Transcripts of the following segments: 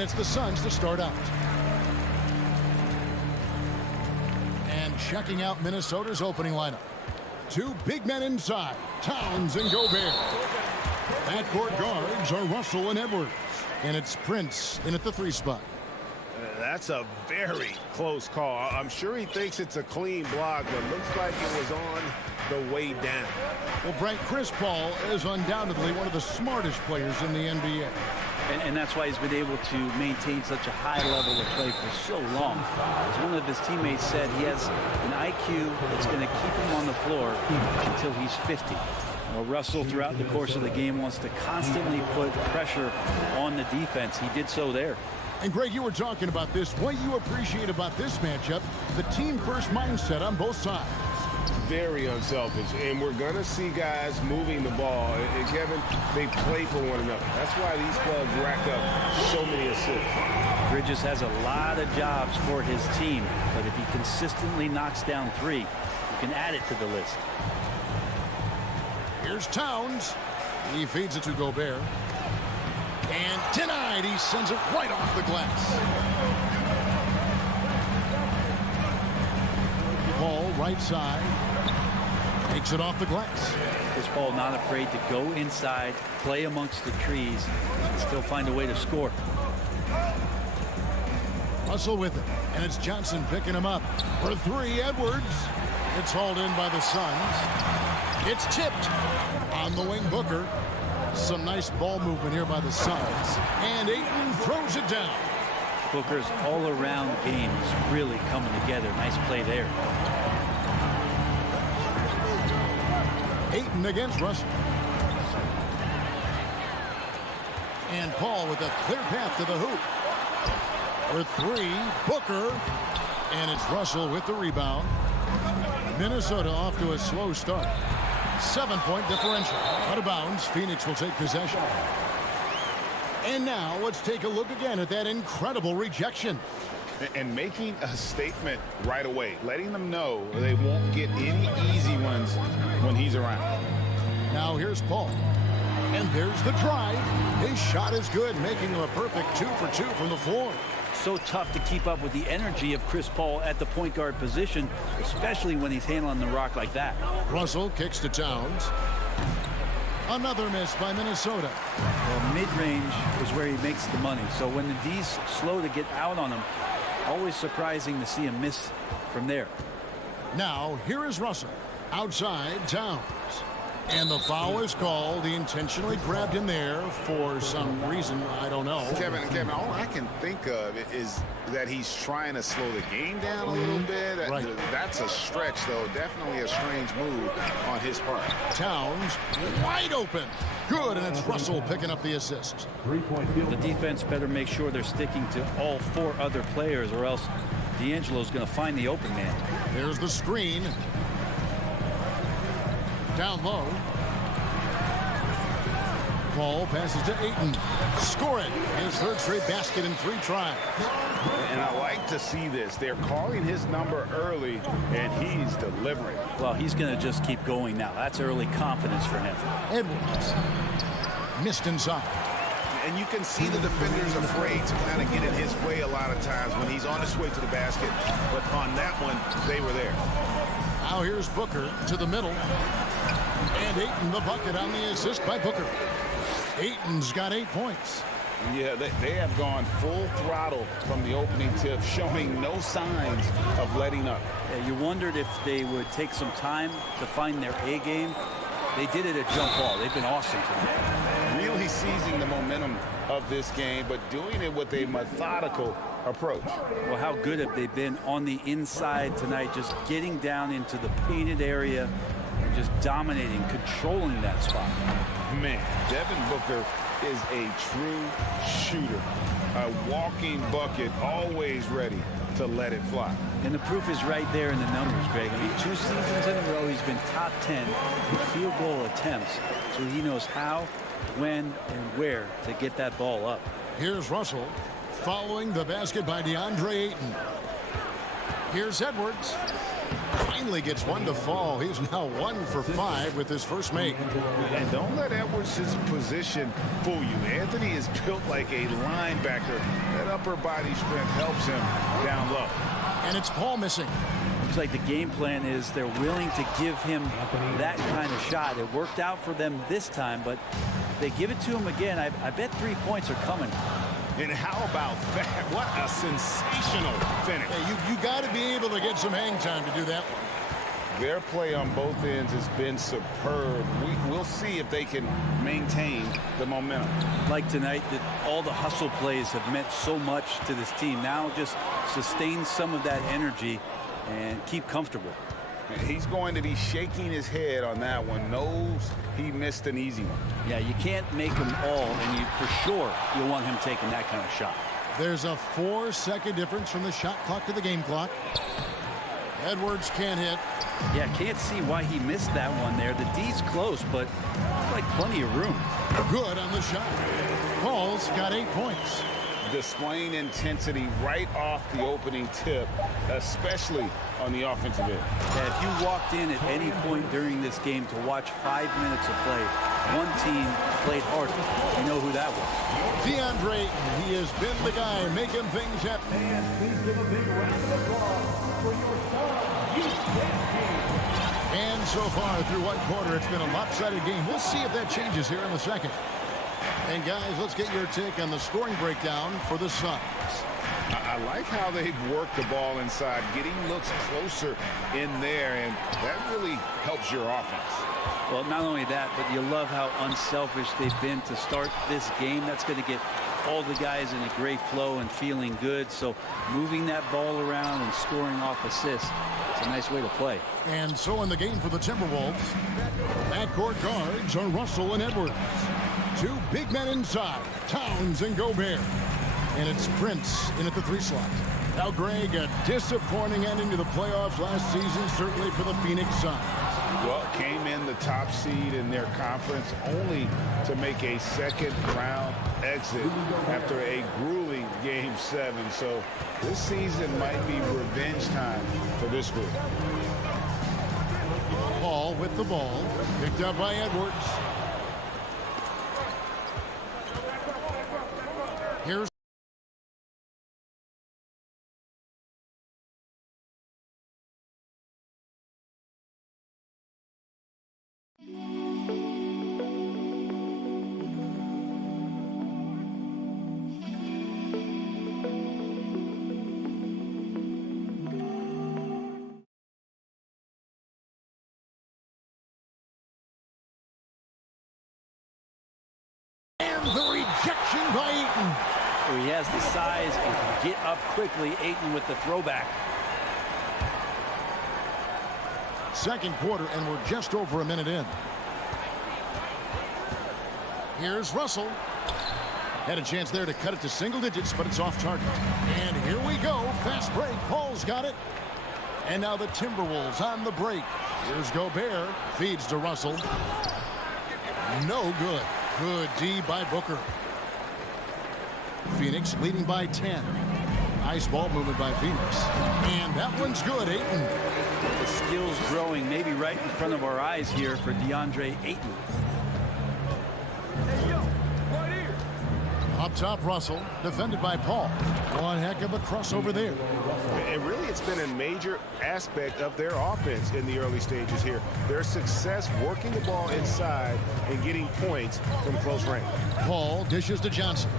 And it's the Suns to start out. And checking out Minnesota's opening lineup. Two big men inside, Towns and Gobert. Backcourt guards are Russell and Edwards. And it's Prince in at the 3 spot. That's a very close call. I'm sure he thinks it's a clean block, but looks like it was on the way down. Well, Brent, Chris Paul is undoubtedly one of the smartest players in the NBA. And that's why he's been able to maintain such a high level of play for so long. As one of his teammates said, he has an IQ that's going to keep him on the floor until he's 50. Well, Russell, throughout the course of the game, wants to constantly put pressure on the defense. He did so there. And, Greg, you were talking about this. What you appreciate about this matchup, the team-first mindset on both sides. Very unselfish, and we're going to see guys moving the ball. And, Kevin, they play for one another. That's why these clubs rack up so many assists. Bridges has a lot of jobs for his team, but if he consistently knocks down 3, you can add it to the list. Here's Towns. He feeds it to Gobert. And denied. He sends it right off the glass. Paul, right side. Takes it off the glass. Chris Paul not afraid to go inside, play amongst the trees, and still find a way to score. Russell with it. And it's Johnson picking him up. For 3, Edwards. It's hauled in by the Suns. It's tipped. On the wing, Booker. Some nice ball movement here by the Suns. And Ayton throws it down. Booker's all-around game is really coming together. Nice play there. Ayton against Russell. And Paul with a clear path to the hoop. For 3, Booker. And it's Russell with the rebound. Minnesota off to a slow start. 7-point differential. Out of bounds. Phoenix will take possession. And now let's take a look again at that incredible rejection. And making a statement right away, letting them know they won't get any easy ones when he's around. Now here's Paul. And there's the drive. His shot is good, making him a perfect 2 for 2 from the floor. So tough to keep up with the energy of Chris Paul at the point guard position, especially when he's handling the rock like that. Russell kicks to Towns. Another miss by Minnesota. Well, mid-range is where he makes the money. So when the D's slow to get out on him, always surprising to see him miss from there. Now, here is Russell. Outside, Towns. And the foul is called. He intentionally grabbed him there for some reason. I don't know. Kevin, all I can think of is that he's trying to slow the game down a little bit. Right. That's a stretch, though. Definitely a strange move on his part. Towns wide open. Good, and it's Russell picking up the assist. The defense better make sure they're sticking to all 4 other players, or else D'Angelo's going to find the open man. There's the screen. Down low. Paul passes to Ayton. Scoring his 3rd straight basket in 3 tries. And I like to see this. They're calling his number early, and he's delivering. Well, he's going to just keep going now. That's early confidence for him. Edwards missed inside. And you can see the defenders afraid to kind of get in his way a lot of times when he's on his way to the basket. But on that one, they were there. Now here's Booker to the middle. And Ayton the bucket on the assist by Booker. Ayton's got 8 points. Yeah, they have gone full throttle from the opening tip, showing no signs of letting up. Yeah, you wondered if they would take some time to find their A game. They did it at jump ball. They've been awesome tonight. Really seizing the momentum of this game, but doing it with a methodical approach. Well, how good have they been on the inside tonight, just getting down into the painted area and just dominating, controlling that spot. Man, Devin Booker is a true shooter. A walking bucket, always ready to let it fly. And the proof is right there in the numbers, Greg. I mean, 2 seasons in a row, he's been top 10 in field goal attempts. So he knows how, when, and where to get that ball up. Here's Russell following the basket by DeAndre Ayton. Here's Edwards. Finally gets one to fall. He's now 1 for 5 with his first make. And don't let Edwards' position fool you. Anthony is built like a linebacker. That upper body strength helps him down low. And it's Paul missing. Looks like the game plan is they're willing to give him that kind of shot. It worked out for them this time, but if they give it to him again, I bet 3 points are coming. And how about that? What a sensational finish. Hey, you got to be able to get some hang time to do that one. Their play on both ends has been superb. We'll see if they can maintain the momentum. Like tonight, that all the hustle plays have meant so much to this team. Now just sustain some of that energy and keep comfortable. He's going to be shaking his head on that one. Knows he missed an easy one. Yeah, you can't make them all, and for sure you'll want him taking that kind of shot. There's a 4-second difference from the shot clock to the game clock. Edwards can't hit. Yeah, can't see why he missed that one there. The D's close, but like plenty of room. Good on the shot. Paul's got 8 points. Displaying intensity right off the opening tip, especially on the offensive end. Yeah, if you walked in at any point during this game to watch 5 minutes of play, one team played harder. You know who that was. DeAndre, he has been the guy making things happen. And please give a big round of applause for your son, And so far through one quarter, it's been a lopsided game. We'll see if that changes here in the second. And guys, let's get your take on the scoring breakdown for the Suns. I like how they've worked the ball inside, getting looks closer in there, and that really helps your offense. Well, not only that, but you love how unselfish they've been to start this game. That's going to get all the guys in a great flow and feeling good. So moving that ball around and scoring off assists, it's a nice way to play. And so in the game for the Timberwolves, backcourt guards are Russell and Edwards. 2 big men inside, Towns and Gobert. And it's Prince in at the 3 slot. Now, Greg, a disappointing ending to the playoffs last season, certainly for the Phoenix Suns. Well, came in the top seed in their conference only to make a second-round exit after a grueling Game 7. So this season might be revenge time for this group. Paul with the ball, picked up by Edwards. Here's the rejection by Eaton. He has the size and can get up quickly. Ayton with the throwback. Second quarter, and we're just over a minute in. Here's Russell. Had a chance there to cut it to single digits, but it's off target. And here we go. Fast break. Paul's got it. And now the Timberwolves on the break. Here's Gobert. Feeds to Russell. No good. Good D by Booker. Phoenix leading by 10. Nice ball movement by Phoenix. And that one's good, Ayton. The skills growing maybe right in front of our eyes here for DeAndre Ayton. Up top, Russell, defended by Paul. One heck of a crossover there. And really, it's been a major aspect of their offense in the early stages here. Their success working the ball inside and getting points from close range. Paul dishes to Johnson.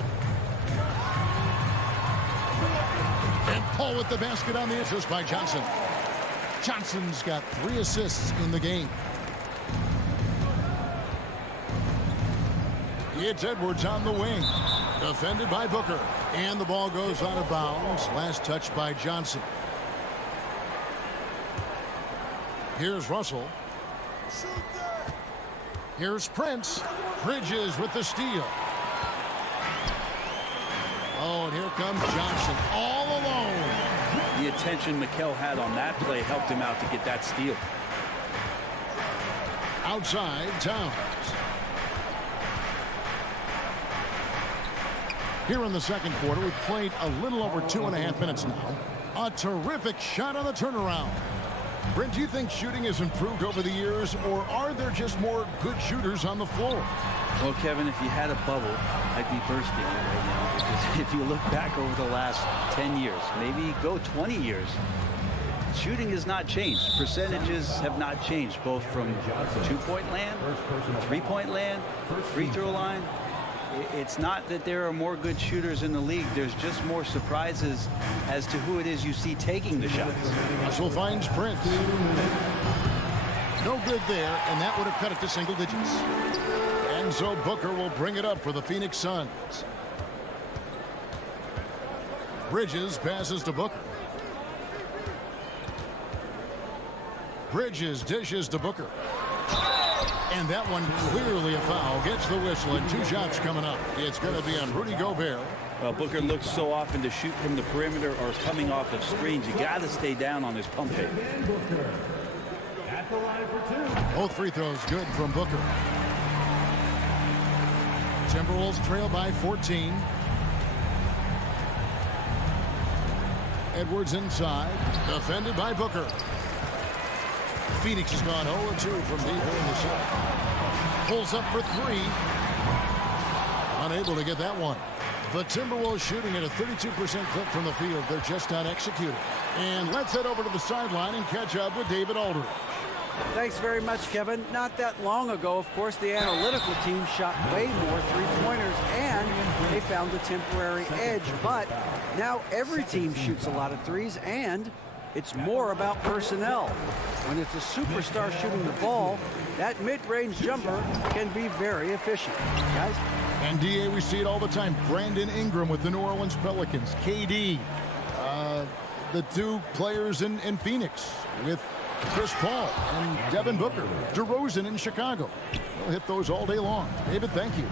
And Paul with the basket on the assist by Johnson. Johnson's got 3 assists in the game. It's Edwards on the wing. Defended by Booker. And the ball goes out of bounds. Last touch by Johnson. Here's Russell. Here's Prince. Bridges with the steal. Oh, and here comes Johnson all alone. The attention Mikel had on that play helped him out to get that steal. Outside, Towns. Here in the second quarter, we've played a little over 2.5 minutes now. A terrific shot on the turnaround. Brent, do you think shooting has improved over the years, or are there just more good shooters on the floor? Well, Kevin, if you had a bubble, I'd be bursting it right now. Because if you look back over the last 10 years, maybe go 20 years, shooting has not changed. Percentages have not changed, both from two-point land, three-point land, free throw line. It's not that there are more good shooters in the league. There's just more surprises as to who it is you see taking the shots. Russell finds Prince. No good there, and that would have cut it to single digits. And so Booker will bring it up for the Phoenix Suns. Bridges passes to Booker. Bridges dishes to Booker. And that one clearly a foul. Gets the whistle, and 2 shots coming up. It's going to be on Rudy Gobert. Well, Booker looks so often to shoot from the perimeter or coming off of screens. You got to stay down on his pump fake. At the line for 2. Both free throws good from Booker. Timberwolves trail by 14. Edwards inside. Defended by Booker. Phoenix has gone 0-2 from deep here in the set. Pulls up for 3. Unable to get that one. The Timberwolves shooting at a 32% clip from the field. They're just not executing. And let's head over to the sideline and catch up with David Aldridge. Thanks very much, Kevin. Not that long ago, of course, the analytical team shot way more three-pointers, and they found a temporary edge. But now every team shoots a lot of threes, and it's more about personnel. When it's a superstar shooting the ball, that mid-range jumper can be very efficient. Guys? And DA, we see it all the time. Brandon Ingram with the New Orleans Pelicans. KD, the 2 players in Phoenix with Chris Paul and Devin Booker. DeRozan in Chicago. We'll hit those all day long. David, thank you.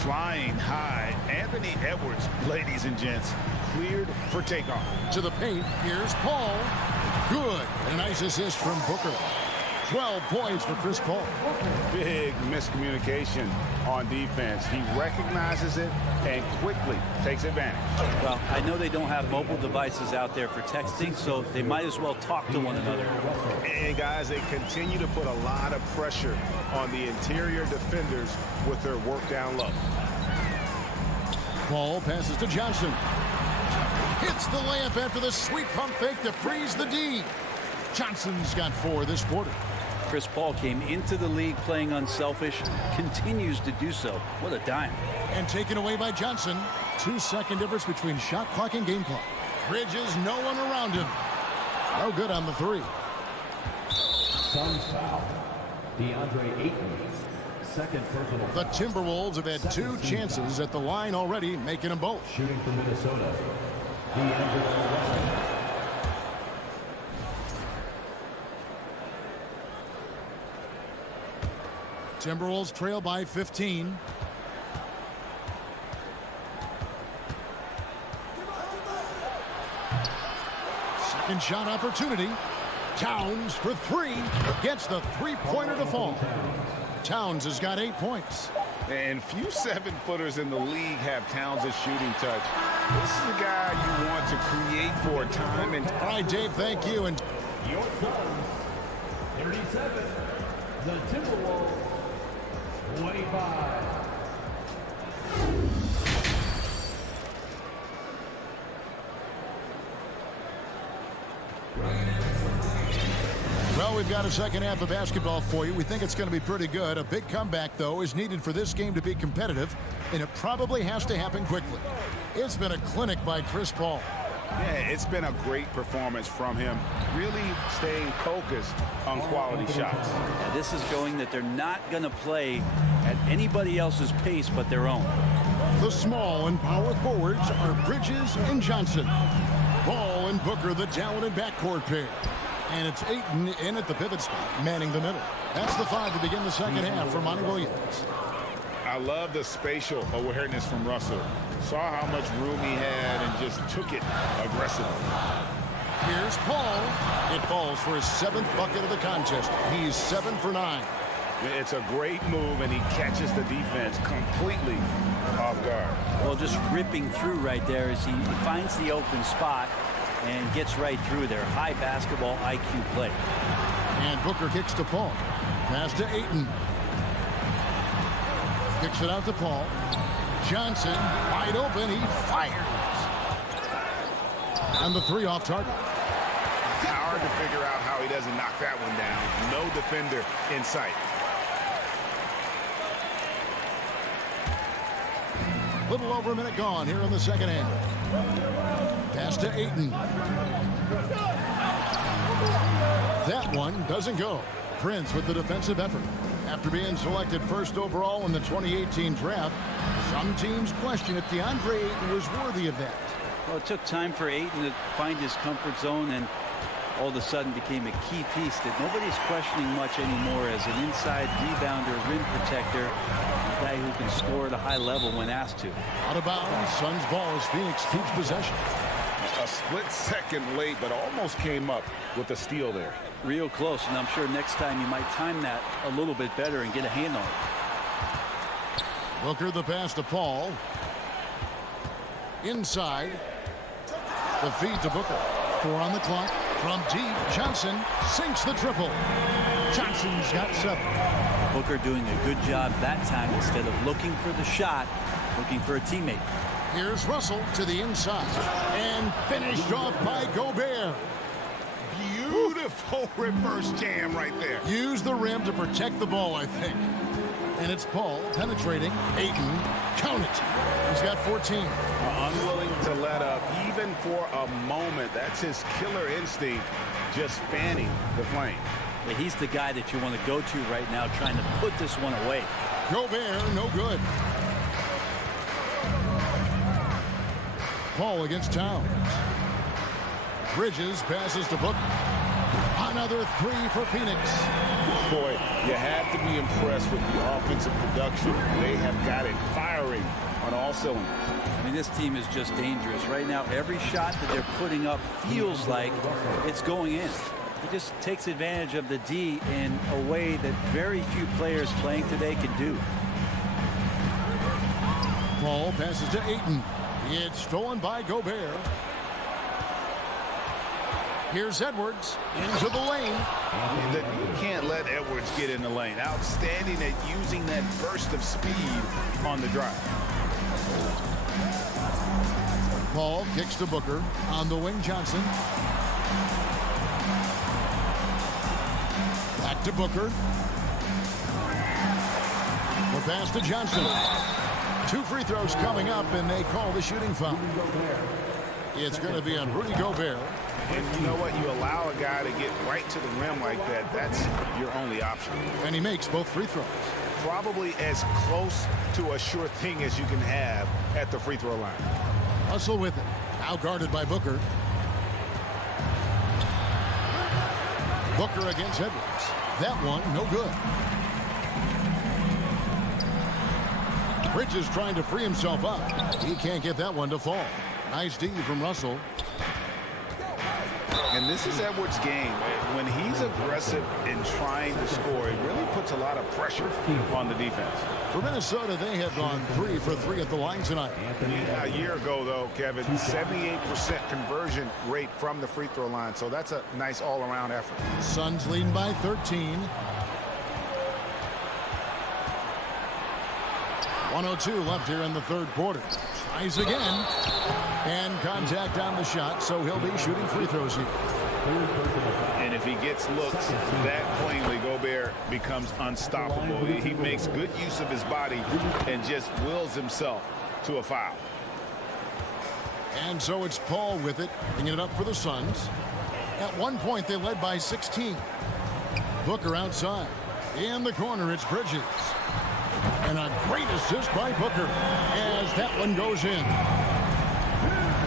Flying high, Anthony Edwards, ladies and gents, cleared for takeoff. To the paint, here's Paul. Good. A nice assist from Booker. 12 points for Chris Paul. Big miscommunication on defense. He recognizes it and quickly takes advantage. Well, I know they don't have mobile devices out there for texting, so they might as well talk to one another. And guys, they continue to put a lot of pressure on the interior defenders with their work down low. Paul passes to Johnson. Hits the layup after the sweet pump fake to freeze the D. Johnson's got 4 this quarter. Chris Paul came into the league playing unselfish, continues to do so. What a dime. And taken away by Johnson. 2-second difference between shot clock and game clock. Bridges, no one around him. No good on the 3. Suns foul. DeAndre Ayton. Second personal. The Timberwolves have had 2 chances at the line already, making them both. Shooting from Minnesota. DeAndre Timberwolves trail by 15. Second shot opportunity. Towns for 3. Gets the 3-pointer to fall. Towns has got 8 points. And few 7-footers in the league have Towns' shooting touch. This is a guy you want to create for time and All right, Dave, thank you. And Your Suns. 37. The Timberwolves. 25. well, we've got a second half of basketball for you. We think it's going to be pretty good. A big comeback, though, is needed for this game to be competitive, and it probably has to happen quickly. It's been a clinic by Chris Paul. yeah, it's been a great performance from him, really staying focused on quality shots. Yeah, this is showing that they're not going to play at anybody else's pace but their own. The small and power forwards are Bridges and Johnson. Ball and Booker, the talented backcourt pair. And it's Ayton in at the pivot spot, manning the middle. That's the 5 to begin the second half for Monty Williams. I love the spatial awareness from Russell. Saw how much room he had and just took it aggressively. Here's Paul. It falls for his 7th bucket of the contest. He's 7 for 9. It's a great move, and he catches the defense completely off guard. Well, just ripping through right there as he finds the open spot and gets right through there. High basketball IQ play. And Booker kicks to Paul. Pass to Ayton. Kicks it out to Paul. Johnson, wide open. He fires. And the three off target. It's hard to figure out how he doesn't knock that one down. No defender in sight. Little over a minute gone here in the second half. Pass to Ayton. That one doesn't go. Prince with the defensive effort. After being selected first overall in the 2018 draft, some teams question if DeAndre Ayton was worthy of that. Well, it took time for Ayton to find his comfort zone, and all of a sudden became a key piece that nobody's questioning much anymore as an inside rebounder, rim protector, a guy who can score at a high level when asked to. Out of bounds, Suns ball as Phoenix keeps possession. A split second late, but almost came up with a steal there. Real close, and I'm sure next time you might time that a little bit better and get a hand on it. Booker the pass to Paul. Inside. The feed to Booker. 4 on the clock. From deep, Johnson sinks the triple. Johnson's got 7. Booker doing a good job that time instead of looking for the shot, looking for a teammate. Here's Russell to the inside. And finished off by Gobert. Beautiful reverse jam right there. Use the rim to protect the ball, I think. And it's Paul penetrating. Ayton, count it. He's got 14. Unwilling to let up even for a moment. That's his killer instinct, just fanning the flame. Yeah, he's the guy that you want to go to right now, trying to put this one away. Gobert, no good. Paul against Towns. Bridges passes to Booker. Another 3 for Phoenix. Boy, you have to be impressed with the offensive production. They have got it firing on all cylinders. I mean, this team is just dangerous. Right now, every shot that they're putting up feels like it's going in. He just takes advantage of the D in a way that very few players playing today can do. Paul passes to Ayton. It's stolen by Gobert. Here's Edwards into the lane. You can't let Edwards get in the lane. Outstanding at using that burst of speed on the drive. Paul kicks to Booker. On the wing, Johnson. Back to Booker. The pass to Johnson. 2 free throws coming up, and they call the shooting foul. It's going to be on Rudy Gobert. And you know what? You allow a guy to get right to the rim like that. That's your only option. And he makes both free throws. Probably as close to a sure thing as you can have at the free throw line. Russell with it. Now guarded by Booker. Booker against Edwards. That one, no good. Bridges trying to free himself up. He can't get that one to fall. Nice D from Russell. And this is Edwards' game. When he's aggressive in trying to score, it really puts a lot of pressure on the defense. For Minnesota, they have gone 3 for 3 at the line tonight. A year ago, though, Kevin, 78% conversion rate from the free throw line. So that's a nice all-around effort. Suns leading by 13. 1:02 left here in the third quarter. Tries again. And contact on the shot, so he'll be shooting free throws here. And if he gets looks that cleanly, Gobert becomes unstoppable. He makes good use of his body and just wills himself to a foul. And so it's Paul with it, bringing it up for the Suns. At one point, they led by 16. Booker outside. In the corner, it's Bridges. And a great assist by Booker as that one goes in.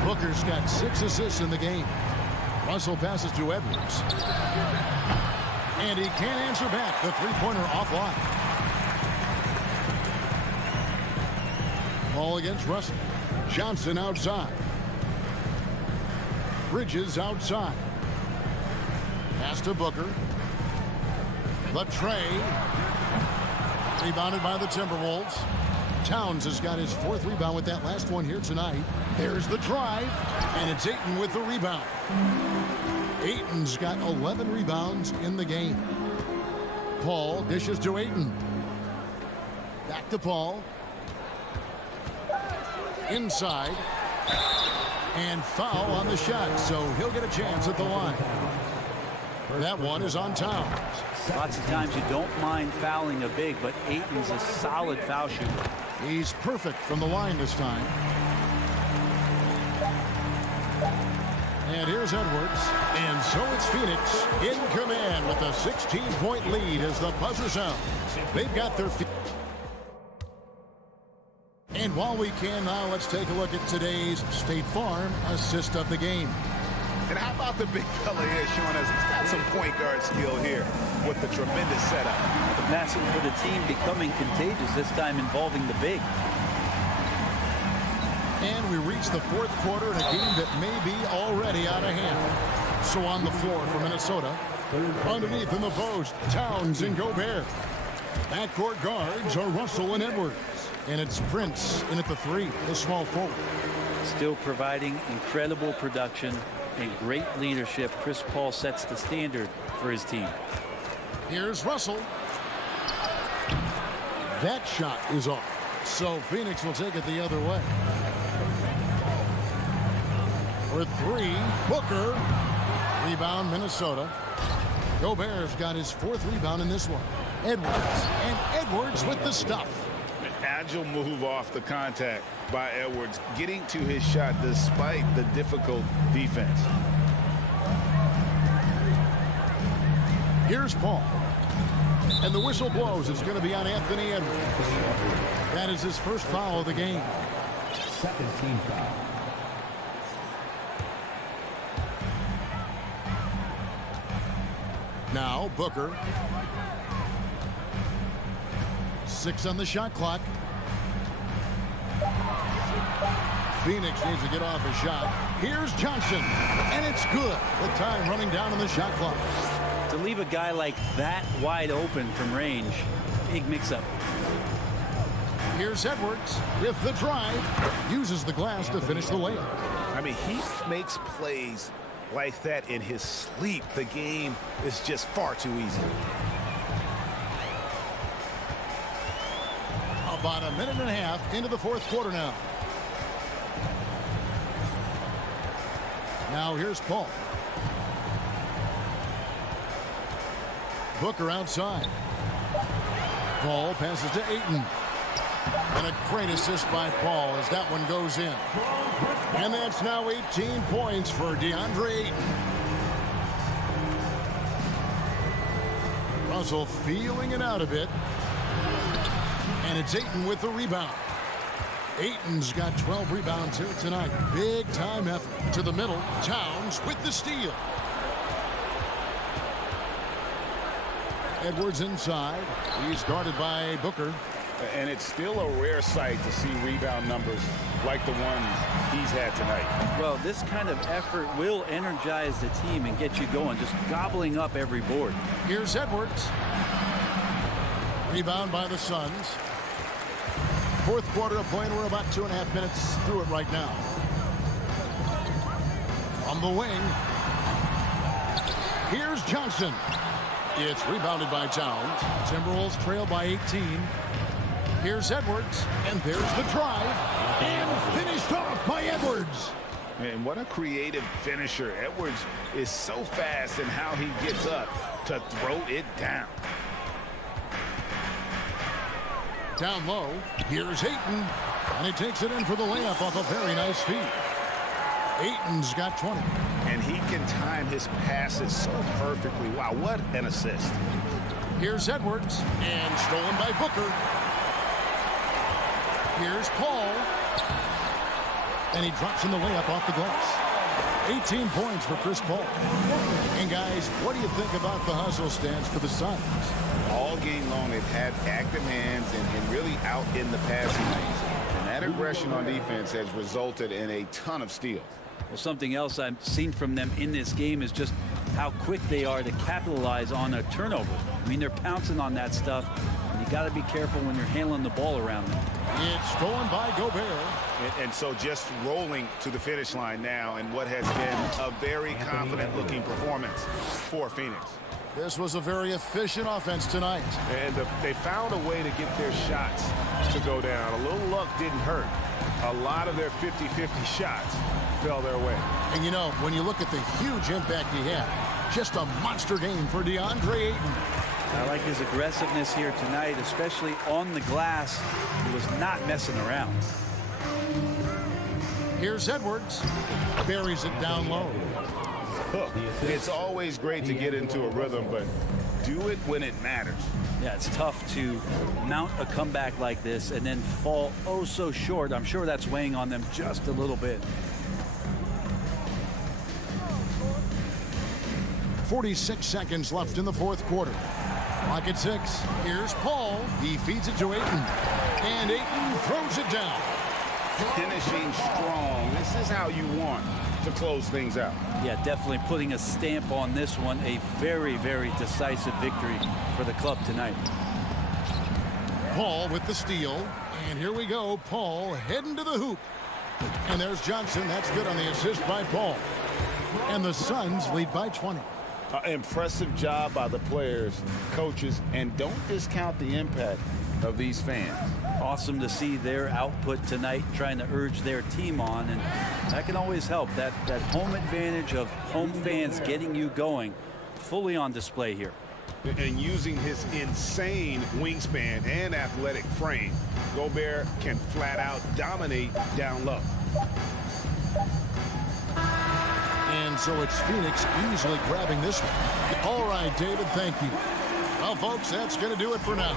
Booker's got 6 assists in the game. Russell passes to Edwards. And he can't answer back. The three-pointer offline. Ball against Russell. Johnson outside. Bridges outside. Pass to Booker. The tray. Rebounded by the Timberwolves. Towns has got his 4th rebound with that last one here tonight. There's the drive, and it's Ayton with the rebound. Ayton's got 11 rebounds in the game. Paul dishes to Ayton. Back to Paul. Inside. And foul on the shot, so he'll get a chance at the line. That one is on Towns. Lots of times you don't mind fouling a big, but Ayton's a solid foul shooter. He's perfect from the line this time. And here's Edwards. And so it's Phoenix in command with a 16-point lead as the buzzer sounds. They've got their feet. And while we can now, let's take a look at today's State Farm assist of the game. And how about the big fella here showing us he's got some point guard skill here with the tremendous setup. The passing for the team becoming contagious, this time involving the big. And we reach the 4th quarter in a game that may be already out of hand. So on the floor for Minnesota, underneath in the post, Towns and Gobert. Backcourt guards are Russell and Edwards. And it's Prince in at the 3, the small forward. Still providing incredible production and great leadership. Chris Paul sets the standard for his team. Here's Russell. That shot is off. So Phoenix will take it the other way. For 3, Booker. Rebound, Minnesota. Gobert's got his 4th rebound in this one. Edwards. And Edwards with the stuff. An agile move off the contact by Edwards, getting to his shot despite the difficult defense. Here's Paul. And the whistle blows. It's going to be on Anthony Edwards. That is his first foul of the game. Second team foul. Now Booker. 6 on the shot clock. Phoenix needs to get off a shot. Here's Johnson, and it's good with time running down on the shot clock. To leave a guy like that wide open from range, big mix-up. Here's Edwards with the drive. Uses the glass to finish the layup. I mean, he makes plays like that in his sleep. The game is just far too easy. About a minute and a half into the 4th quarter now. Now here's Paul. Booker outside. Paul passes to Ayton. And a great assist by Paul as that one goes in. And that's now 18 points for DeAndre Ayton. Russell feeling it out a bit. And it's Ayton with the rebound. Ayton's got 12 rebounds here tonight. Big time effort. To the middle. Towns with the steal. Edwards inside. He's guarded by Booker. And it's still a rare sight to see rebound numbers like the ones he's had tonight. Well, this kind of effort will energize the team and get you going, just gobbling up every board. Here's Edwards. Rebound by the Suns. 4th quarter of play, and we're about 2.5 minutes through it right now. From the wing. Here's Johnson. It's rebounded by Towns. Timberwolves trail by 18. Here's Edwards, and there's the drive, and finished off by Edwards. And what a creative finisher. Edwards is so fast in how he gets up to throw it down. Down low, here's Ayton, and he takes it in for the layup off a very nice feed. Ayton's got 20. And he can time his passes so perfectly. Wow, what an assist. Here's Edwards, and stolen by Booker. Here's Paul, and he drops in the layup off the glass. 18 points for Chris Paul. And guys, what do you think about the hustle stance for the Suns? All game long, they've had active hands and really out in the passing lanes. And that aggression on defense has resulted in a ton of steals. Well, something else I've seen from them in this game is just how quick they are to capitalize on a turnover. I mean, they're pouncing on that stuff, and you got to be careful when you're handling the ball around them. It's stolen by Gobert. And so just rolling to the finish line now in what has been a very confident-looking performance for Phoenix. This was a very efficient offense tonight. And they found a way to get their shots to go down. A little luck didn't hurt. A lot of their 50-50 shots fell their way. And, you know, when you look at the huge impact he had, just a monster game for DeAndre Ayton. I like his aggressiveness here tonight, especially on the glass. He was not messing around. Here's Edwards. Buries it down low. It's always great to get into a rhythm, but do it when it matters. Yeah, it's tough to mount a comeback like this and then fall oh so short. I'm sure that's weighing on them just a little bit. 46 seconds left in the fourth quarter. Clock at 6. Here's Paul. He feeds it to Ayton. And Ayton throws it down. Finishing strong. This is how you want to close things out. Yeah, definitely putting a stamp on this one. A very, very decisive victory for the club tonight. Paul with the steal. And here we go. Paul heading to the hoop. And there's Johnson. That's good on the assist by Paul. And the Suns lead by 20. Impressive job by the players, coaches, and don't discount the impact of these fans. Awesome to see their output tonight, trying to urge their team on, and that can always help. That home advantage of home fans getting you going, fully on display here. And using his insane wingspan and athletic frame, Gobert can flat out dominate down low. And so it's Phoenix easily grabbing this one. All right, David, thank you. Well, folks, that's going to do it for now.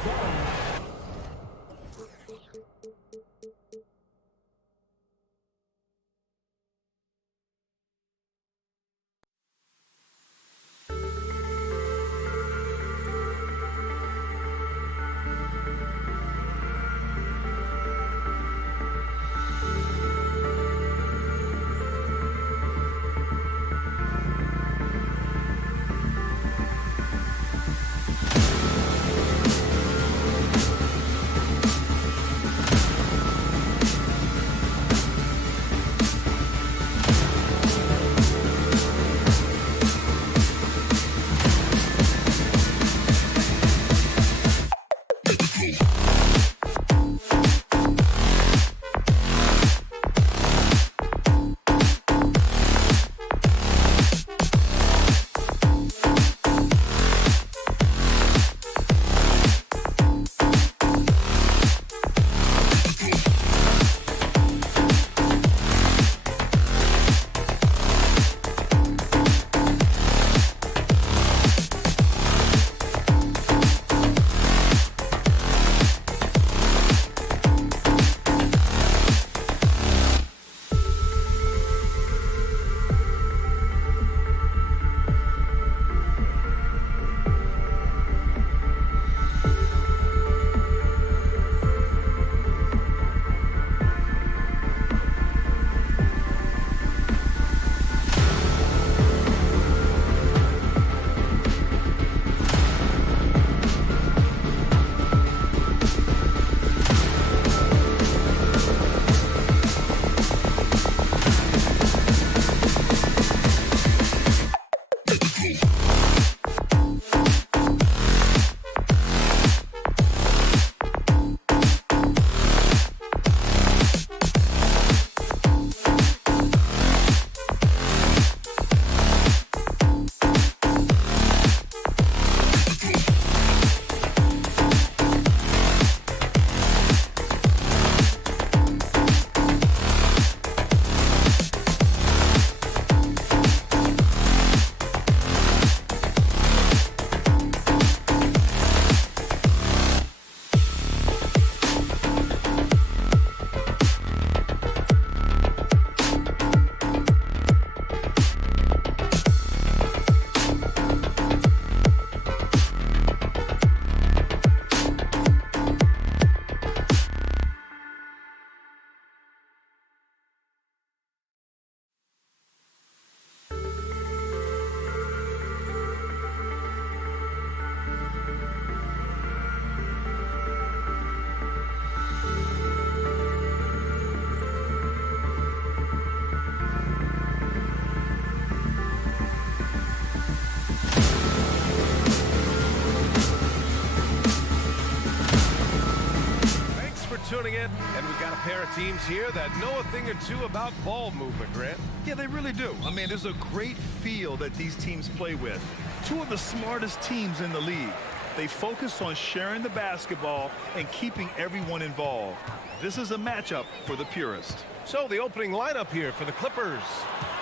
got a pair of teams here that know a thing or two about ball movement, Grant. Yeah, they really do. I mean, there's a great feel that these teams play with. Two of the smartest teams in the league. They focus on sharing the basketball and keeping everyone involved. This is a matchup for the purist. So the opening lineup here for the Clippers.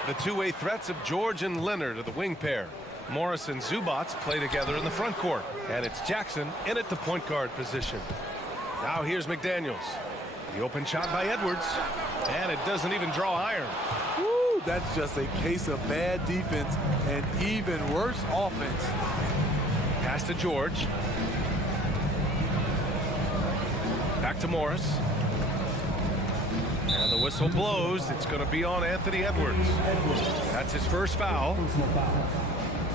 The two-way threats of George and Leonard are the wing pair. Morris and Zubac play together in the front court. And it's Jackson in at the point guard position. Now here's McDaniels. The open shot by Edwards. And it doesn't even draw iron. Woo, that's just a case of bad defense and even worse offense. Pass to George. Back to Morris. And the whistle blows. It's going to be on Anthony Edwards. That's his first foul. Personal foul.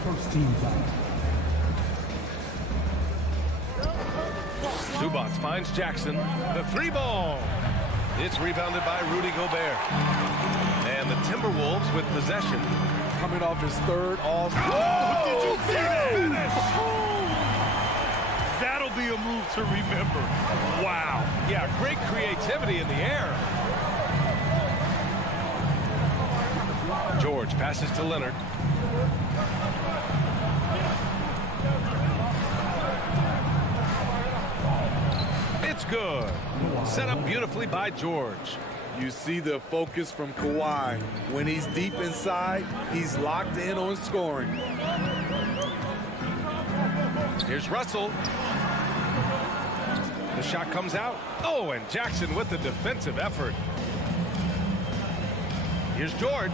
First team foul. Zubac finds Jackson. The three ball. It's rebounded by Rudy Gobert. And the Timberwolves with possession. Coming off his third all. Oh, did you see that finish? That'll be a move to remember. Wow. Yeah, great creativity in the air. George passes to Leonard. It's good. Set up beautifully by George. You see the focus from Kawhi. When he's deep inside, he's locked in on scoring. Here's Russell. The shot comes out. Oh, and Jackson with the defensive effort. Here's George.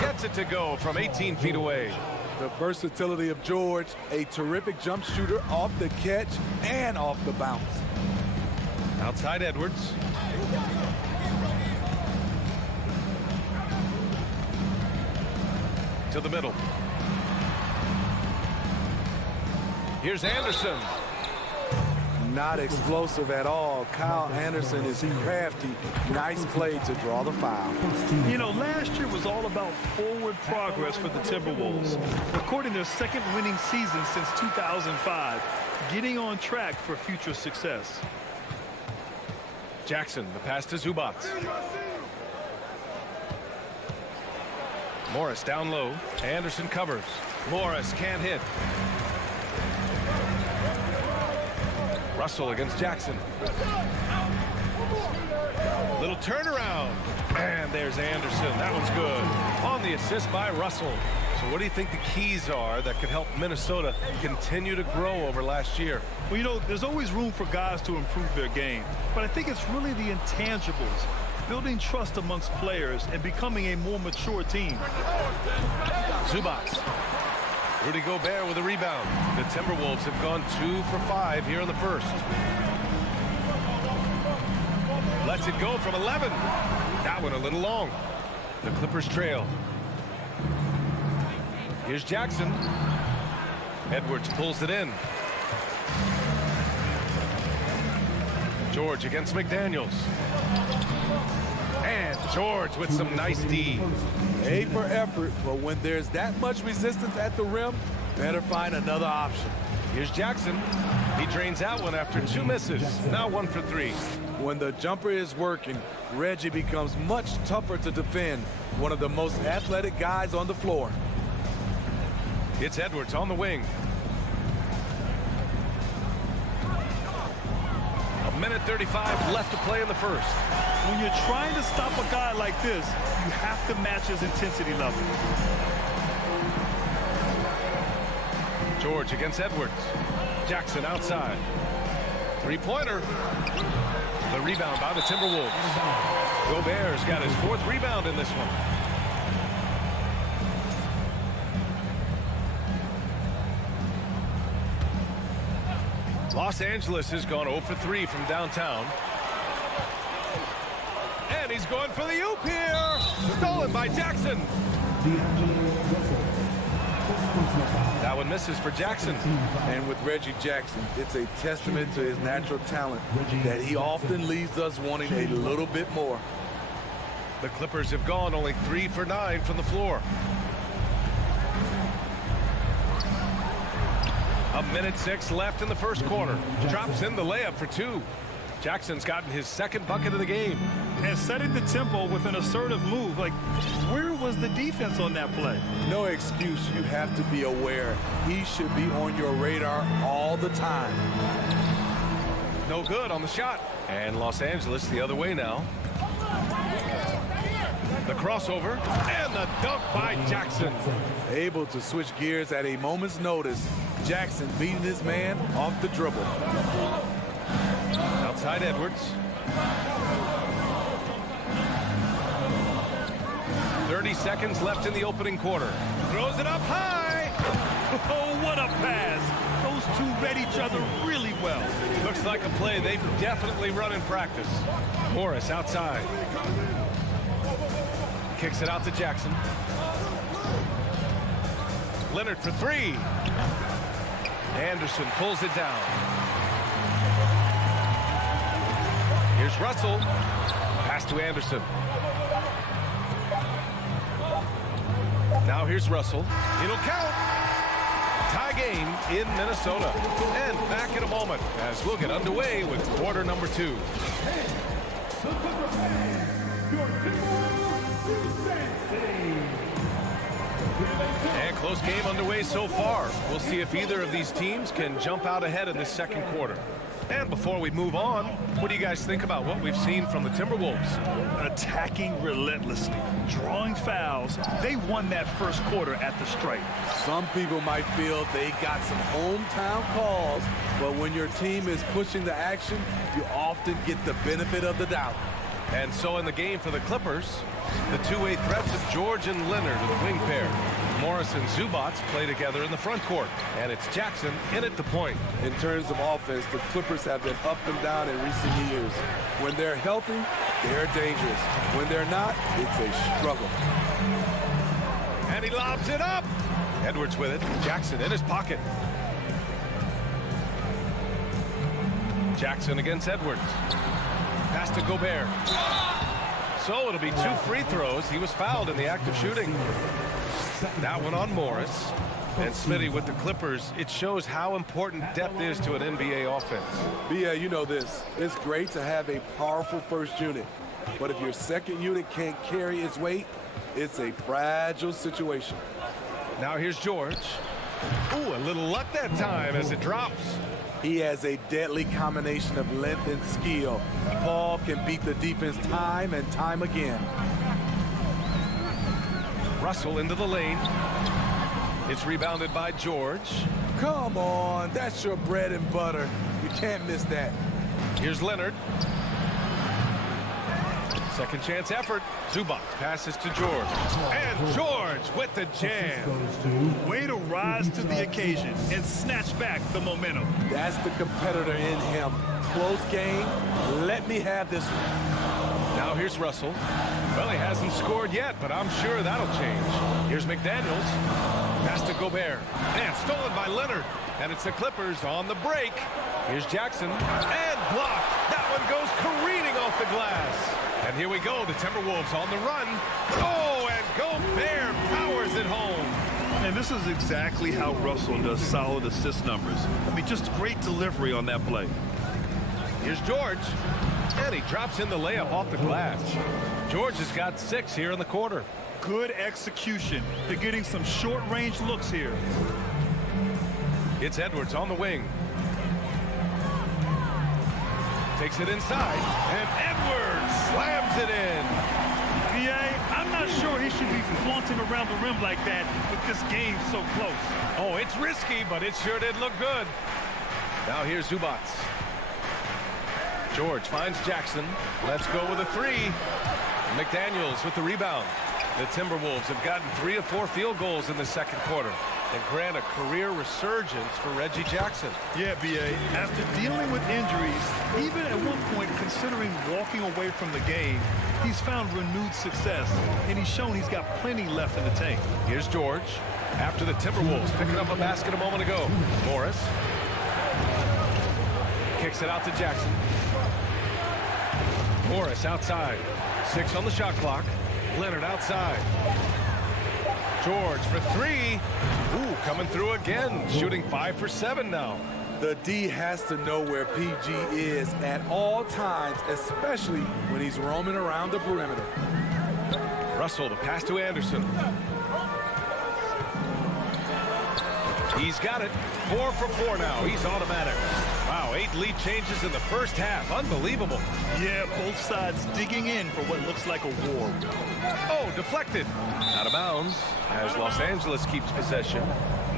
Gets it to go from 18 feet away. The versatility of George, a terrific jump shooter off the catch and off the bounce. Outside Edwards. To the middle. Here's Anderson. Not explosive at all. Kyle Anderson is crafty. Nice play to draw the foul. You know, last year was all about forward progress for the Timberwolves. Recording their second winning season since 2005. Getting on track for future success. Jackson, the pass to Zubac. Morris down low. Anderson covers. Morris can't hit. Russell against Jackson. Little turnaround. And there's Anderson. That one's good. On the assist by Russell. So what do you think the keys are that could help Minnesota continue to grow over last year? Well, you know, there's always room for guys to improve their game. But I think it's really the intangibles. Building trust amongst players and becoming a more mature team. Zubac. Rudy Gobert with a rebound. The Timberwolves have gone 2 for 5 here in the first. Lets it go from 11. That one a little long. The Clippers trail. Here's Jackson. Edwards pulls it in. George against McDaniels. And George with some nice D. A for effort, but when there's that much resistance at the rim, better find another option. Here's Jackson. He drains out one after 2 misses. Now 1 for 3. When the jumper is working, Reggie becomes much tougher to defend. One of the most athletic guys on the floor. It's Edwards on the wing. A minute 35 left to play in the first. When you're trying to stop a guy like this, you have to match his intensity level. George against Edwards. Jackson outside. Three-pointer. The rebound by the Timberwolves. Gobert's got his 4th rebound in this one. Los Angeles has gone 0 for 3 from downtown. And he's going for the oop here. Stolen by Jackson. That one misses for Jackson. And with Reggie Jackson, it's a testament to his natural talent that he often leaves us wanting a little bit more. The Clippers have gone only 3 for 9 from the floor. A minute 6 left in the first quarter. Drops in the layup for 2. Jackson's gotten his second bucket of the game. And setting the tempo with an assertive move. Like, where was the defense on that play? No excuse. You have to be aware. He should be on your radar all the time. No good on the shot. And Los Angeles the other way now. The crossover and the dunk by Jackson. Able to switch gears at a moment's notice. Jackson beating his man off the dribble. Outside Edwards. 30 seconds left in the opening quarter. Throws it up high. Oh, what a pass. Those two read each other really well. Looks like a play they've definitely run in practice. Morris outside. Kicks it out to Jackson. Leonard for three. Anderson pulls it down. Here's Russell. Pass to Anderson. Now here's Russell. It'll count. Tie game in Minnesota. And back in a moment as we'll get underway with quarter number 2. And close game underway so far. We'll see if either of these teams can jump out ahead in this second quarter. And before we move on, what do you guys think about what we've seen from the Timberwolves? Attacking relentlessly, drawing fouls. They won that first quarter at the stripe. Some people might feel they got some hometown calls, but when your team is pushing the action, you often get the benefit of the doubt. And so in the game for the Clippers, the two-way threats of George and Leonard are the wing pair. Morris and Zubac play together in the front court. And it's Jackson in at the point. In terms of offense, the Clippers have been up and down in recent years. When they're healthy, they're dangerous. When they're not, it's a struggle. And he lobs it up. Edwards with it. Jackson in his pocket. Jackson against Edwards. Pass to Gobert. So it'll be 2 free throws. He was fouled in the act of shooting. That one on Morris. And Smitty with the Clippers. It shows how important depth is to an NBA offense. Yeah, you know this. It's great to have a powerful first unit. But if your second unit can't carry its weight, it's a fragile situation. Now here's George. Ooh, a little luck that time as it drops. He has a deadly combination of length and skill. Paul can beat the defense time and time again. Russell into the lane. It's rebounded by George. Come on, that's your bread and butter. You can't miss that. Here's Leonard. Second chance effort. Zubac passes to George. And George with the jam. Way to rise to the occasion and snatch back the momentum. That's the competitor in him. Close game. Let me have this one. Now here's Russell. Well, he hasn't scored yet, but I'm sure that'll change. Here's McDaniels. Pass to Gobert. And stolen by Leonard. And it's the Clippers on the break. Here's Jackson. And blocked. That one goes careening off the glass. And here we go, the Timberwolves on the run. Oh, and Gobert powers it home. And this is exactly how Russell does solid assist numbers. I mean, just great delivery on that play. Here's George. And he drops in the layup off the glass. George has got 6 here in the quarter. Good execution. They're getting some short-range looks here. It's Edwards on the wing. Takes it inside, and Edwards slams it in. I'm not sure he should be flaunting around the rim like that with this game so close. Oh, it's risky, but it sure did look good. Now here's Zubac. George finds Jackson. Let's go with a 3. McDaniels with the rebound. The Timberwolves have gotten 3 of 4 field goals in the second quarter. And grant a career resurgence for Reggie Jackson. Yeah, B.A. After dealing with injuries, even at one point considering walking away from the game, he's found renewed success, and he's shown he's got plenty left in the tank. Here's George. After the Timberwolves picking up a basket a moment ago. Morris. Kicks it out to Jackson. Morris outside. 6 on the shot clock. Leonard outside. George for 3. Ooh, coming through again. Shooting 5 for 7 now. The D has to know where PG is at all times, especially when he's roaming around the perimeter. Russell to pass to Anderson. He's got it. 4 for 4 now. He's automatic. Wow, 8 lead changes in the first half. Unbelievable. Yeah, both sides digging in for what looks like a war. Oh, deflected. Out of bounds as Los Angeles keeps possession.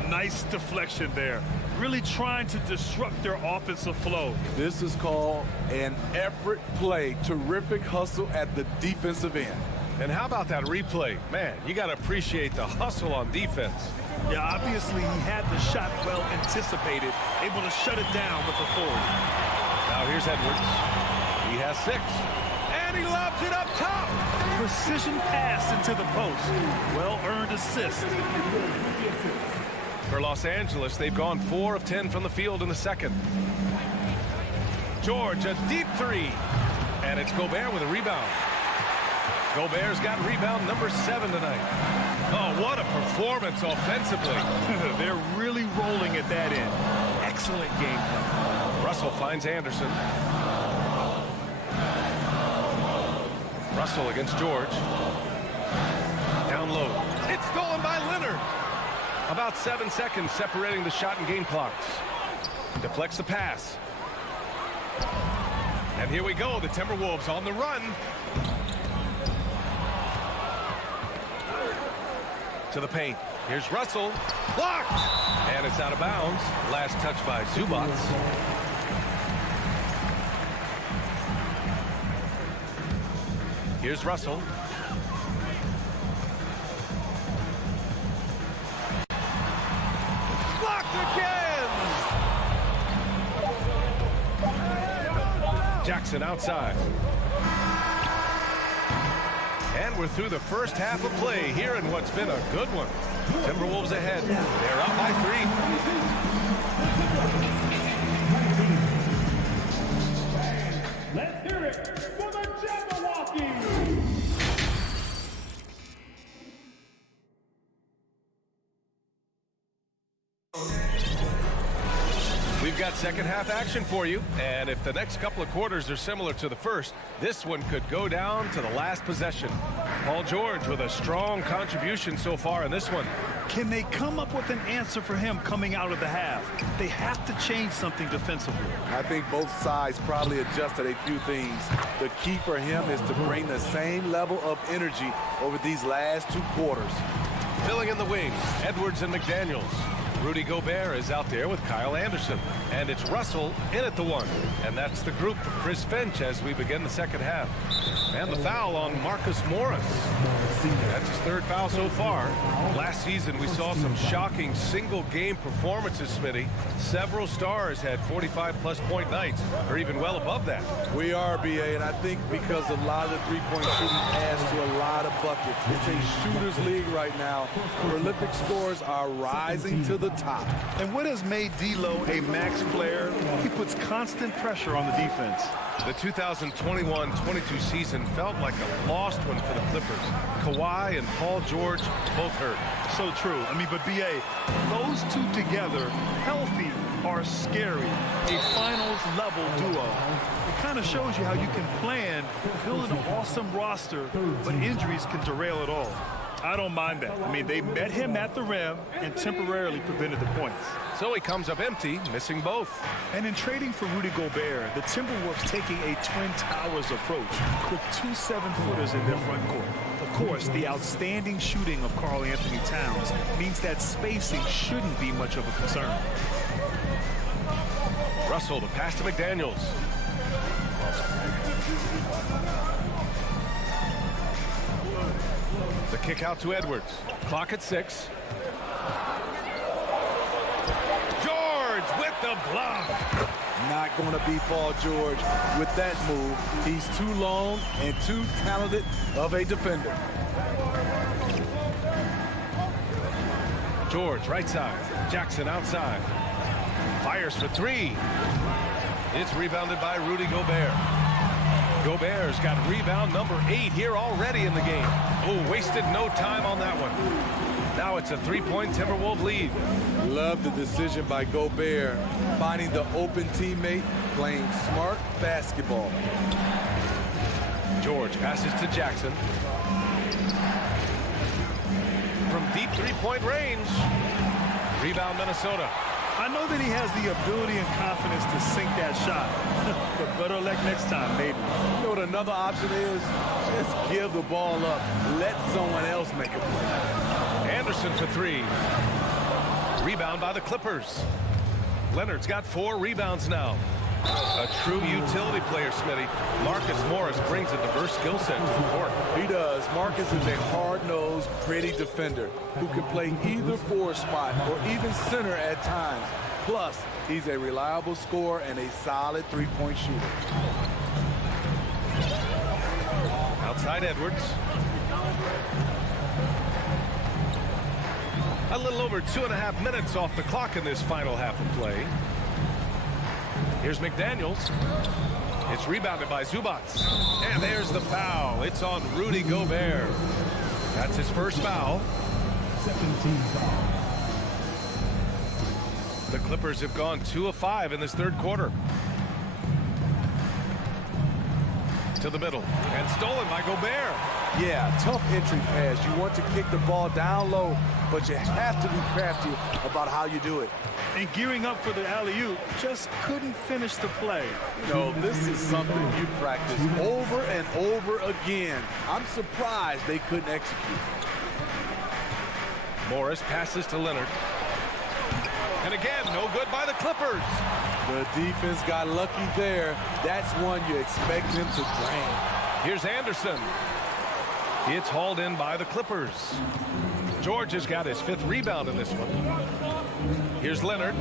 Nice deflection there. Really trying to disrupt their offensive flow. This is called an effort play. Terrific hustle at the defensive end. And how about that replay? Man, you got to appreciate the hustle on defense. Yeah, obviously he had the shot well anticipated, able to shut it down with authority. Now here's Edwards. He has 6. And he lobs it up top. Precision pass into the post. Well-earned assist. For Los Angeles, they've gone 4 of 10 from the field in the second. George, a deep 3. And it's Gobert with a rebound. Gobert's got rebound number 7 tonight. Oh, what a performance offensively. They're really rolling at that end. Excellent game plan. Russell finds Anderson. Russell against George. Down low. It's stolen by Leonard. About 7 seconds separating the shot and game clocks. Deflects the pass. And here we go. The Timberwolves on the run. To the paint. Here's Russell. Blocked! And it's out of bounds. Last touch by Zubac. Here's Russell. Blocked again! Jackson outside. And we're through the first half of play here in what's been a good one. Timberwolves ahead. They're up by 3. Let's hear it for the Jabberwocky! We've got second half action for you, and if the next couple of quarters are similar to the first, this one could go down to the last possession. Paul George with a strong contribution so far in this one. Can they come up with an answer for him coming out of the half? They have to change something defensively. I think both sides probably adjusted a few things. The key for him is to bring the same level of energy over these last 2 quarters. Filling in the wings, Edwards and McDaniels. Rudy Gobert is out there with Kyle Anderson. And it's Russell in at the 1. And that's the group for Chris Finch as we begin the second half. And the foul on Marcus Morris. That's his 3rd foul so far. Last season we saw some shocking single-game performances, Smitty. Several stars had 45-plus point nights, or even well above that. We are, BA, and I think because a lot of the three-point shooting adds to a lot of buckets. It's a shooter's league right now. Prolific scores are rising to the top. And what has made D'Lo a max player? He puts constant pressure on the defense. The 2021-22 season felt like a lost one for the Clippers. Kawhi and Paul George both hurt. So true. I mean, but BA, those two together, healthy, are scary. A finals-level duo. It kind of shows you how you can plan, build an awesome roster, but injuries can derail it all. I don't mind that. I mean, they met him at the rim and temporarily prevented the points. So he comes up empty, missing both. And in trading for Rudy Gobert, the Timberwolves taking a Twin Towers approach with 2 7-footers in their front court. Of course, the outstanding shooting of Karl Anthony Towns means that spacing shouldn't be much of a concern. Russell to pass to McDaniels. The kick out to Edwards. Clock at 6. George with the block. Not going to be Paul George with that move. He's too long and too talented of a defender. George right side. Jackson outside. Fires for 3. It's rebounded by Rudy Gobert. Gobert's got rebound number 8 here already in the game. Oh, wasted no time on that one. Now it's a 3-point Timberwolves lead. Love the decision by Gobert, finding the open teammate, playing smart basketball. George passes to Jackson. From deep 3-point range. Rebound Minnesota. I know that he has the ability and confidence to sink that shot. But better luck next time, maybe. You know what another option is? Just give the ball up. Let someone else make a play. Anderson for 3. Rebound by the Clippers. Leonard's got 4 rebounds now. A true utility player, Smitty. Marcus Morris brings a diverse skill set to the court. He does. Marcus is a hard-nosed, gritty defender who can play either 4 spot or even center at times. Plus, he's a reliable scorer and a solid 3-point shooter. Outside Edwards. A little over 2.5 minutes off the clock in this final half of play. Here's McDaniels. It's rebounded by Zubats. And there's the foul. It's on Rudy Gobert. That's his first foul. 17 foul. The Clippers have gone 2 of 5 in this third quarter. To the middle. And stolen by Gobert. Yeah, tough entry pass. You want to kick the ball down low, but you have to be crafty about how you do it. And gearing up for the alley-oop, just couldn't finish the play. No, this is something you practice over and over again. I'm surprised they couldn't execute. Morris passes to Leonard. And again, no good by the Clippers. The defense got lucky there. That's one you expect him to drain. Here's Anderson. It's hauled in by the Clippers. George has got his 5th rebound in this one. Here's Leonard.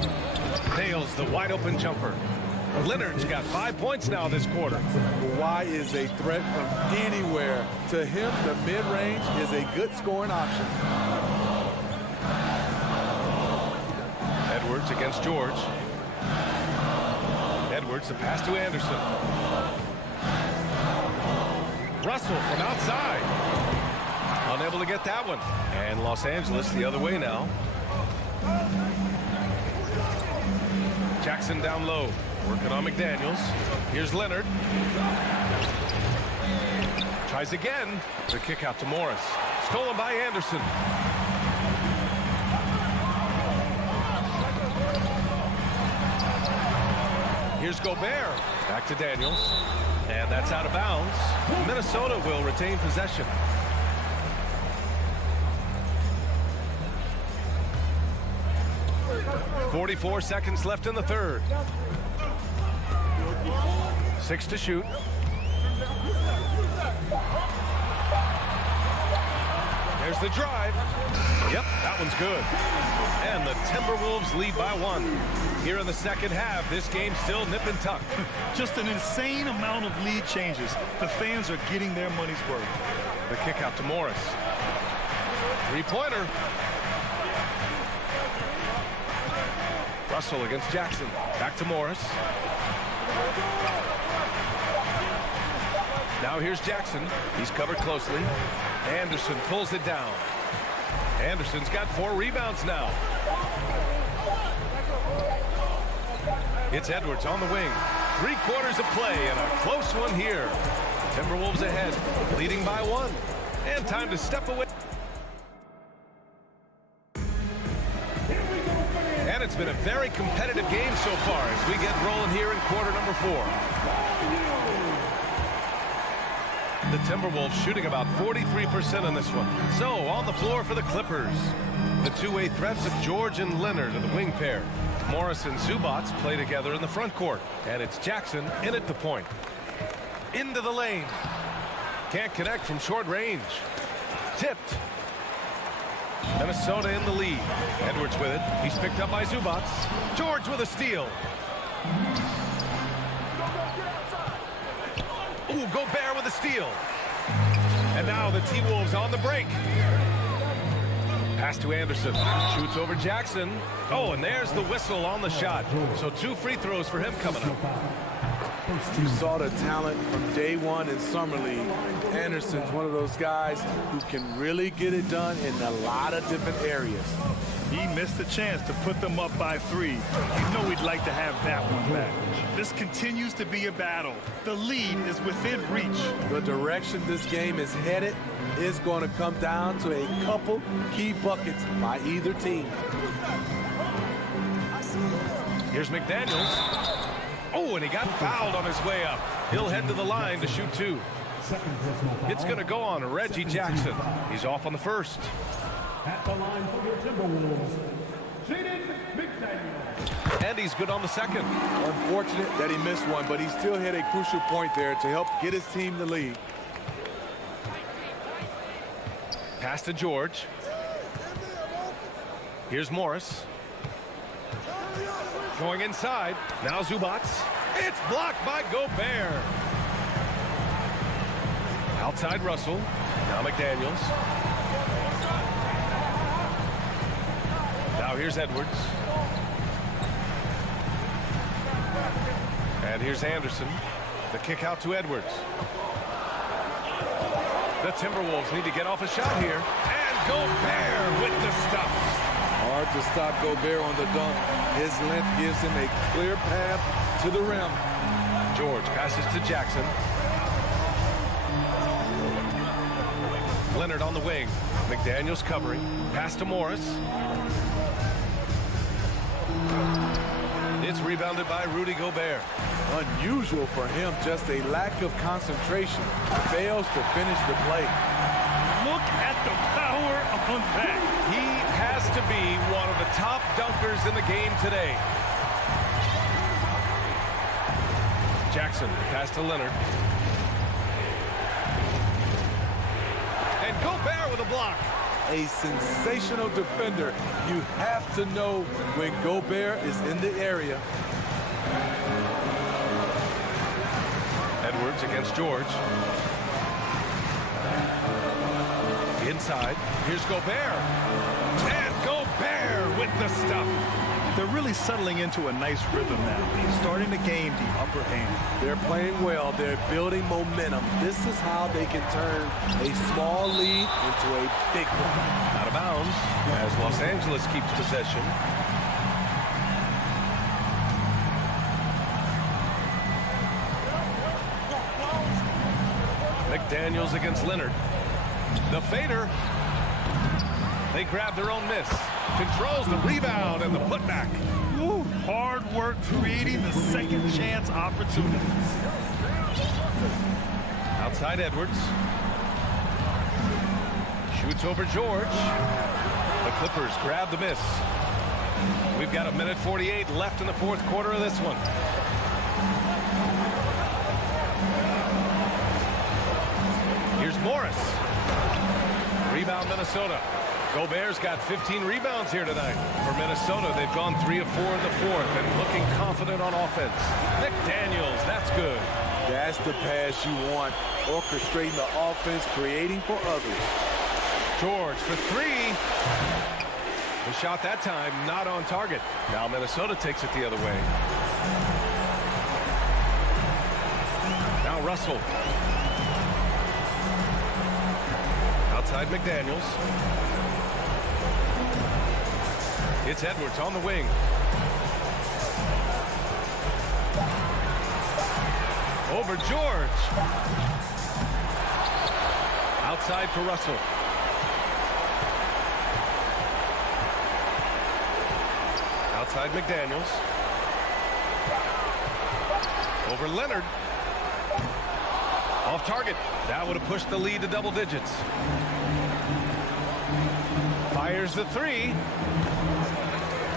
Nails the wide open jumper. Leonard's got 5 points now this quarter. Kawhi is a threat from anywhere. To him, the mid-range is a good scoring option. Edwards against George. Edwards, the pass to Anderson. Russell from outside. Unable to get that one. And Los Angeles the other way now. Jackson down low. Working on McDaniels. Here's Leonard. Tries again. The kick out to Morris. Stolen by Anderson. Here's Gobert. Back to Daniels. And that's out of bounds. Minnesota will retain possession. .44 seconds left in the third. 6 to shoot. There's the drive. Yep, that one's good. And the Timberwolves lead by 1. Here in the second half, this game's still nip and tuck. Just an insane amount of lead changes. The fans are getting their money's worth. The kick out to Morris. 3-pointer. Russell against Jackson. Back to Morris. Now here's Jackson. He's covered closely. Anderson pulls it down. Anderson's got 4 rebounds now. It's Edwards on the wing. 3 quarters of play and a close one here. Timberwolves ahead, leading by 1. And time to step away. And it's been a very competitive game so far as we get rolling here in quarter number 4. The Timberwolves shooting about 43% in this one. So on the floor for the Clippers. The two-way threats of George and Leonard are the wing pair. Morris and Zubats play together in the front court. And it's Jackson in at the point. Into the lane. Can't connect from short range. Tipped. Minnesota in the lead. Edwards with it. He's picked up by Zubats. George with a steal. Ooh, Gobert with a steal. And now the T-Wolves on the break. Pass to Anderson. Shoots over Jackson. Oh, and there's the whistle on the shot. So 2 free throws for him coming up. You saw the talent from day one in Summer League. Anderson's one of those guys who can really get it done in a lot of different areas. He missed the chance to put them up by 3. You know he'd like to have that one back. This continues to be a battle. The lead is within reach. The direction this game is headed is going to come down to a couple key buckets by either team. Here's McDaniels. Oh, and he got fouled on his way up. He'll head to the line to shoot 2. It's going to go on Reggie Jackson. He's off on the first. At the line for your Timberwolves, Jaden McDaniels. And he's good on the second. Unfortunate that he missed one, but he still hit a crucial point there to help get his team the lead. Pass to George. Here's Morris. Going inside. Now Zubats. It's blocked by Gobert. Outside Russell. Now McDaniels. Now here's Edwards. And here's Anderson. The kick out to Edwards. The Timberwolves need to get off a shot here. And Gobert with the stuff. Hard to stop Gobert on the dunk. His length gives him a clear path to the rim. George passes to Jackson. Leonard on the wing. McDaniels covering. Pass to Morris. It's rebounded by Rudy Gobert. Unusual for him, just a lack of concentration. Fails to finish the play. Look at the power on that. He has to be one of the top dunkers in the game today. Jackson, pass to Leonard. And Gobert with a block. A sensational defender. You have to know when Gobert is in the area. Edwards against George. Inside. Here's Gobert. And Gobert with the stuff. They're really settling into a nice rhythm now, starting to gain the upper hand. They're playing well. They're building momentum. This is how they can turn a small lead into a big one. Out of bounds as Los Angeles keeps possession. McDaniels against Leonard. The fader. They grab their own miss. Controls the rebound and the putback. Ooh, hard work creating the second chance opportunities. Outside Edwards. Shoots over George. The Clippers grab the miss. We've got 1:48 left in the fourth quarter of this one. Here's Morris. Rebound Minnesota. Gobert's got 15 rebounds here tonight. For Minnesota, they've gone 3 of 4 in the fourth and looking confident on offense. McDaniels, that's good. That's the pass you want. Orchestrating the offense, creating for others. George for 3. The shot that time not on target. Now Minnesota takes it the other way. Now Russell. Outside McDaniels. It's Edwards on the wing. Over George. Outside for Russell. Outside McDaniels. Over Leonard. Off target. That would have pushed the lead to double digits. Fires the 3.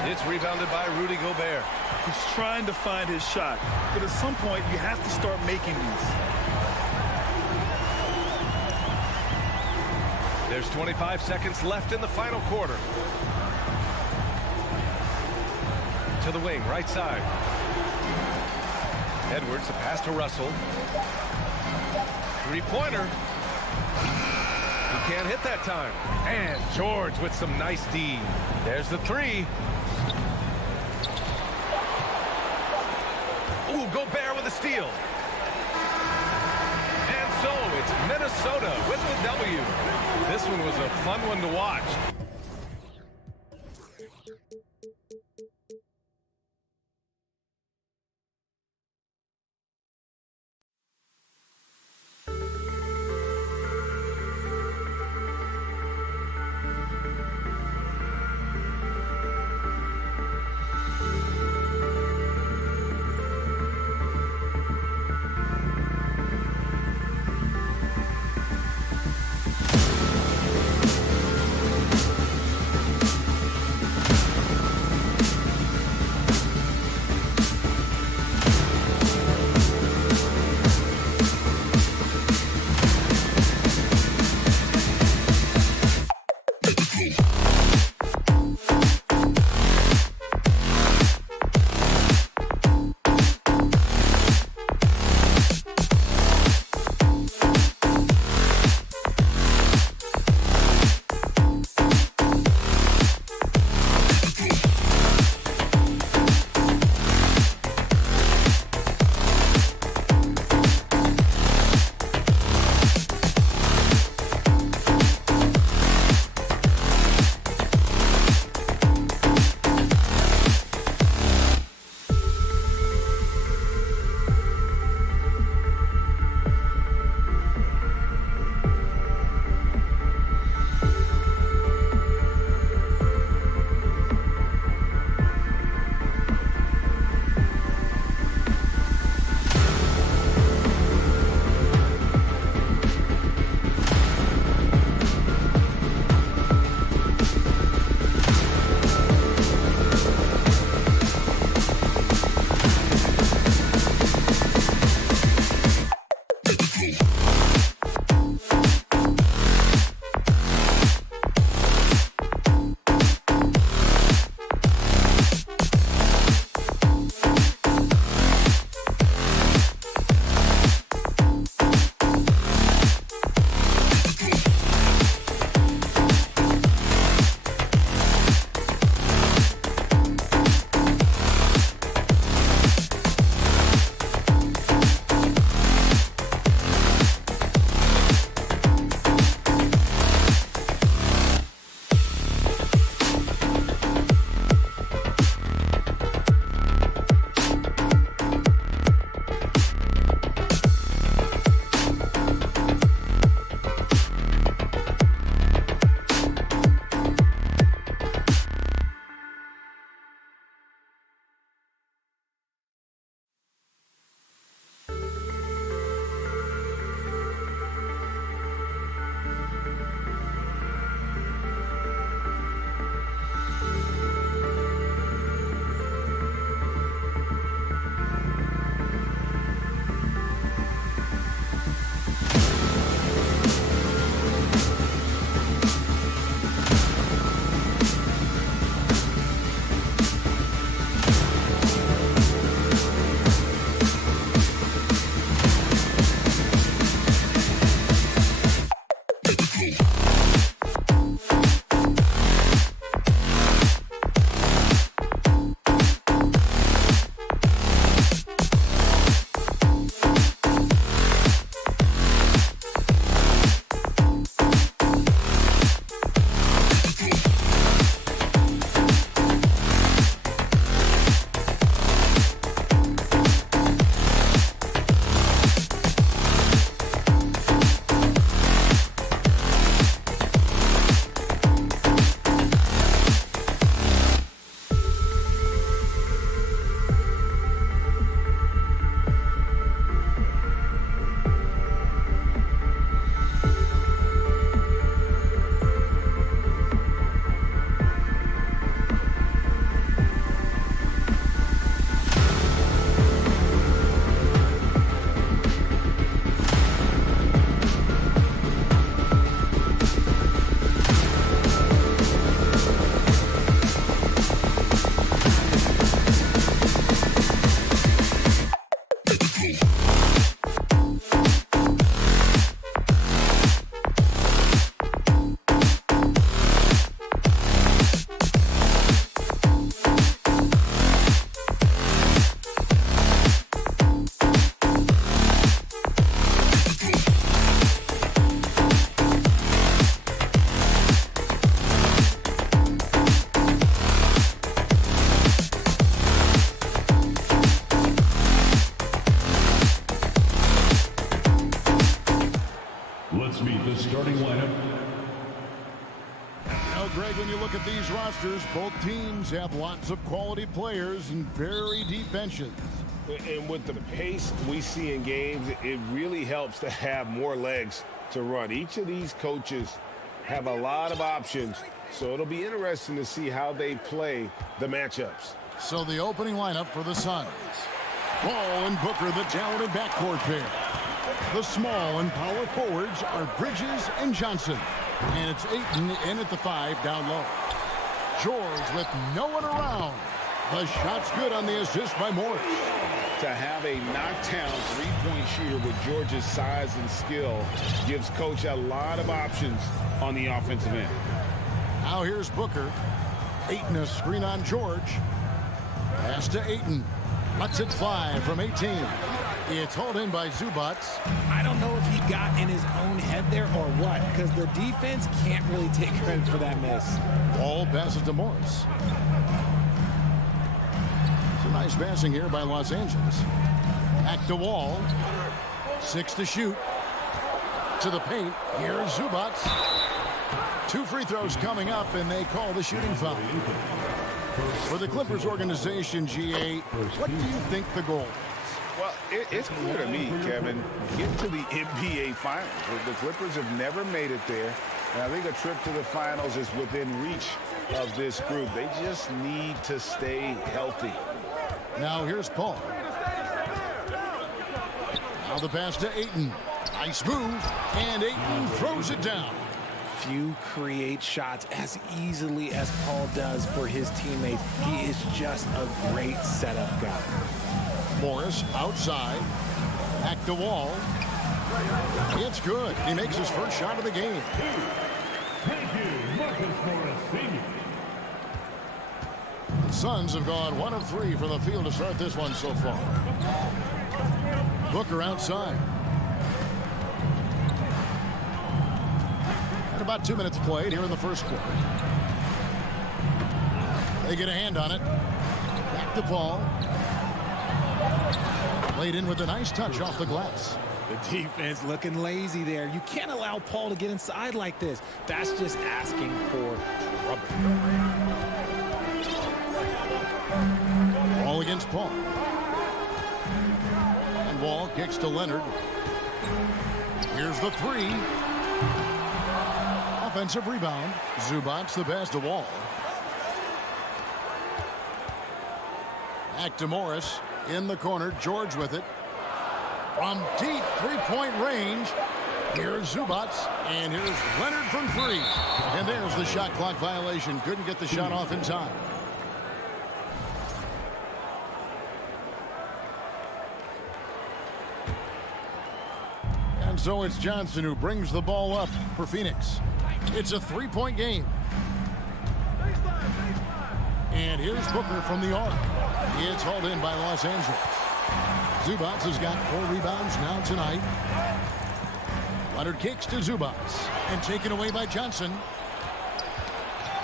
It's rebounded by Rudy Gobert. He's trying to find his shot, but at some point you have to start making these. There's 25 seconds left in the final quarter. To the wing, right side. Edwards, the pass to Russell. Three-pointer. He can't hit that time. And George with some nice D. There's the 3. Ooh, Gobert with a steal. And so it's Minnesota with the W. This one was a fun one to watch. Greg, when you look at these rosters, both teams have lots of quality players and very deep benches. And with the pace we see in games, it really helps to have more legs to run. Each of these coaches have a lot of options, so it'll be interesting to see how they play the matchups. So the opening lineup for the Suns. Ball and Booker, the talented backcourt pair. The small and power forwards are Bridges and Johnson. And it's Ayton in at the 5 down low. George with no one around. The shot's good on the assist by Morris. To have a knockdown three-point shooter with George's size and skill gives Coach a lot of options on the offensive end. Now here's Booker. Ayton a screen on George. Pass to Ayton. Lets it fly from 18. It's hauled in by Zubac. I don't know if he got in his own head there or what, because the defense can't really take credit for that miss. Ball passes to Morris. Some nice passing here by Los Angeles. Back to Wall. 6 to shoot. To the paint. Here's Zubac. 2 free throws coming up, and they call the shooting foul. For the Clippers organization, GA, what do you think the goal is? Well, it's clear to me, Kevin, get to the NBA Finals. The Clippers have never made it there, and I think a trip to the Finals is within reach of this group. They just need to stay healthy. Now here's Paul. Now the pass to Ayton. Nice move, and Ayton throws it down. Few create shots as easily as Paul does for his teammates. He is just a great setup guy. Morris outside. Back to Wall. It's good. He makes his first shot of the game. Thank you, Marcus Morris, Sr. The Suns have gone 1 of 3 from the field to start this one so far. Booker outside. And about 2 minutes played here in the first quarter. They get a hand on it. Back to Paul. Laid in with a nice touch off the glass. The defense looking lazy there. You can't allow Paul to get inside like this. That's just asking for trouble. Ball against Paul. And Wall kicks to Leonard. Here's the 3. Offensive rebound. Zubac the pass to Wall. Back to Morris. In the corner. George with it. From deep three-point range. Here's Zubac. And here's Leonard from 3. And there's the shot clock violation. Couldn't get the shot off in time. And so it's Johnson who brings the ball up for Phoenix. It's a 3-point game. And here's Booker from the arc. It's hauled in by Los Angeles. Zubac has got 4 rebounds now tonight. Leonard kicks to Zubac. And taken away by Johnson.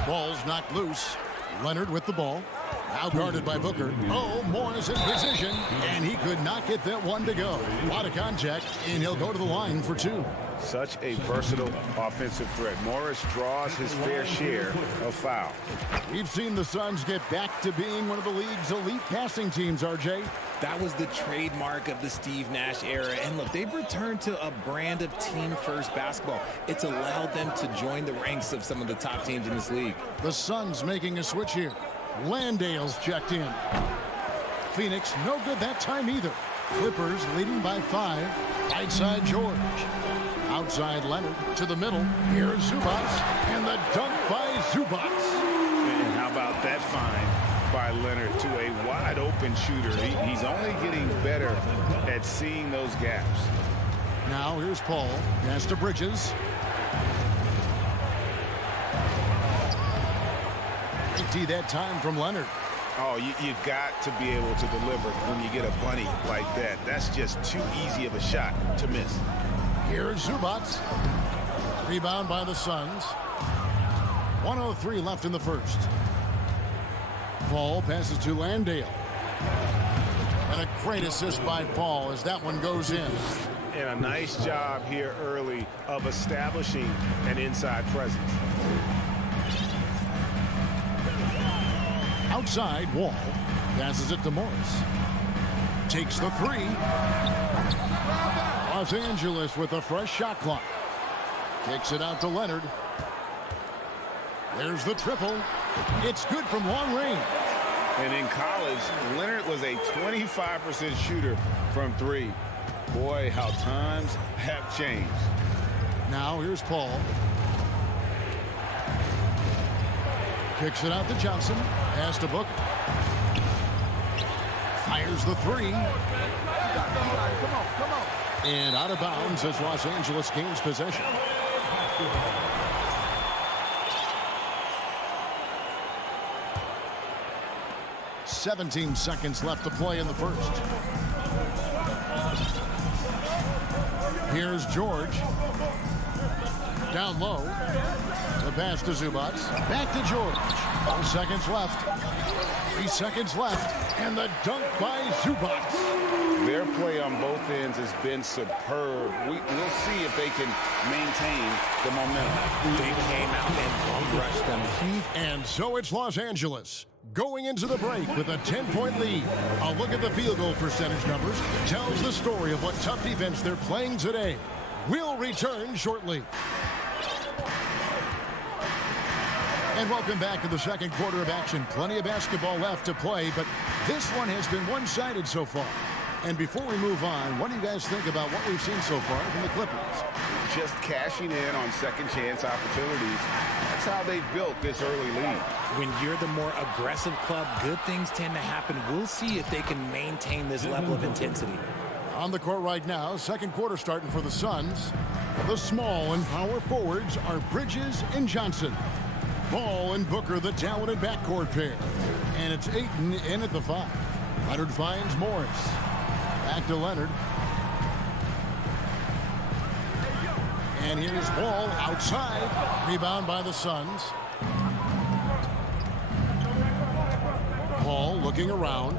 Ball's knocked loose. Leonard with the ball. Now guarded by Booker. Oh, Morris in position. And he could not get that one to go. A lot of contact. And he'll go to the line for 2. Such a versatile offensive threat. Morris draws his fair share of foul. We've seen the Suns get back to being one of the league's elite passing teams, RJ. That was the trademark of the Steve Nash era. And look, they've returned to a brand of team-first basketball. It's allowed them to join the ranks of some of the top teams in this league. The Suns making a switch here. Landale's checked in. Phoenix no good that time either. Clippers leading by 5. Right side George. Outside Leonard to the middle. Here's Zubac. And the dunk by Zubac. And how about that find by Leonard to a wide open shooter? He's only getting better at seeing those gaps. Now here's Paul. Pass to Bridges. 90 that time from Leonard. Oh, you've got to be able to deliver when you get a bunny like that. That's just too easy of a shot to miss. Here's Zubac. Rebound by the Suns. 1:03 left in the first. Paul passes to Landale. And a great assist by Paul as that one goes in. And a nice job here early of establishing an inside presence. Outside, Wall passes it to Morris. Takes the three. Los Angeles with a fresh shot clock. Kicks it out to Leonard. There's the triple. It's good from long range. And in college, Leonard was a 25% shooter from three. Boy, how times have changed. Now here's Paul. Kicks it out to Johnson. Pass to Booker. Fires the three. And out of bounds as Los Angeles gains possession. "17 seconds left to play in the first." Here's George. Down low. The pass to Zubac. Back to George. 4 seconds left. 3 seconds left. And the dunk by Zubac. Their play on both ends has been superb. We'll see if they can maintain the momentum. They came out and rushed them. And so it's Los Angeles going into the break with a 10-point lead. A look at the field goal percentage numbers tells the story of what tough defense they're playing today. We'll return shortly. And welcome back to the second quarter of action. Plenty of basketball left to play, but this one has been one-sided so far. And before we move on, what do you guys think about what we've seen so far from the Clippers? Just cashing in on second chance opportunities. That's how they've built this early lead. When you're the more aggressive club, good things tend to happen. We'll see if they can maintain this level of intensity. On the court right now, second quarter starting for the Suns. The small and power forwards are Bridges and Johnson. Ball and Booker, the talented backcourt pair. And it's Ayton in at the 5. Leonard finds Morris. Back to Leonard. And here's Ball outside. Rebound by the Suns. Ball looking around.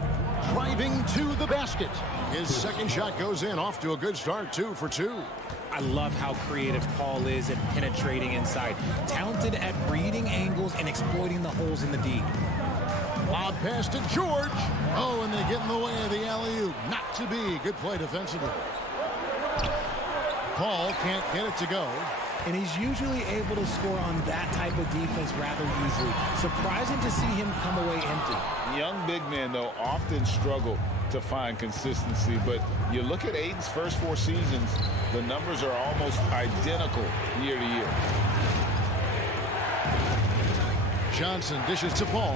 Driving to the basket. His second shot goes in, off to a good start, 2 for 2. I love how creative Paul is at penetrating inside. Talented at reading angles and exploiting the holes in the D. Lob pass to George. Oh, and they get in the way of the alley-oop. Not to be. Good play defensively. Paul can't get it to go. And he's usually able to score on that type of defense rather easily. Surprising to see him come away empty. Young big men, though, often struggle to find consistency. But you look at Ayton's first 4 seasons, the numbers are almost identical year to year. Johnson dishes to Paul.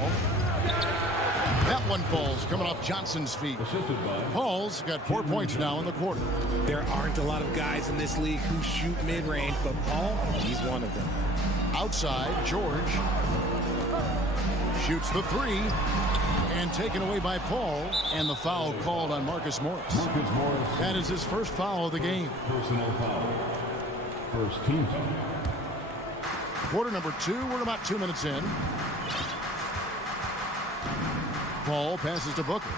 That one falls, coming off Johnson's feet. Paul's got 4 points now in the quarter. There aren't a lot of guys in this league who shoot mid-range, but Paul, he's one of them. Outside, George shoots the 3. And taken away by Paul, and the foul called on Marcus Morris. That is his first foul of the game. Personal foul. First team foul. Quarter number 2, we're about 2 minutes in. Paul passes to Booker.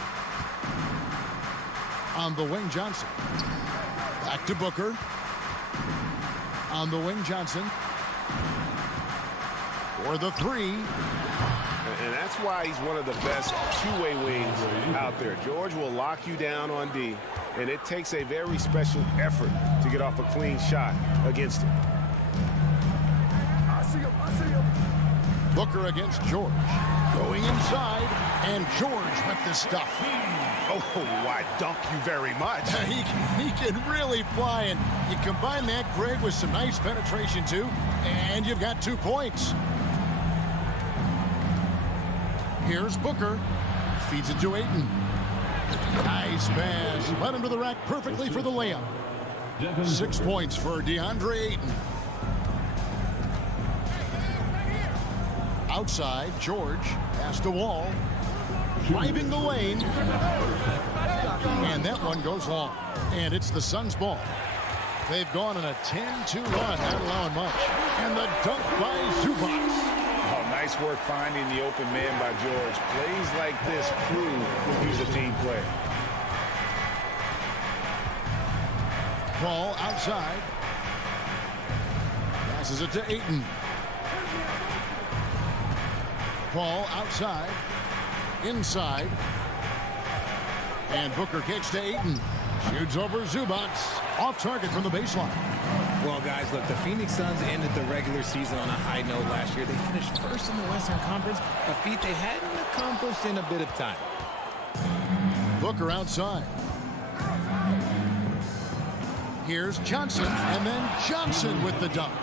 On the wing, Johnson. Back to Booker. On the wing, Johnson. For the 3. And that's why he's one of the best two-way wings out there. George will lock you down on D, and it takes a very special effort to get off a clean shot against him. I see him. Booker against George. Going inside, and George with the stuff. Oh, why, dunk you very much. He can really fly, and you combine that, Greg, with some nice penetration, too, and you've got 2 points. Here's Booker. Feeds it to Ayton. Nice pass. Led him to the rack perfectly for the layup. 6 points for DeAndre Ayton. Outside, George. Pass to Wall. Driving the lane. And that one goes long. And it's the Suns' ball. They've gone on a 10-2 run, not allowing much. And the dunk by Zubac. Nice work finding the open man by George. Plays like this prove he's a team player. Ball outside. Passes it to Ayton. Paul outside. inside. And Booker kicks to Ayton. Shoots over Zubac. Off target from the baseline. Well, guys, look, the Phoenix Suns ended the regular season on a high note last year. They finished first in the Western Conference, a feat they hadn't accomplished in a bit of time. Booker outside. Here's Johnson, and then Johnson with the dunk.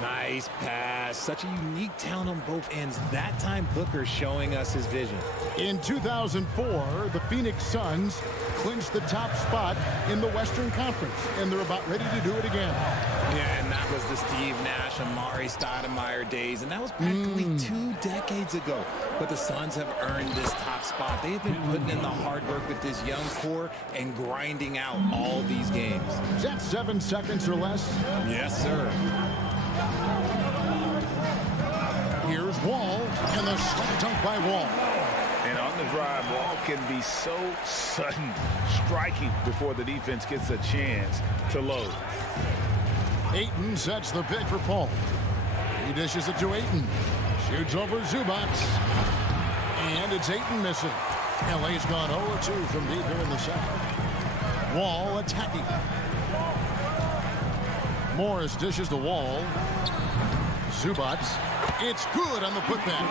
Nice pass. Such a unique talent on both ends. That time, Booker showing us his vision. In 2004, the Phoenix Suns clinched the top spot in the Western Conference, and they're about ready to do it again. Yeah, and that was the Steve Nash, Amari Stoudemire days, and that was practically 2 decades ago. But the Suns have earned this top spot. They've been putting in the hard work with this young core and grinding out all these games. Is that 7 seconds or less? Yes, sir. Here's Wall, and the slam dunk by Wall. And on the drive, Wall can be so sudden, striking before the defense gets a chance to load. Ayton sets the pick for Paul. He dishes it to Ayton. Shoots over Zubac. And it's Ayton missing. LA's gone 0-2 from deep here in the second. Wall attacking. Morris dishes to Wall. Zubac. It's good on the putback.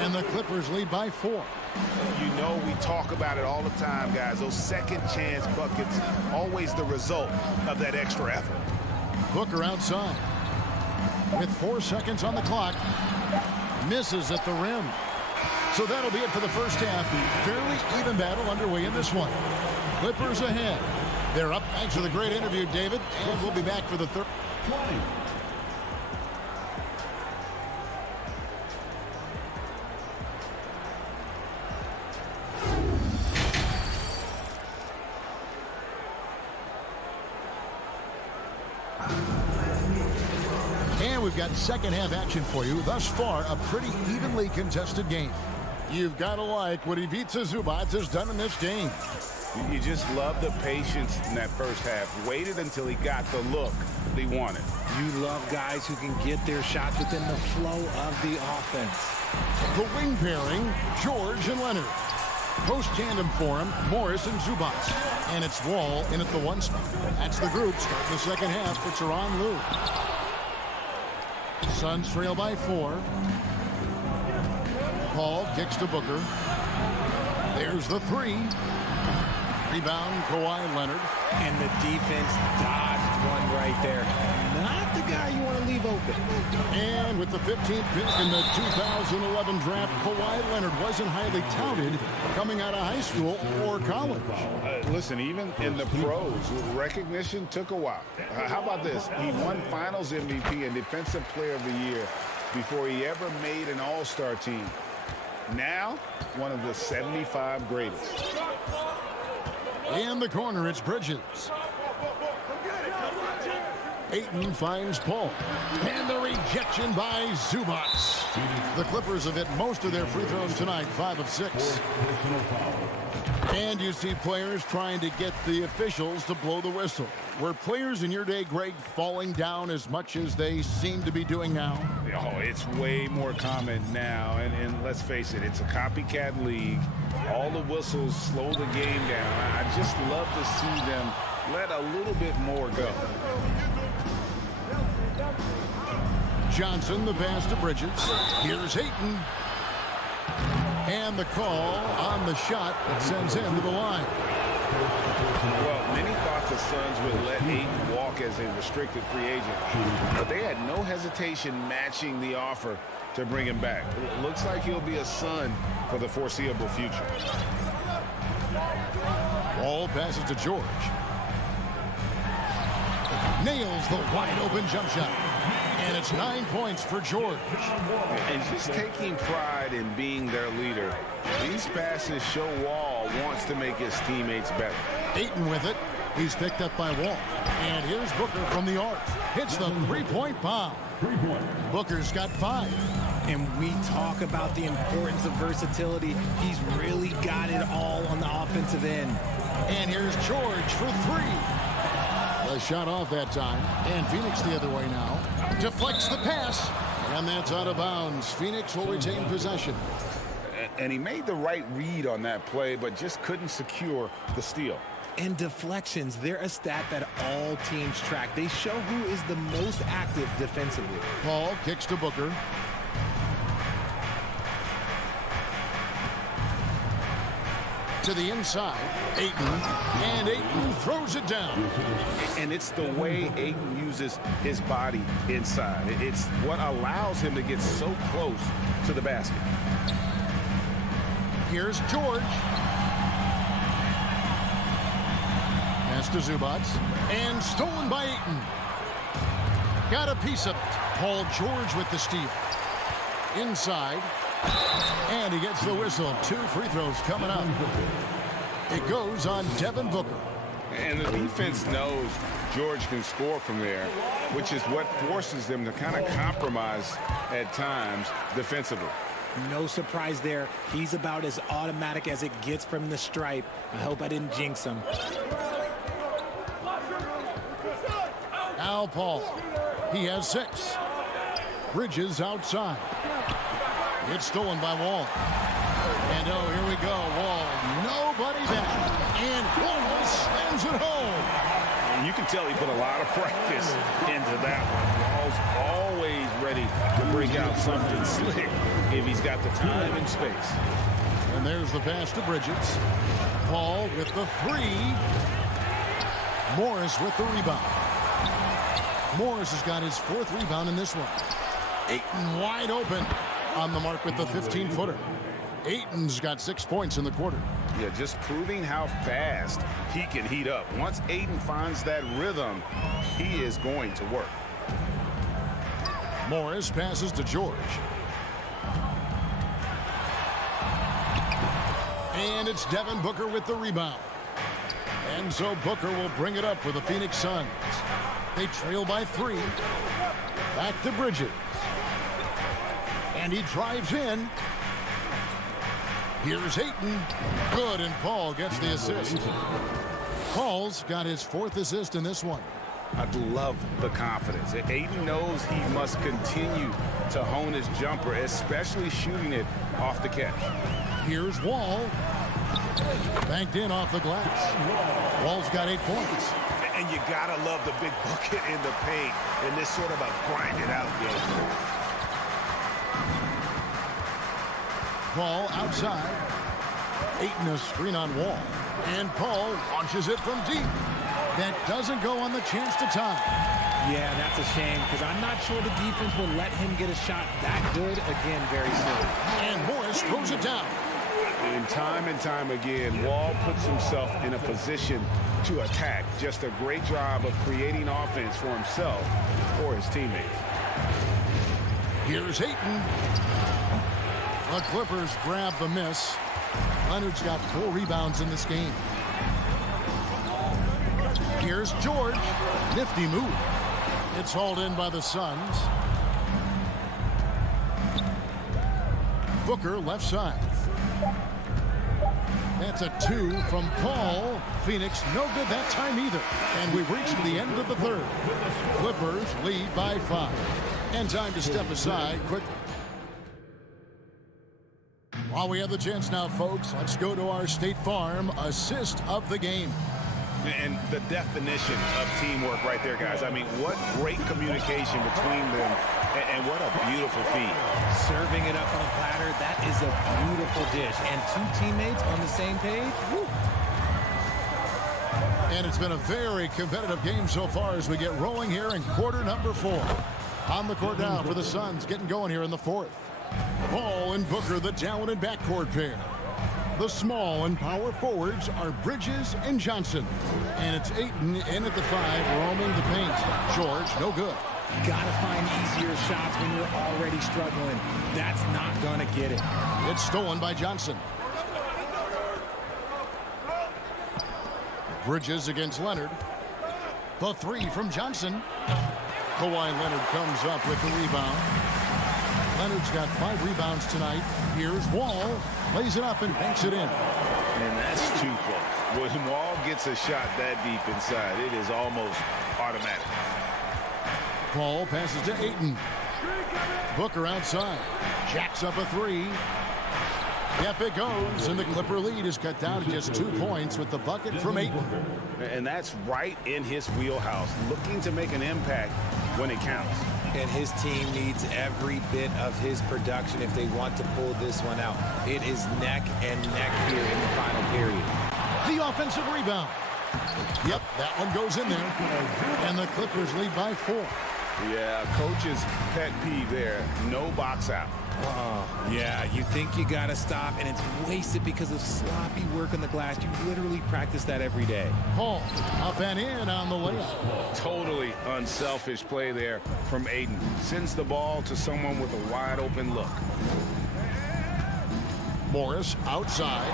And the Clippers lead by 4. You know we talk about it all the time, guys. Those second chance buckets, always the result of that extra effort. Booker outside. With 4 seconds on the clock. Misses at the rim. So that'll be it for the first half. Fairly even battle underway in this one. Clippers ahead. They're up. Thanks for the great interview, David. And we'll be back for the third. 20. And we've got second half action for you. Thus far, a pretty evenly contested game. You've got to like what Ivica Zubac has done in this game. You just love the patience in that first half. Waited until he got the look he wanted. You love guys who can get their shots within the flow of the offense. The wing pairing, George and Leonard. Post tandem for him, Morris and Zubac. And it's Wall in at the 1 spot. That's the group starting the second half for Tyronn Lue. Suns trail by 4. Paul kicks to Booker. There's the 3. Rebound, Kawhi Leonard. And the defense dodged one right there. Not the guy you want to leave open. And with the 15th pick in the 2011 draft, Kawhi Leonard wasn't highly touted coming out of high school or college. Listen, even in the pros, recognition took a while. How about this? He won Finals MVP and Defensive Player of the Year before he ever made an All-Star team. Now, one of the 75 greatest. In the corner, it's Bridges. Ayton finds Paul. And the rejection by Zubac. The Clippers have hit most of their free throws tonight, 5 of 6. And you see players trying to get the officials to blow the whistle. Were players in your day, Greg, falling down as much as they seem to be doing now? Oh, it's way more common now. And let's face it, it's a copycat league. All the whistles slow the game down. I just love to see them let a little bit more go. Johnson, the pass to Bridges. Here's Ayton. And the call on the shot that sends him to the line. Well, many thought the Suns would let Ayton walk as a restricted free agent, but they had no hesitation matching the offer to bring him back. It looks like he'll be a Sun for the foreseeable future. Ball passes to George. Nails the wide-open jump shot. And it's 9 points for George. And just taking pride in being their leader, these passes show Wall wants to make his teammates better. Ayton with it. He's picked up by Wall. And here's Booker from the arc. Hits the three-point bomb. Booker's got 5. And we talk about the importance of versatility. He's really got it all on the offensive end. And here's George for 3. The shot off that time. And Phoenix the other way now. Deflects the pass. And that's out of bounds. Phoenix will retain possession. And he made the right read on that play, but just couldn't secure the steal. And deflections, they're a stat that all teams track. They show who is the most active defensively. Paul kicks to Booker. To the inside, Ayton, and Ayton throws it down. And it's the way Ayton uses his body inside. It's what allows him to get so close to the basket. Here's George. Pass to Zubac. And stolen by Ayton. Got a piece of it. Paul George with the steal. Inside. And he gets the whistle. 2 free throws coming up. It goes on Devin Booker. And the defense knows George can score from there, which is what forces them to kind of compromise at times defensively. No surprise there. He's about as automatic as it gets from the stripe. I hope I didn't jinx him. Now Paul. He has 6. Bridges outside. It's stolen by Wall. And oh, here we go. Wall. Nobody back. And Wall slams it home. And you can tell he put a lot of practice into that one. Wall's always ready to break out something slick if he's got the time and space. And there's the pass to Bridges. Paul with the 3. Morris with the rebound. Morris has got his 4th rebound in this one. Ayton wide open on the mark with the 15-footer. Ayton's got 6 points in the quarter. Yeah, just proving how fast he can heat up. Once Ayton finds that rhythm, he is going to work. Morris passes to George. And it's Devin Booker with the rebound. And so Booker will bring it up for the Phoenix Suns. They trail by 3. Back to Bridges. And he drives in. Here's Ayton. Good, and Paul gets the assist. Paul's got his 4th assist in this one. I love the confidence. Ayton knows he must continue to hone his jumper, especially shooting it off the catch. Here's Wall. Banked in off the glass. Wall's got 8 points. And you gotta love the big bucket in the paint in this sort of a grind-it-out game. Paul outside. Ayton a screen on Wall. And Paul launches it from deep. That doesn't go on the chance to tie. Yeah, that's a shame because I'm not sure the defense will let him get a shot that good again very soon. And Morris throws it down. And time again, Wall puts himself in a position to attack. Just a great job of creating offense for himself or his teammates. Here's Ayton. The Clippers grab the miss. Leonard's got 4 rebounds in this game. Here's George. Nifty move. It's hauled in by the Suns. Booker left side. That's a 2 from Paul. Phoenix no good that time either. And we've reached the end of the 3rd. Clippers lead by 5. And time to step aside quickly. While we have the chance now, folks, let's go to our State Farm assist of the game. And the definition of teamwork right there, guys. I mean, what great communication between them, and what a beautiful feed. Serving it up on a platter, that is a beautiful dish. And 2 teammates on the same page. Woo. And it's been a very competitive game so far as we get rolling here in quarter number 4. On the court now for the Suns, getting going here in the 4th. Paul and Booker, the down and backcourt pair. The small and power forwards are Bridges and Johnson. And it's Ayton in at the 5, roaming the paint. George, no good. Gotta find easier shots when you're already struggling. That's not gonna get it. It's stolen by Johnson. Bridges against Leonard. The 3 from Johnson. Kawhi Leonard comes up with the rebound. Leonard's got 5 rebounds tonight. Here's Wall. Lays it up and banks it in. And that's too close. When Wall gets a shot that deep inside, it is almost automatic. Paul passes to Ayton. Booker outside. Jacks up a 3. Yep, it goes, and the Clipper lead is cut down to just 2 points with the bucket from Ayton. And that's right in his wheelhouse, looking to make an impact when it counts. And his team needs every bit of his production if they want to pull this one out. It is neck and neck here in the final period. The offensive rebound. Yep, that one goes in there. And the Clippers lead by 4. Yeah, coach's pet peeve there. No box out. Yeah, you think you got to stop, and it's wasted because of sloppy work on the glass. You literally practice that every day. Paul up and in on the layup. Totally unselfish play there from Ayton. Sends the ball to someone with a wide open look. Morris outside.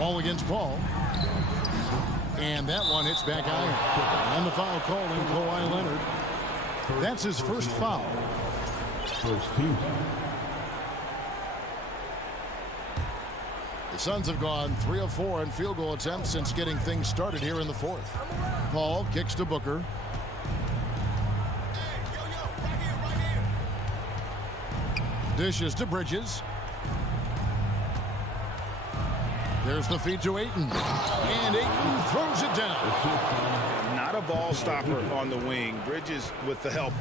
Wall against Paul. And that one hits back iron. And the foul called on Kawhi Leonard. That's his first foul. First team. The Suns have gone 3 of 4 in field goal attempts since getting things started here in the 4th. Paul kicks to Booker. Dishes to Bridges. There's the feed to Ayton. And Ayton throws it down. Not a ball stopper on the wing. Bridges with the helper.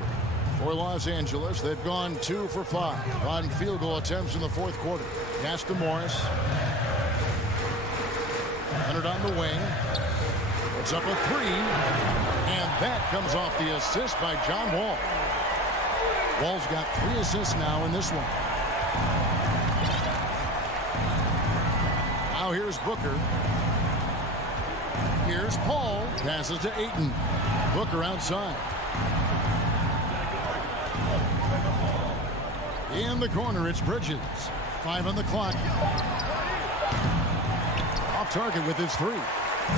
For Los Angeles, they've gone 2 for 5 on field goal attempts in the 4th quarter. Pass to Morris. Leonard on the wing. It's up a 3. And that comes off the assist by John Wall. Wall's got 3 assists now in this one. Now here's Booker. Here's Paul. Passes to Ayton. Booker outside. In the corner, it's Bridges. 5 on the clock. Off target with his 3.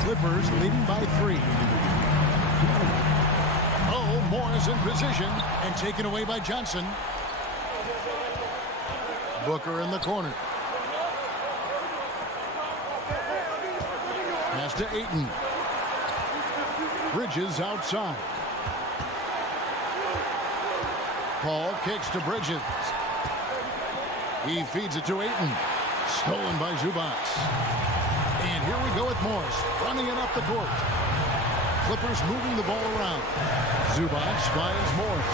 Clippers leading by 3. Oh, Morris in position and taken away by Johnson. Booker in the corner. Pass to Ayton. Bridges outside. Paul kicks to Bridges. He feeds it to Ayton. Stolen by Zubac. And here we go with Morris running it up the court. Clippers moving the ball around. Zubac finds Morris.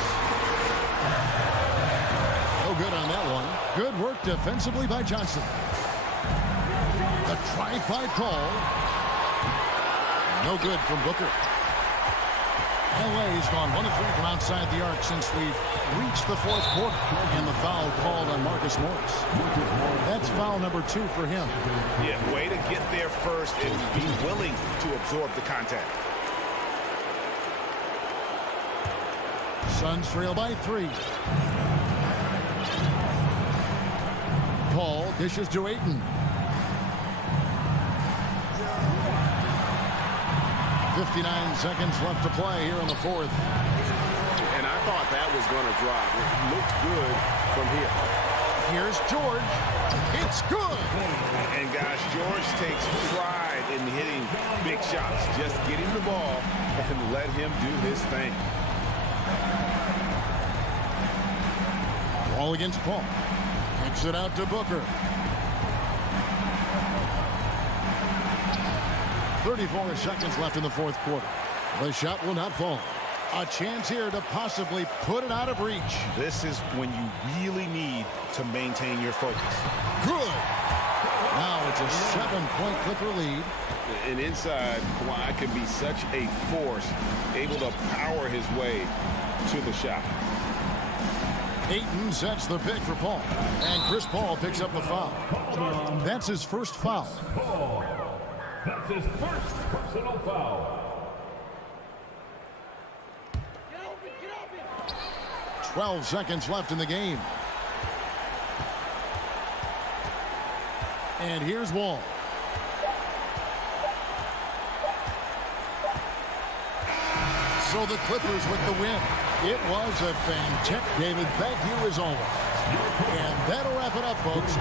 No good on that one. Good work defensively by Johnson. The drive by Paul. No good from Booker. LA's gone 1 of 3 from outside the arc since we've reached the 4th quarter. And the foul called on Marcus Morris. That's foul number 2 for him. Yeah, way to get there first and be willing to absorb the contact. Suns trail by 3. Paul dishes to Ayton. 59 seconds left to play here in the 4th. And I thought that was going to drop. It looked good from here. Here's George. It's good. And guys, George takes pride in hitting big shots. Just get him the ball and let him do his thing. Ball against Paul. Kicks it out to Booker. 34 seconds left in the 4th quarter. The shot will not fall. A chance here to possibly put it out of reach. This is when you really need to maintain your focus. Good. Now it's a 7-point Clipper lead. And inside, Kawhi can be such a force, able to power his way to the shot. Ayton sets the pick for Paul. And Chris Paul picks up the foul. That's his first foul. That's his first personal foul. 12 seconds left in the game. And here's Wall. So the Clippers with the win. It was a fantastic, David. Thank you as always. And that'll wrap it up, folks.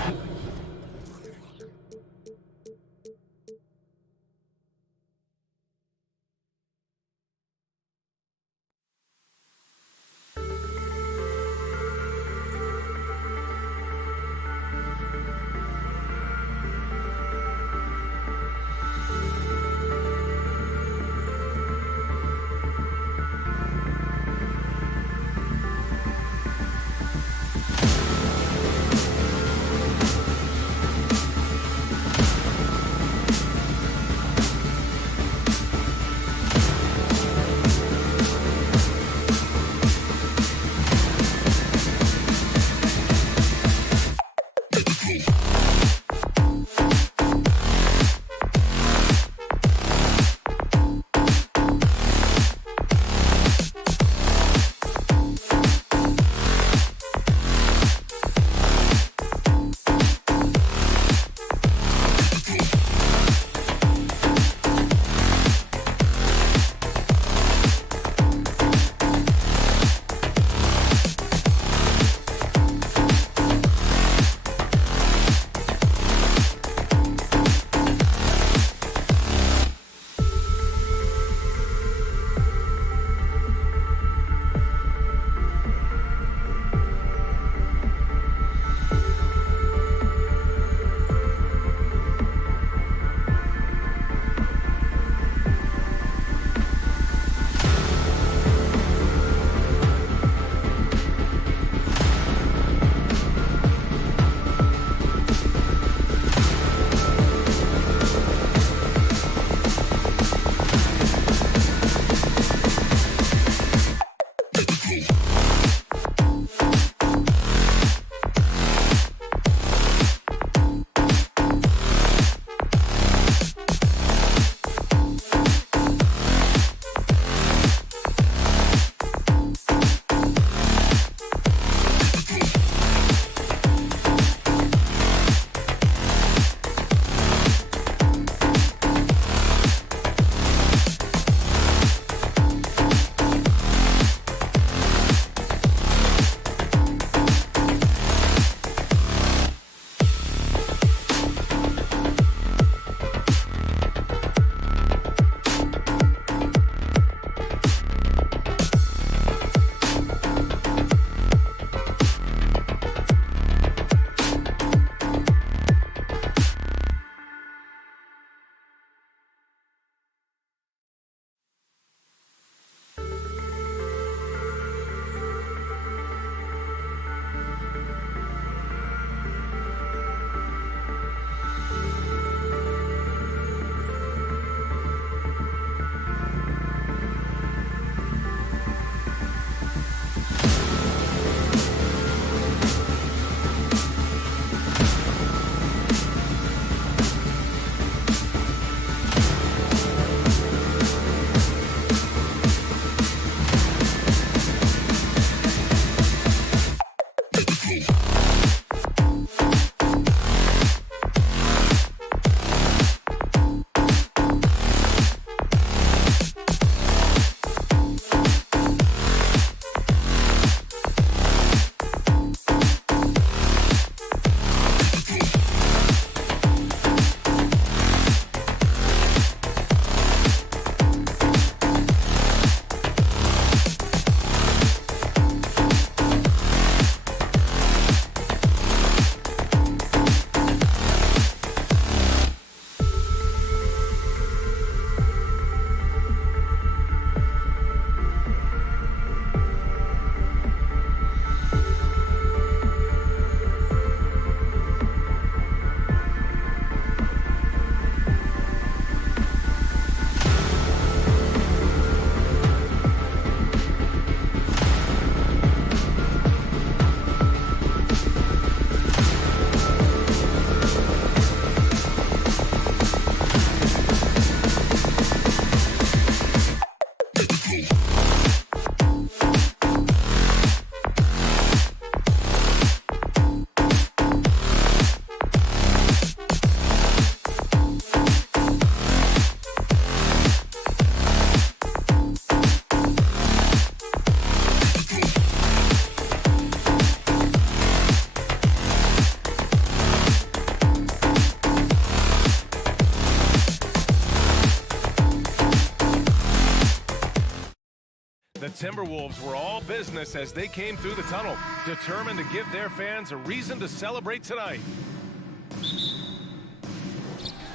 The Timberwolves were all business as they came through the tunnel, determined to give their fans a reason to celebrate tonight.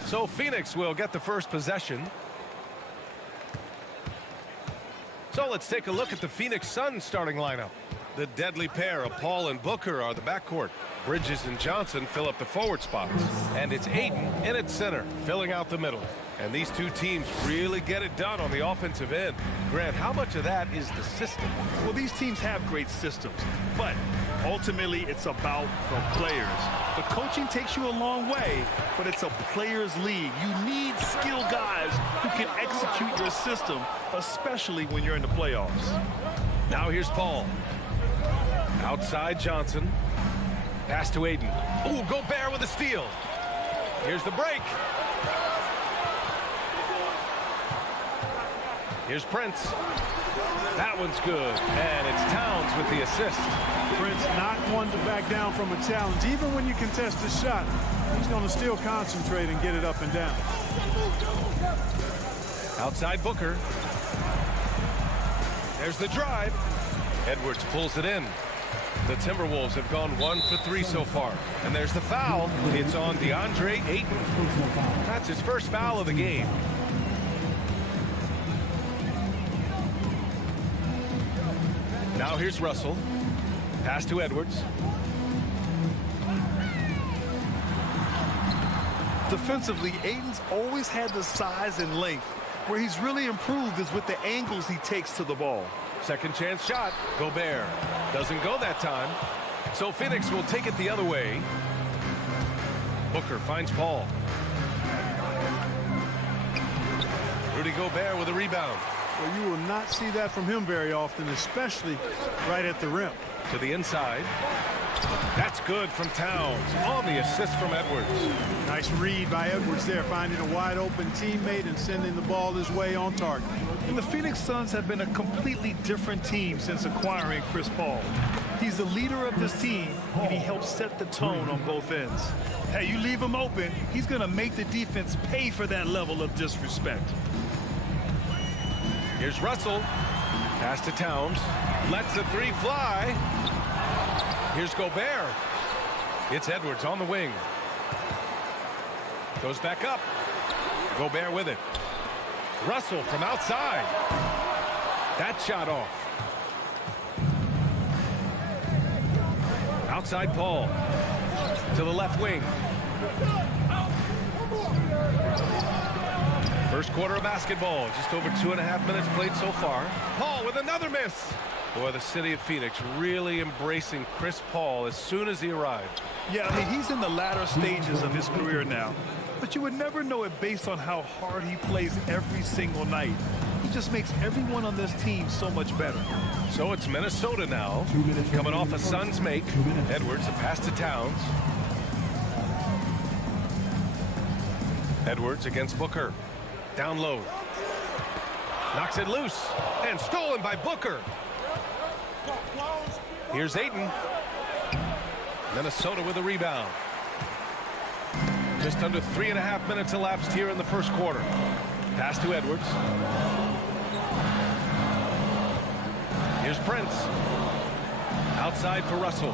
So Phoenix will get the first possession. So let's take a look at the Phoenix Suns starting lineup. The deadly pair of Paul and Booker are the backcourt. Bridges and Johnson fill up the forward spots. And it's Ayton in at center, filling out the middle. And these two teams really get it done on the offensive end. Grant, how much of that is the system? Well, these teams have great systems, but ultimately it's about the players. The coaching takes you a long way, but it's a players' league. You need skilled guys who can execute your system, especially when you're in the playoffs. Now here's Paul. Outside Johnson. Pass to Ayton. Ooh, Gobert with a steal. Here's the break. Here's Prince. That one's good. And it's Towns with the assist. Prince not one to back down from a challenge. Even when you contest the shot, he's going to still concentrate and get it up and down. Outside Booker. There's the drive. Edwards pulls it in. The Timberwolves have gone 1 for 3 so far. And there's the foul. It's on DeAndre Ayton. That's his first foul of the game. Now here's Russell. Pass to Edwards. Defensively, Ayton's always had the size and length. Where he's really improved is with the angles he takes to the ball. Second chance shot. Gobert doesn't go that time. So Phoenix will take it the other way. Booker finds Paul. Rudy Gobert with a rebound. Well, you will not see that from him very often, especially right at the rim. To the inside. That's good from Towns on the assist from Edwards. Nice read by Edwards there, finding a wide open teammate and sending the ball his way on target. And the Phoenix Suns have been a completely different team since acquiring Chris Paul. He's the leader of this team, and he helps set the tone on both ends. Hey, you leave him open, he's going to make the defense pay for that level of disrespect. Here's Russell. Pass to Towns. Lets the three fly. Here's Gobert. It's Edwards on the wing. Goes back up. Gobert with it. Russell from outside. That shot off. Outside Paul. To the left wing. First quarter of basketball. Just over 2.5 minutes played so far. Paul with another miss. Boy, the city of Phoenix really embracing Chris Paul as soon as he arrived. Yeah, I mean, he's in the latter stages of his career now. But you would never know it based on how hard he plays every single night. He just makes everyone on this team so much better. So it's Minnesota now. Coming off a Suns make. Edwards, a pass to Towns. Edwards against Booker. Down low. Knocks it loose. And stolen by Booker. Here's Ayton. Minnesota with a rebound. Just under 3.5 minutes elapsed here in the first quarter. Pass to Edwards. Here's Prince. Outside for Russell.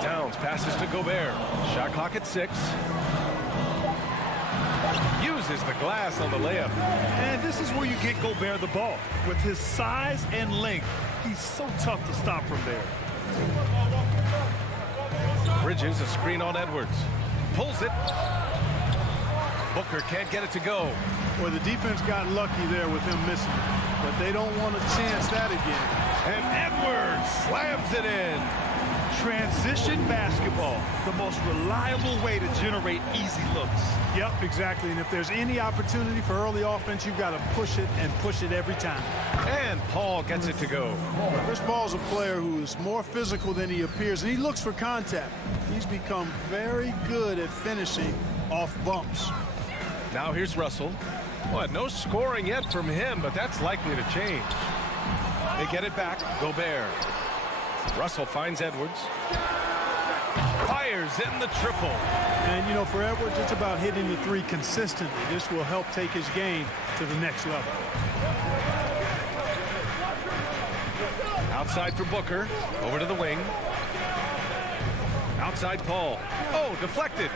Towns passes to Gobert. Shot clock at 6. Uses the glass on the layup. And this is where you get Gobert the ball. With his size and length, he's so tough to stop from there. Bridges a screen on Edwards. Pulls it. Booker can't get it to go. Well, the defense got lucky there with him missing, but they don't want to chance that again. And Edwards slams it in. Transition basketball, the most reliable way to generate easy looks. Yep, exactly. And if there's any opportunity for early offense, you've got to push it and push it every time. And Paul gets it to go. Chris Paul's a player who is more physical than he appears, and he looks for contact. He's become very good at finishing off bumps. Now here's Russell. Well, no scoring yet from him, but that's likely to change. They get it back. Gobert. Russell finds Edwards. Fires in the triple. And, you know, for Edwards, it's about hitting the three consistently. This will help take his game to the next level. Outside for Booker. Over to the wing. Outside Paul. Oh, deflected.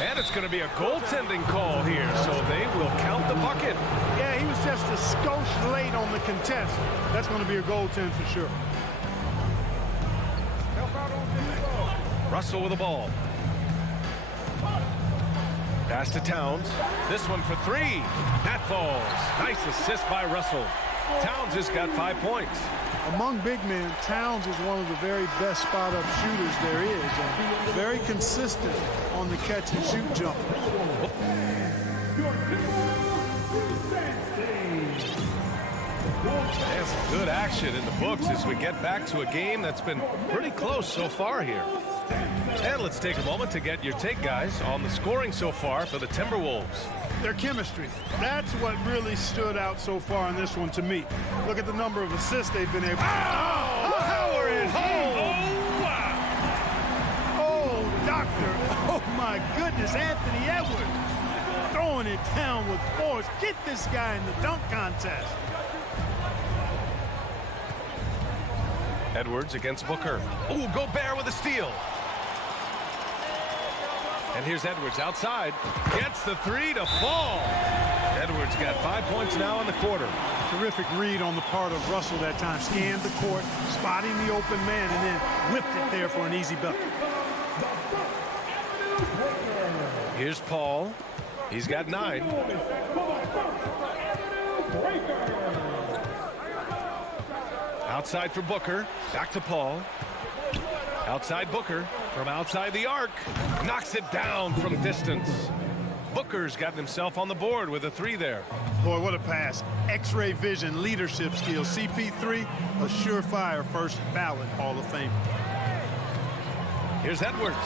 And it's going to be a goaltending call here, so they will count the bucket. Yeah, he was just a skosh late on the contest. That's going to be a goaltend for sure. Russell with the ball. Pass to Towns. This one for 3. That falls. Nice assist by Russell. Towns has got 5 points. Among big men, Towns is one of the very best spot-up shooters there is, and very consistent on the catch-and-shoot jump. There's some good action in the books as we get back to a game that's been pretty close so far here. And let's take a moment to get your take, guys, on the scoring so far for the Timberwolves. Their chemistry. That's what really stood out so far in this one to me. Look at the number of assists they've been able to... Oh, power it home! Oh, wow! Oh, doctor. Oh, my goodness, Anthony Edwards. Throwing it down with force. Get this guy in the dunk contest. Edwards against Booker. Oh, Gobert with a steal. And here's Edwards outside. Gets the 3 to fall. Edwards got 5 points now in the quarter. Terrific read on the part of Russell that time. Scanned the court, spotting the open man, and then whipped it there for an easy bucket. Here's Paul. He's got 9. Outside for Booker. Back to Paul. Outside Booker. From outside the arc. Knocks it down from distance. Booker's gotten himself on the board with a 3 there. Boy, what a pass. X-ray vision, leadership skills. CP3, a surefire first ballot Hall of Fame. Here's Edwards.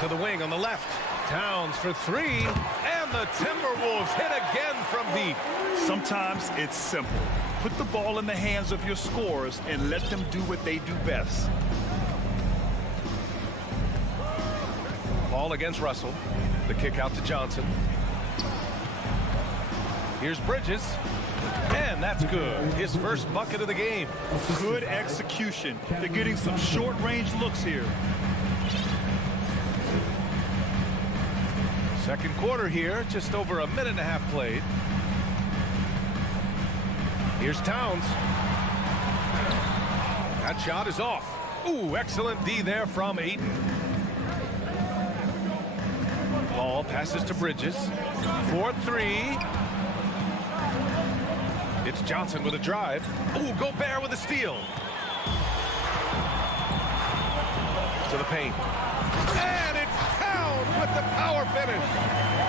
To the wing on the left. Towns for 3. And the Timberwolves hit again from deep. Sometimes it's simple. Put the ball in the hands of your scorers and let them do what they do best. Ball against Russell. The kick out to Johnson. Here's Bridges. And that's good. His first bucket of the game. Good execution. They're getting some short-range looks here. Second quarter here. Just over a minute and a half played. Here's Towns. That shot is off. Ooh, excellent D there from Ayton. Ball passes to Bridges. 4-3. It's Johnson with a drive. Ooh, Gobert with a steal. To the paint. And it's Towns with the power finish.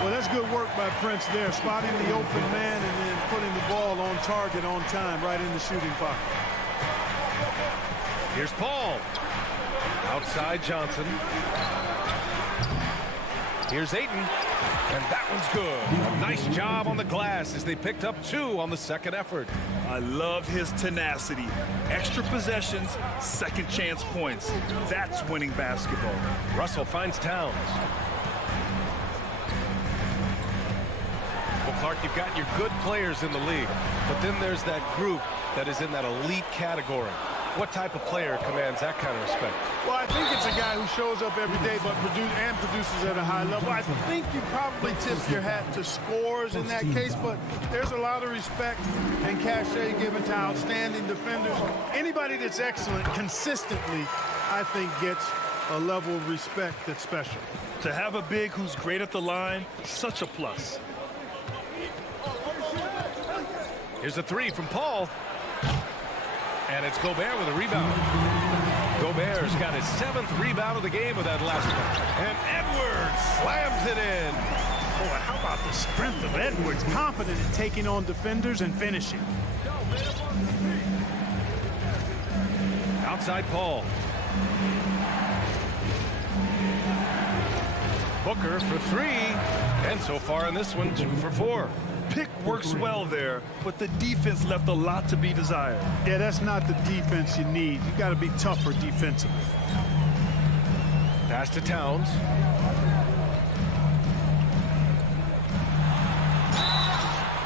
Well, that's good work by Prince there, spotting the open man and then putting the ball on target on time right in the shooting pocket. Here's Paul. Outside Johnson. Here's Ayton. And that one's good. A nice job on the glass as they picked up 2 on the second effort. I love his tenacity. Extra possessions, second chance points. That's winning basketball. Russell finds Towns. Well, Clark, you've got your good players in the league, but then there's that group that is in that elite category. What type of player commands that kind of respect? Well, I think it's a guy who shows up every day but produces at a high level. I think you probably tip your hat to scores in that case, but there's a lot of respect and cachet given to outstanding defenders. Anybody that's excellent consistently, I think, gets a level of respect that's special. To have a big who's great at the line, such a plus. Here's a 3 from Paul. And it's Gobert with a rebound. Gobert's got his 7th rebound of the game with that last one. And Edwards slams it in. Boy, how about the strength of Edwards? Confident in taking on defenders and finishing. Outside Paul. Booker for 3. And so far in this one, 2 for 4. Pick works well there, but the defense left a lot to be desired. Yeah, that's not the defense you need. You got to be tougher defensively. Pass to Towns.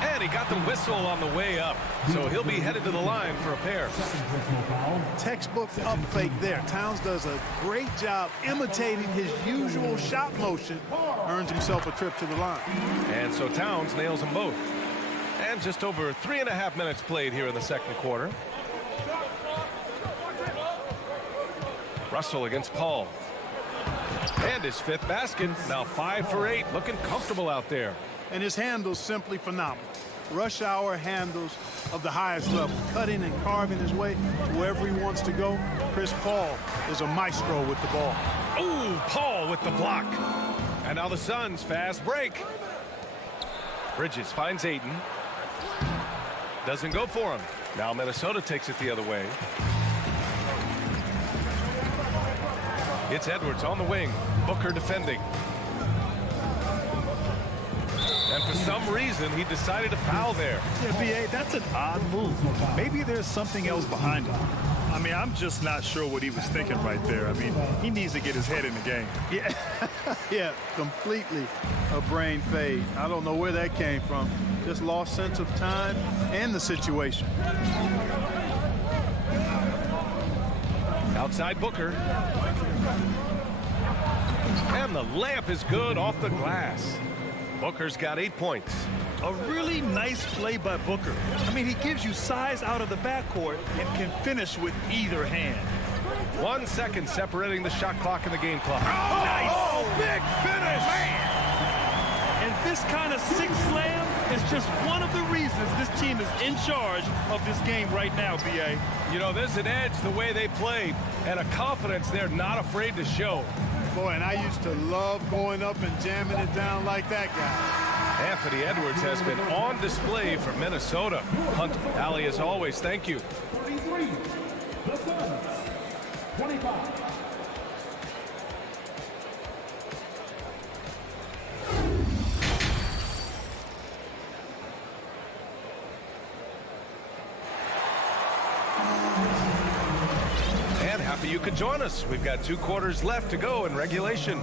And he got the whistle on the way up, so he'll be headed to the line for a pair. Textbook up fake there. Towns does a great job imitating his usual shot motion. Earns himself a trip to the line. And so Towns nails them both. And just over 3.5 minutes played here in the second quarter. Russell against Paul. And his 5th basket. Now 5 for 8. Looking comfortable out there. And his handles simply phenomenal. Rush hour handles of the highest level. Cutting and carving his way to wherever he wants to go. Chris Paul is a maestro with the ball. Ooh, Paul with the block. And now the Suns fast break. Bridges finds Ayton. Doesn't go for him. Now Minnesota takes it the other way. It's Edwards on the wing. Booker defending. And for some reason, he decided to foul there. Yeah, B.A., that's an odd move. Maybe there's something else behind it. I mean, I'm just not sure what he was thinking right there. I mean, he needs to get his head in the game. Yeah, yeah, completely a brain fade. I don't know where that came from. Just lost sense of time and the situation. Outside Booker. And the layup is good off the glass. Booker's got 8 points. A really nice play by Booker. I mean, he gives you size out of the backcourt and can finish with either hand. 1 second separating the shot clock and the game clock. Oh, nice. Oh, big finish. Man. And this kind of 6 slam It's just one of the reasons this team is in charge of this game right now, B.A. You know, there's an edge the way they play and a confidence they're not afraid to show. Boy, and I used to love going up and jamming it down like that guy. Anthony Edwards has been on display for Minnesota. Hunt, Allie, as always, thank you. 33, the Suns, 25. Happy you could join us. We've got 2 quarters left to go in regulation.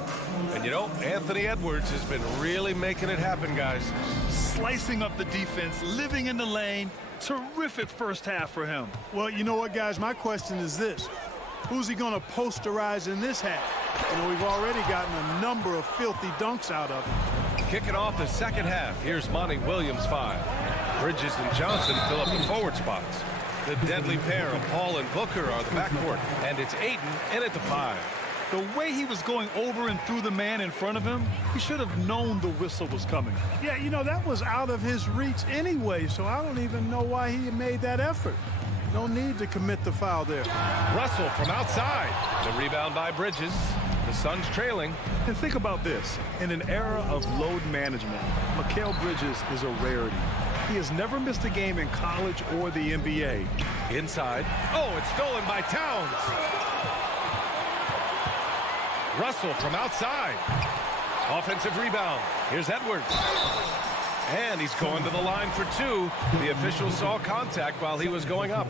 And you know, Anthony Edwards has been really making it happen, guys. Slicing up the defense, living in the lane. Terrific first half for him. Well, you know what, guys? My question is this. Who's he going to posterize in this half? You know, we've already gotten a number of filthy dunks out of him. Kicking off the second half, here's Monty Williams 5. Bridges and Johnson fill up the forward spots. The deadly pair of Paul and Booker are the backcourt, and it's Ayton in at the 5. The way he was going over and through the man in front of him, he should have known the whistle was coming. Yeah, you know, that was out of his reach anyway, so I don't even know why he made that effort. No need to commit the foul there. Russell from outside. The rebound by Bridges. The Suns trailing. And think about this. In an era of load management, Mikal Bridges is a rarity. He has never missed a game in college or the NBA. Inside. Oh, it's stolen by Towns. Russell from outside. Offensive rebound. Here's Edwards. And he's going to the line for 2. The official saw contact while he was going up.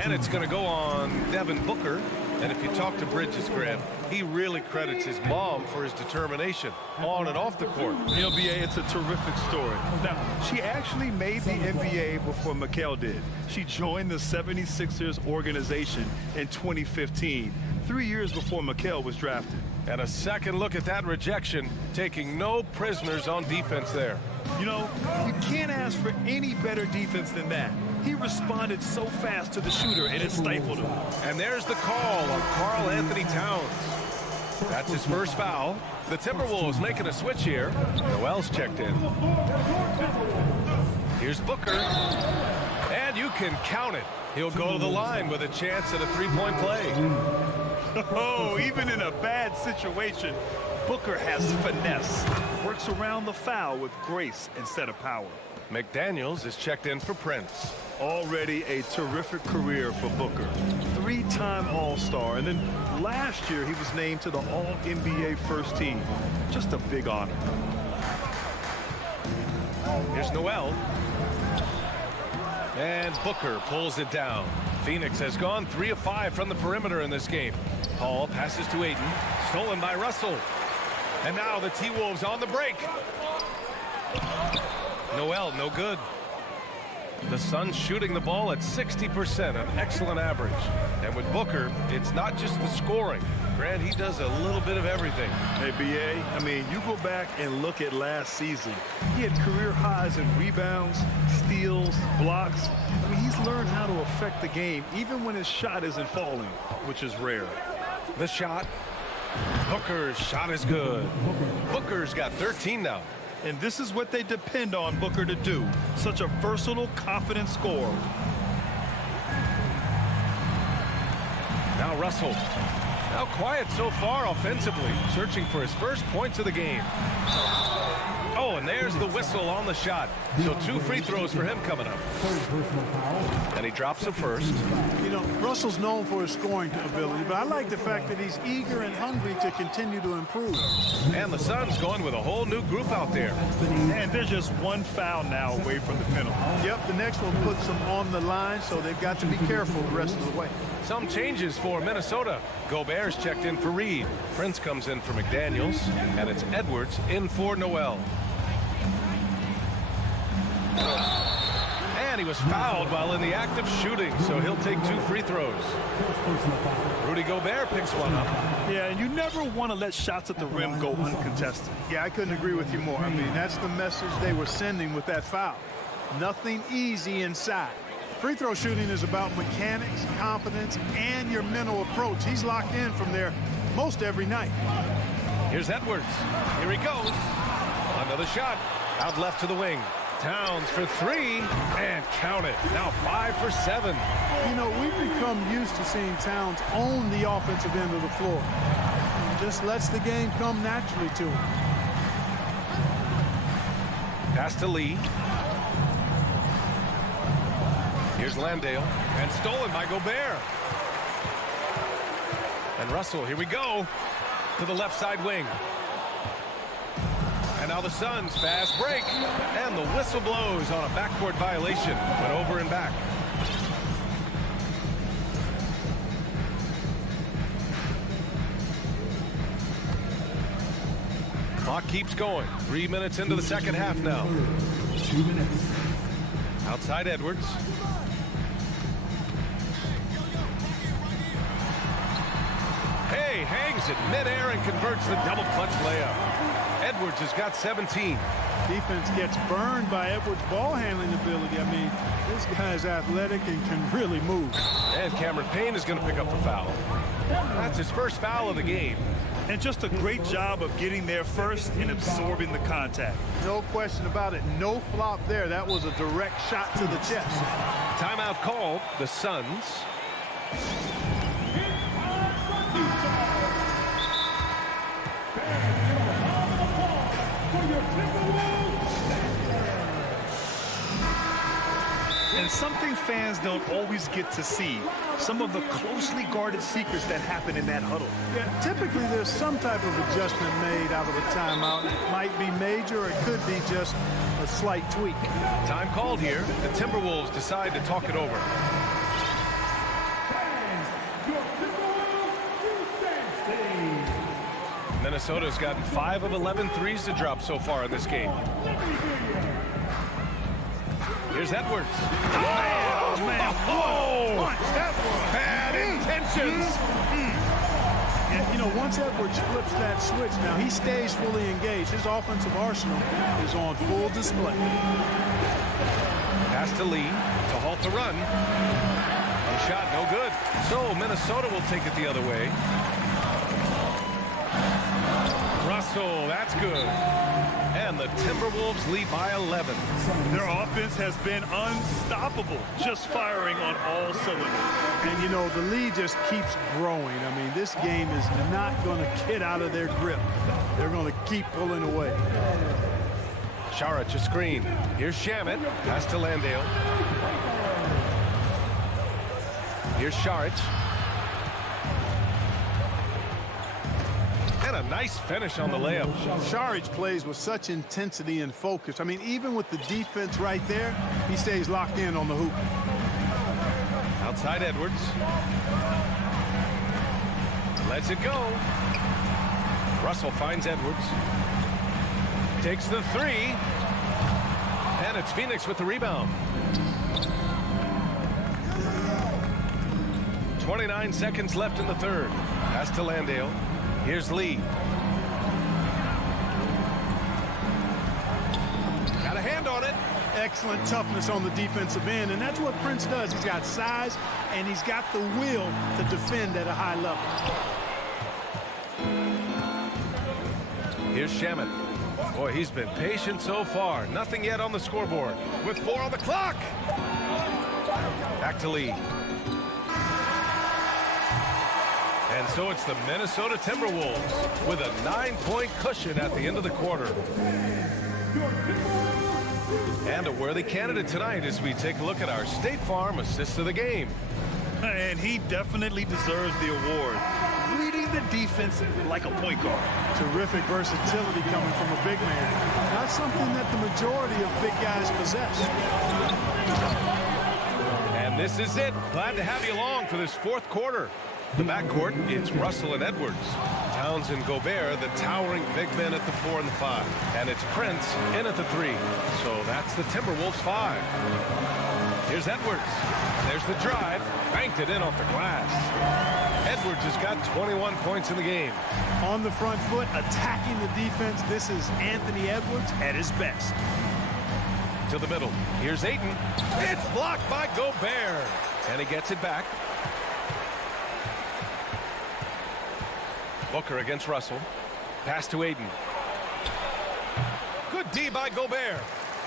And it's going to go on Devin Booker. And if you talk to Bridges, Grant, he really credits his mom for his determination on and off the court. You know, B.A., it's a terrific story. Now, she actually made the NBA before Mikal did. She joined the 76ers organization in 2015, 3 years before Mikal was drafted. And a second look at that rejection, taking no prisoners on defense there. You know, you can't ask for any better defense than that. He responded so fast to the shooter, and it stifled him. And there's the call on Karl Anthony Towns. That's his first foul. The Timberwolves making a switch here. Noel's checked in. Here's Booker. And you can count it. He'll go to the line with a chance at a 3-point play. Oh, even in a bad situation, Booker has finesse. Works around the foul with grace instead of power. McDaniels is checked in for Prince. Already a terrific career for Booker. 3-time All-Star, and then last year he was named to the All-NBA first team. Just a big honor. Here's Noel. And Booker pulls it down. Phoenix has gone 3 of 5 from the perimeter in this game. Paul passes to Ayton. Stolen by Russell. And now the T-Wolves on the break. Noel, no good. The Suns shooting the ball at 60%, an excellent average. And with Booker, it's not just the scoring. Grant, he does a little bit of everything. Hey, B.A., I mean, you go back and look at last season. He had career highs in rebounds, steals, blocks. I mean, he's learned how to affect the game, even when his shot isn't falling, which is rare. The shot. Booker's shot is good. Booker's got 13 now. And this is what they depend on Booker to do. Such a versatile, confident scorer. Now Russell. Now quiet so far offensively. Searching for his first points of the game. Oh, and there's the whistle on the shot. So 2 free throws for him coming up. And he drops the first. You know, Russell's known for his scoring ability, but I like the fact that he's eager and hungry to continue to improve. And the Suns going with a whole new group out there. And they're just 1 foul now away from the penalty. Yep, the next one puts them on the line, so they've got to be careful the rest of the way. Some changes for Minnesota. Gobert's checked in for Reed. Prince comes in for McDaniels. And it's Edwards in for Noel. And he was fouled while in the act of shooting, so he'll take 2 free throws. Rudy Gobert picks one up. Yeah, and you never want to let shots at the rim go uncontested. Yeah, I couldn't agree with you more. I mean, that's the message they were sending with that foul. Nothing easy inside. Free throw shooting is about mechanics, confidence, and your mental approach. He's locked in from there most every night. Here's Edwards. Here he goes. Another shot. Out left to the wing. Towns for 3, and count it. Now 5 for 7. You know, we've become used to seeing Towns own the offensive end of the floor. He just lets the game come naturally to him. Pass to Lee. Here's Landale, and stolen by Gobert. And Russell, here we go, to the left side wing. And now the Suns fast break, and the whistle blows on a backcourt violation. Went over and back. Clock keeps going. 3 minutes into the second half now. 2 minutes. Outside Edwards. Hey, hangs it midair and converts the double clutch layup. Edwards has got 17. Defense gets burned by Edwards' ball handling ability. I mean, this guy's athletic and can really move. And Cameron Payne is going to pick up the foul. That's his first foul of the game. And just a great job of getting there first and absorbing the contact. No question about it. No flop there. That was a direct shot to the chest. Timeout called. The Suns. And something fans don't always get to see, some of the closely guarded secrets that happen in that huddle. Yeah, typically there's some type of adjustment made out of a timeout. It might be major, or it could be just a slight tweak. Time called here. The Timberwolves decide to talk it over. Minnesota's gotten 5 of 11 threes to drop so far in this game. Here's Edwards. Oh, man. Oh! That was Bad intentions. And, you know, once Edwards flips that switch, now he stays fully engaged. His offensive arsenal is on full display. Pass to Lee to halt the run. The shot no good. So Minnesota will take it the other way. Russell, that's good. And the Timberwolves lead by 11. Their offense has been unstoppable, just firing on all cylinders. And, you know, the lead just keeps growing. I mean, this game is not going to get out of their grip. They're going to keep pulling away. Saric a screen. Here's Shamet. Pass to Landale. Here's Saric. And a nice finish on the layup. Saric plays with such intensity and focus. I mean, even with the defense right there, he stays locked in on the hoop. Outside Edwards. Lets it go. Russell finds Edwards. Takes the 3. And it's Phoenix with the rebound. 29 seconds left in the third. Pass to Landale. Here's Lee. Got a hand on it. Excellent toughness on the defensive end, and that's what Prince does. He's got size, and he's got the will to defend at a high level. Here's Shamet. Boy, he's been patient so far. Nothing yet on the scoreboard. With 4 on the clock. Back to Lee. And so it's the Minnesota Timberwolves with a 9-point cushion at the end of the quarter. And a worthy candidate tonight as we take a look at our State Farm assist of the game. And he definitely deserves the award. Leading the defense like a point guard. Terrific versatility coming from a big man. Not something that the majority of big guys possess. And this is it. Glad to have you along for this fourth quarter. The backcourt, it's Russell and Edwards. Towns and Gobert, the towering big men at the 4 and the 5. And it's Prince in at the 3. So that's the Timberwolves 5. Here's Edwards. There's the drive. Banked it in off the glass. Edwards has got 21 points in the game. On the front foot, attacking the defense. This is Anthony Edwards at his best. To the middle. Here's Ayton. It's blocked by Gobert. And he gets it back. Booker against Russell. Pass to Ayton. Good D by Gobert.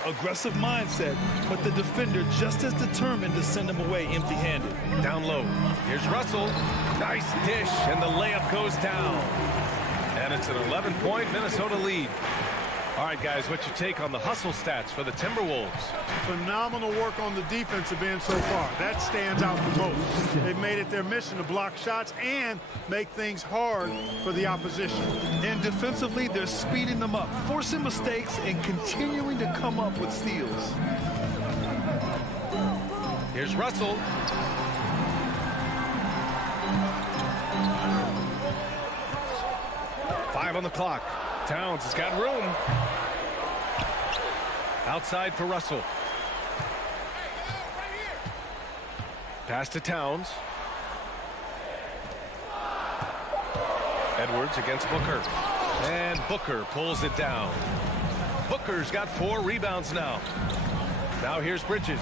Aggressive mindset, but the defender just as determined to send him away empty-handed. Down low. Here's Russell. Nice dish, and the layup goes down. And it's an 11-point Minnesota lead. All right, guys, what's your take on the hustle stats for the Timberwolves? Phenomenal work on the defensive end so far. That stands out the most. They've made it their mission to block shots and make things hard for the opposition. And defensively, they're speeding them up, forcing mistakes, and continuing to come up with steals. Here's Russell. Five on the clock. Towns has got room. Outside for Russell. Pass to Towns. Edwards against Booker. And Booker pulls it down. Booker's got 4 rebounds now. Now here's Bridges.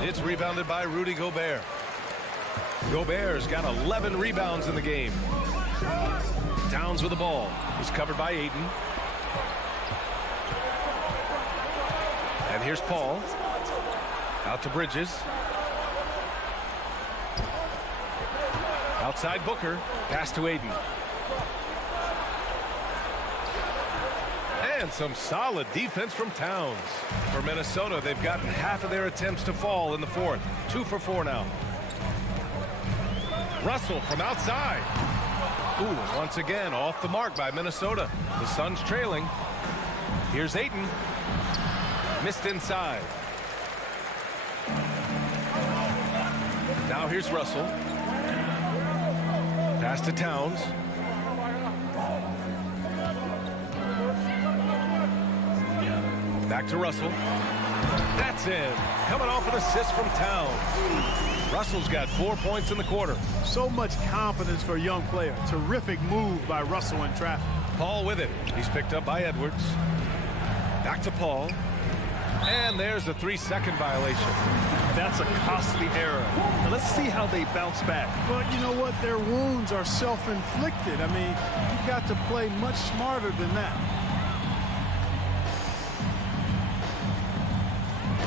It's rebounded by Rudy Gobert. Gobert's got 11 rebounds in the game. Towns with the ball. He's covered by Ayton. And here's Paul. Out to Bridges. Outside Booker. Pass to Ayton. And some solid defense from Towns. For Minnesota, they've gotten half of their attempts to fall in the fourth. 2 for 4 now. Russell from outside. Ooh, once again, off the mark by Minnesota. The Suns trailing. Here's Ayton. Missed inside. Now here's Russell. Pass to Towns. Back to Russell. That's in. Coming off an assist from Towns. Russell's got 4 points in the quarter. So much confidence for a young player. Terrific move by Russell in traffic. Paul with it. He's picked up by Edwards. Back to Paul. And there's a 3-second violation. That's a costly error. Now let's see how they bounce back. But you know what? Their wounds are self-inflicted. I mean, you've got to play much smarter than that.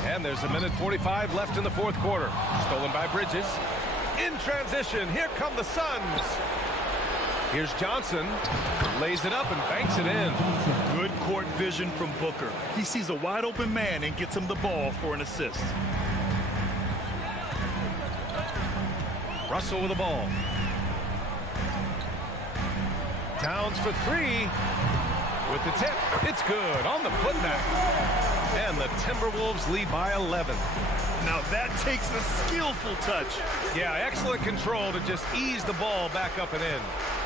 And there's 1:45 left in the fourth quarter. Stolen by Bridges. In transition, here come the Suns. Here's Johnson. Lays it up and banks it in. Good court vision from Booker. He sees a wide open man and gets him the ball for an assist. Russell with the ball. Towns for 3. With the tip. It's good on the putback. And the Timberwolves lead by 11. Now that takes a skillful touch. Yeah, excellent control to just ease the ball back up and in.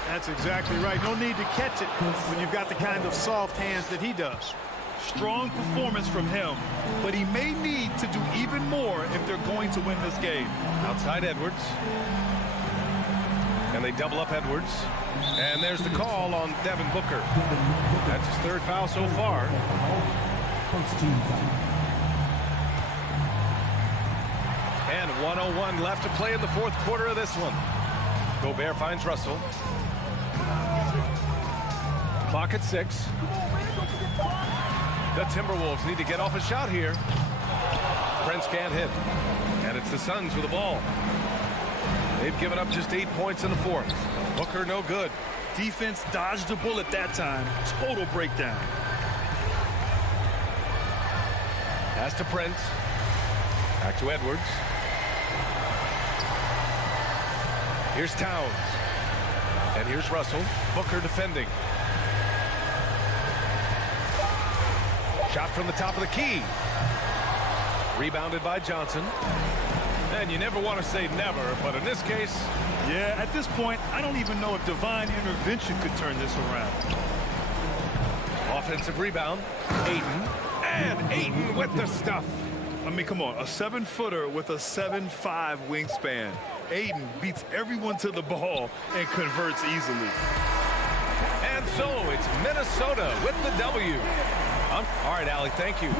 That's exactly right. No need to catch it when you've got the kind of soft hands that he does. Strong performance from him, but he may need to do even more if they're going to win this game. Outside Edwards. And they double up Edwards. And there's the call on Devin Booker. That's his 3rd foul so far. And 1:01 left to play in the fourth quarter of this one. Gobert finds Russell. Clock at 6. The Timberwolves need to get off a shot here. Prince can't hit. And it's the Suns with the ball. They've given up just 8 points in the fourth. Booker no good. Defense dodged a bullet that time. Total breakdown. Pass to Prince. Back to Edwards. Here's Towns. And here's Russell. Booker defending. Shot from the top of the key. Rebounded by Johnson. And you never want to say never, but in this case... Yeah, at this point, I don't even know if divine intervention could turn this around. Offensive rebound. Ayton. And Ayton with the stuff. I mean, come on. A 7-footer with a 7'5" wingspan. Ayton beats everyone to the ball and converts easily. And so it's Minnesota with the W. All right, Allie, thank you.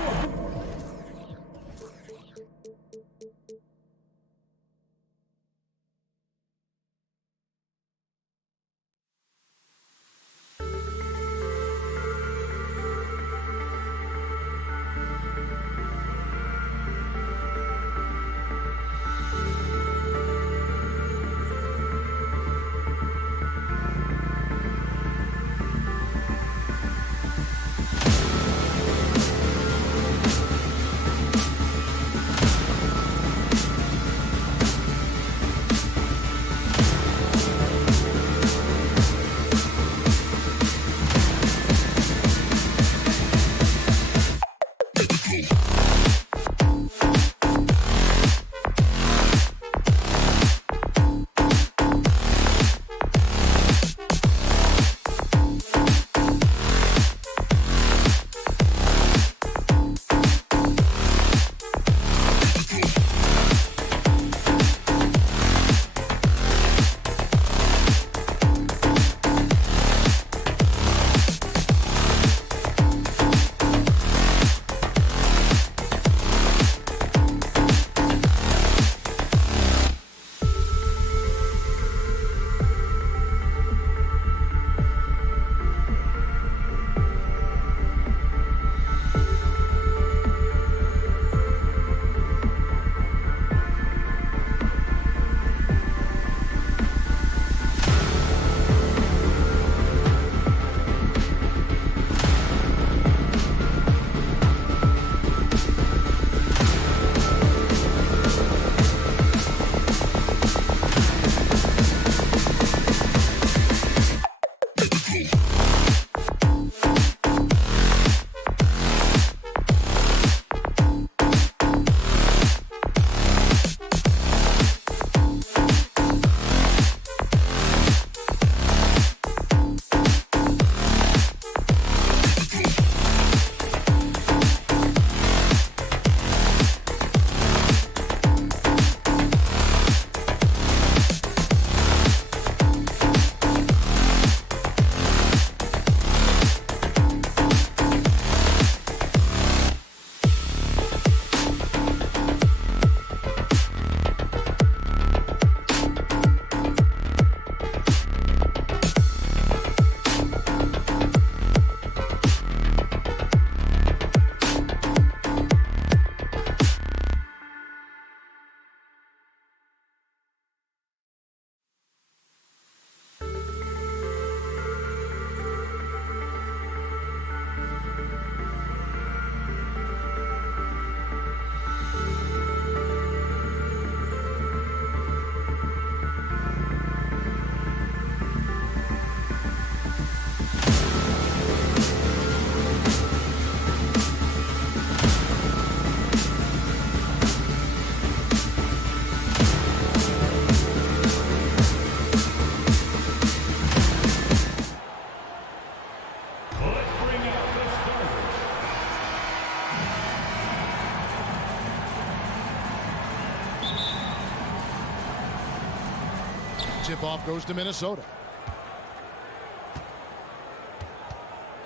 Tip-off goes to Minnesota.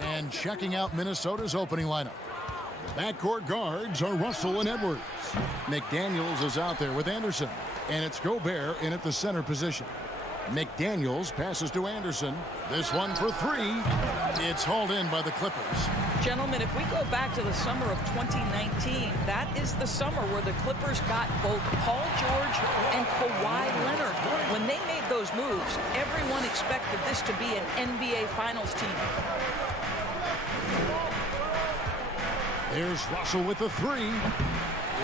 And checking out Minnesota's opening lineup. The backcourt guards are Russell and Edwards. McDaniels is out there with Anderson. And it's Gobert in at the center position. McDaniels passes to Anderson. This one for three. It's hauled in by the Clippers. Gentlemen, if we go back to the summer of 2019, that is the summer where the Clippers got both Paul George and Kawhi Leonard. When they made those moves, everyone expected this to be an NBA Finals team. There's Russell with the three.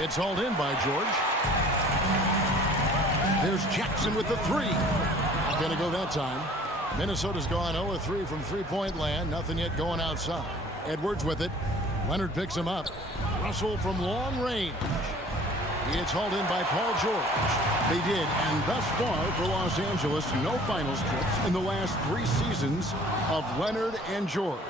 It's hauled in by George. There's Jackson with the three. Not going to go that time. Minnesota's gone 0-3 from three-point land. Nothing yet going outside. Edwards with it. Leonard picks him up. Russell from long range. It's hauled in by Paul George. They did, and thus far for Los Angeles, no finals trips in the last 3 seasons of Leonard and George.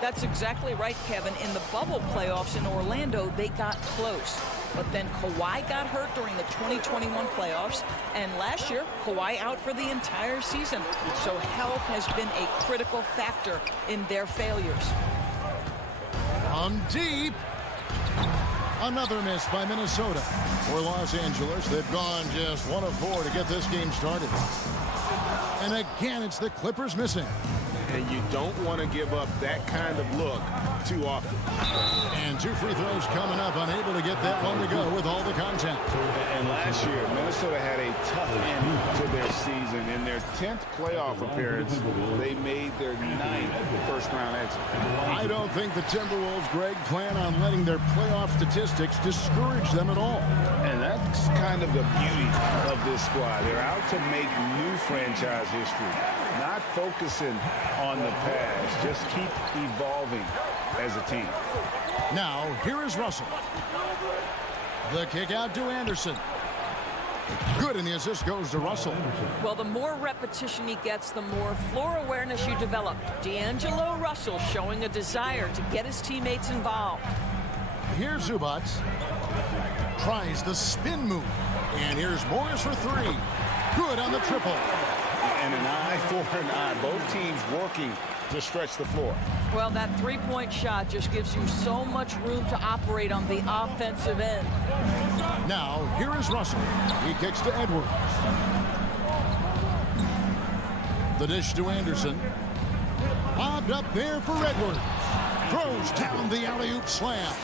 That's exactly right, Kevin. In the bubble playoffs in Orlando, they got close. But then Kawhi got hurt during the 2021 playoffs. And last year, Kawhi out for the entire season. So health has been a critical factor in their failures. From deep. Another miss by Minnesota. For Los Angeles, they've gone just 1 of 4 to get this game started. And again, it's the Clippers missing. And you don't want to give up that kind of look too often. And 2 free throws coming up, unable to get that one to go with all the contact. And last year, Minnesota had a tough end to their season. In their 10th playoff appearance, they made their 9th first-round exit. I don't think the Timberwolves, Greg, plan on letting their playoff statistics discourage them at all. And that's kind of the beauty of this squad. They're out to make new franchise history, not focusing on the past. Just keep evolving as a team. Now, here is Russell. The kick out to Anderson. Good, and the assist goes to Russell. Well, the more repetition he gets, the more floor awareness you develop. D'Angelo Russell showing a desire to get his teammates involved. Here's Zubac. Tries the spin move. And here's Morris for 3. Good on the triple. And an eye for an eye. Both teams working to stretch the floor. Well, that three-point shot just gives you so much room to operate on the offensive end. Now, here is Russell. He kicks to Edwards. The dish to Anderson. Bobbed up there for Edwards. Throws down the alley-oop slam.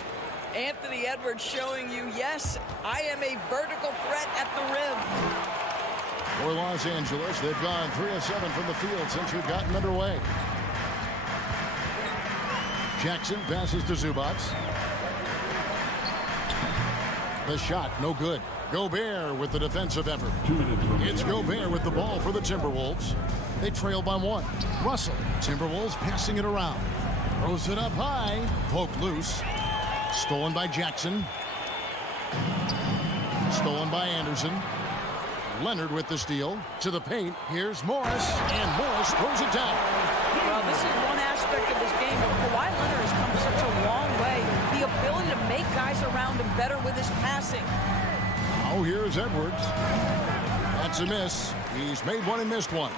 Anthony Edwards showing you, yes, I am a vertical threat at the rim. For Los Angeles, they've gone 3 of 7 from the field since we've gotten underway. Jackson passes to Zubac. The shot, no good. Gobert with the defensive effort. It's Gobert with the ball for the Timberwolves. They trail by 1. Russell, Timberwolves passing it around. Throws it up high. Poked loose. Stolen by Jackson. Stolen by Anderson. Leonard with the steal. To the paint. Here's Morris. And Morris throws it down. Well, this is one aspect of this game, but Kawhi Leonard has come such a long way. The ability to make guys around him better with his passing. Oh, here's Edwards. That's a miss. He's made one and missed one.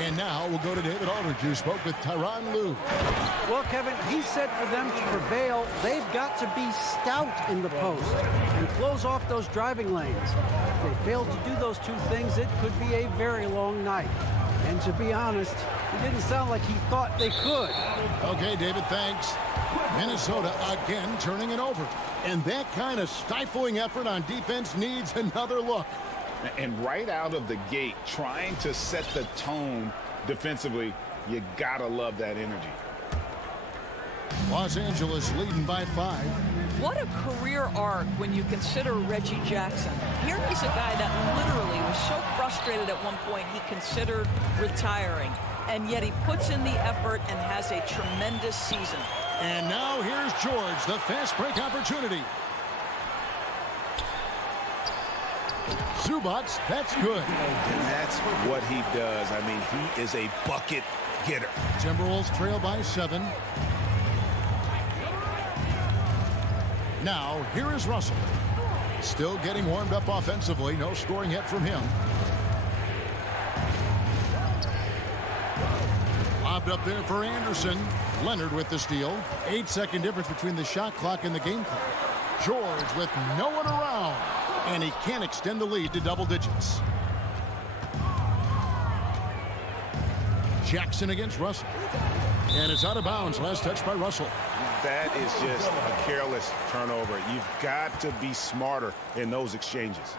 And now we'll go to David Aldridge, who spoke with Tyronn Lue. Well, Kevin, he said for them to prevail, they've got to be stout in the post and close off those driving lanes. If they fail to do those 2 things, it could be a very long night. And to be honest, it didn't sound like he thought they could. Okay, David, thanks. Minnesota again turning it over. And that kind of stifling effort on defense needs another look. And right out of the gate, trying to set the tone defensively, you gotta love that energy. Los Angeles leading by 5. What a career arc when you consider Reggie Jackson. Here he's a guy that literally was so frustrated at one point he considered retiring. And yet he puts in the effort and has a tremendous season. And now here's George, the fast break opportunity. Zubac, that's good. And that's what he does. I mean, he is a bucket getter. Timberwolves trail by 7. Now, here is Russell. Still getting warmed up offensively. No scoring yet from him. Lobbed up there for Anderson. Leonard with the steal. 8-second difference between the shot clock and the game clock. George with no one around. And he can't extend the lead to double digits. Jackson against Russell. And it's out of bounds. Last touch by Russell. That is just a careless turnover. You've got to be smarter in those exchanges.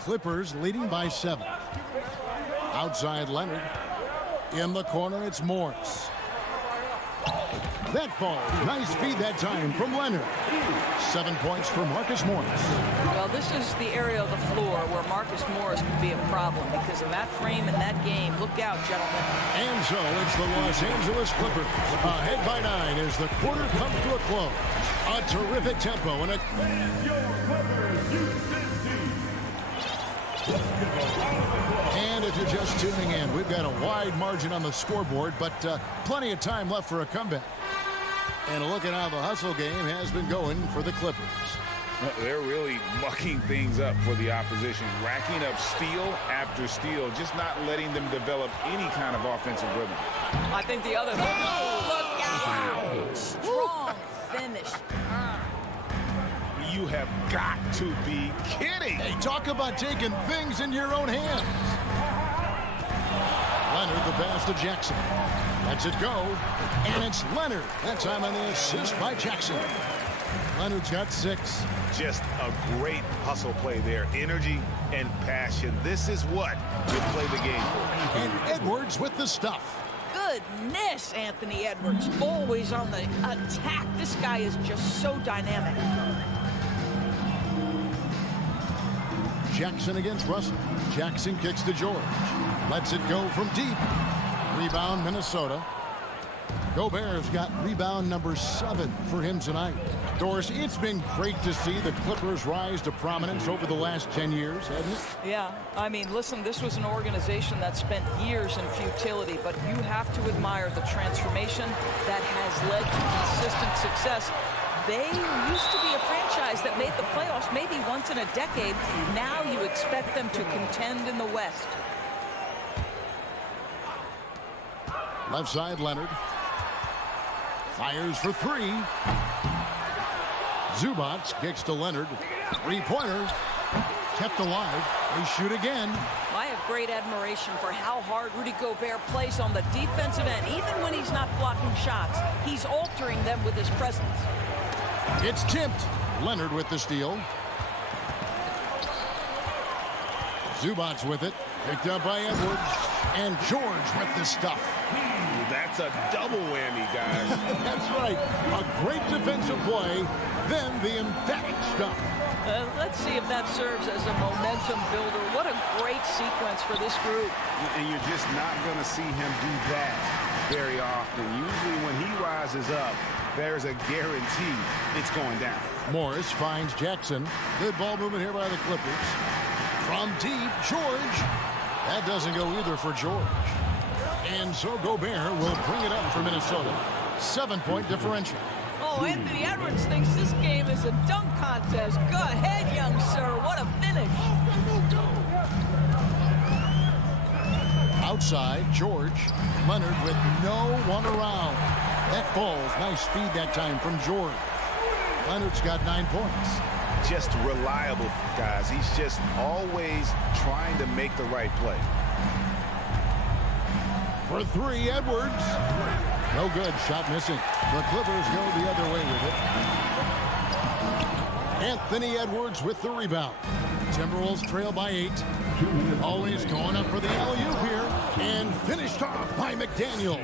Clippers leading by 7. Outside Leonard. In the corner, it's Morris. That falls. Nice feed that time from Leonard. 7 points for Marcus Morris. Well, this is the area of the floor where Marcus Morris could be a problem because of that frame in that game. Look out, gentlemen. And so it's the Los Angeles Clippers ahead by 9 as the quarter comes to a close. A terrific tempo and a... And if you're just tuning in, we've got a wide margin on the scoreboard, but plenty of time left for a comeback. And a look at how the hustle game has been going for the Clippers. They're really mucking things up for the opposition, racking up steal after steal, just not letting them develop any kind of offensive rhythm. I think the other... Look out! Strong finish. You have got to be kidding. Hey, talk about taking things in your own hands. Leonard, the pass to Jackson. Lets it go. And it's Leonard. That time on the assist by Jackson. Leonard's got 6. Just a great hustle play there. Energy and passion. This is what you play the game for. And Edwards with the stuff. Goodness, Anthony Edwards. Always on the attack. This guy is just so dynamic. Jackson against Russell. Jackson kicks to George. Lets it go from deep. Rebound, Minnesota. Gobert's got rebound number 7 for him tonight. Doris, it's been great to see the Clippers rise to prominence over the last 10 years, hasn't it? Yeah, I mean, listen, this was an organization that spent years in futility, but you have to admire the transformation that has led to consistent success. They used to be a franchise that made the playoffs maybe once in a decade. Now you expect them to contend in the West. Left side, Leonard. Fires for 3. Zubats kicks to Leonard. 3-pointer. Kept alive. They shoot again. I have great admiration for how hard Rudy Gobert plays on the defensive end. Even when he's not blocking shots, he's altering them with his presence. It's tipped. Leonard with the steal. Zubats with it. Picked up by Edwards. And George with the stuff. That's a double whammy, guys. That's right. A great defensive play, then the emphatic stuff. Let's see if that serves as a momentum builder. What a great sequence for this group. And you're just not going to see him do that very often. Usually when he rises up, there's a guarantee it's going down. Morris finds Jackson. Good ball movement here by the Clippers. From deep, George. That doesn't go either for George. And so Gobert will bring it up for Minnesota. 7-point differential. Oh, Anthony Edwards thinks this game is a dunk contest. Go ahead, young sir. What a finish. Outside, George. Leonard with no one around. That falls. Nice feed that time from George. Leonard's got 9 points. Just reliable, guys. He's just always trying to make the right play. For 3, Edwards. No good. Shot missing. The Clippers go the other way with it. Anthony Edwards with the rebound. Timberwolves trail by 8. Always going up for the alley-oop here. And finished off by McDaniel.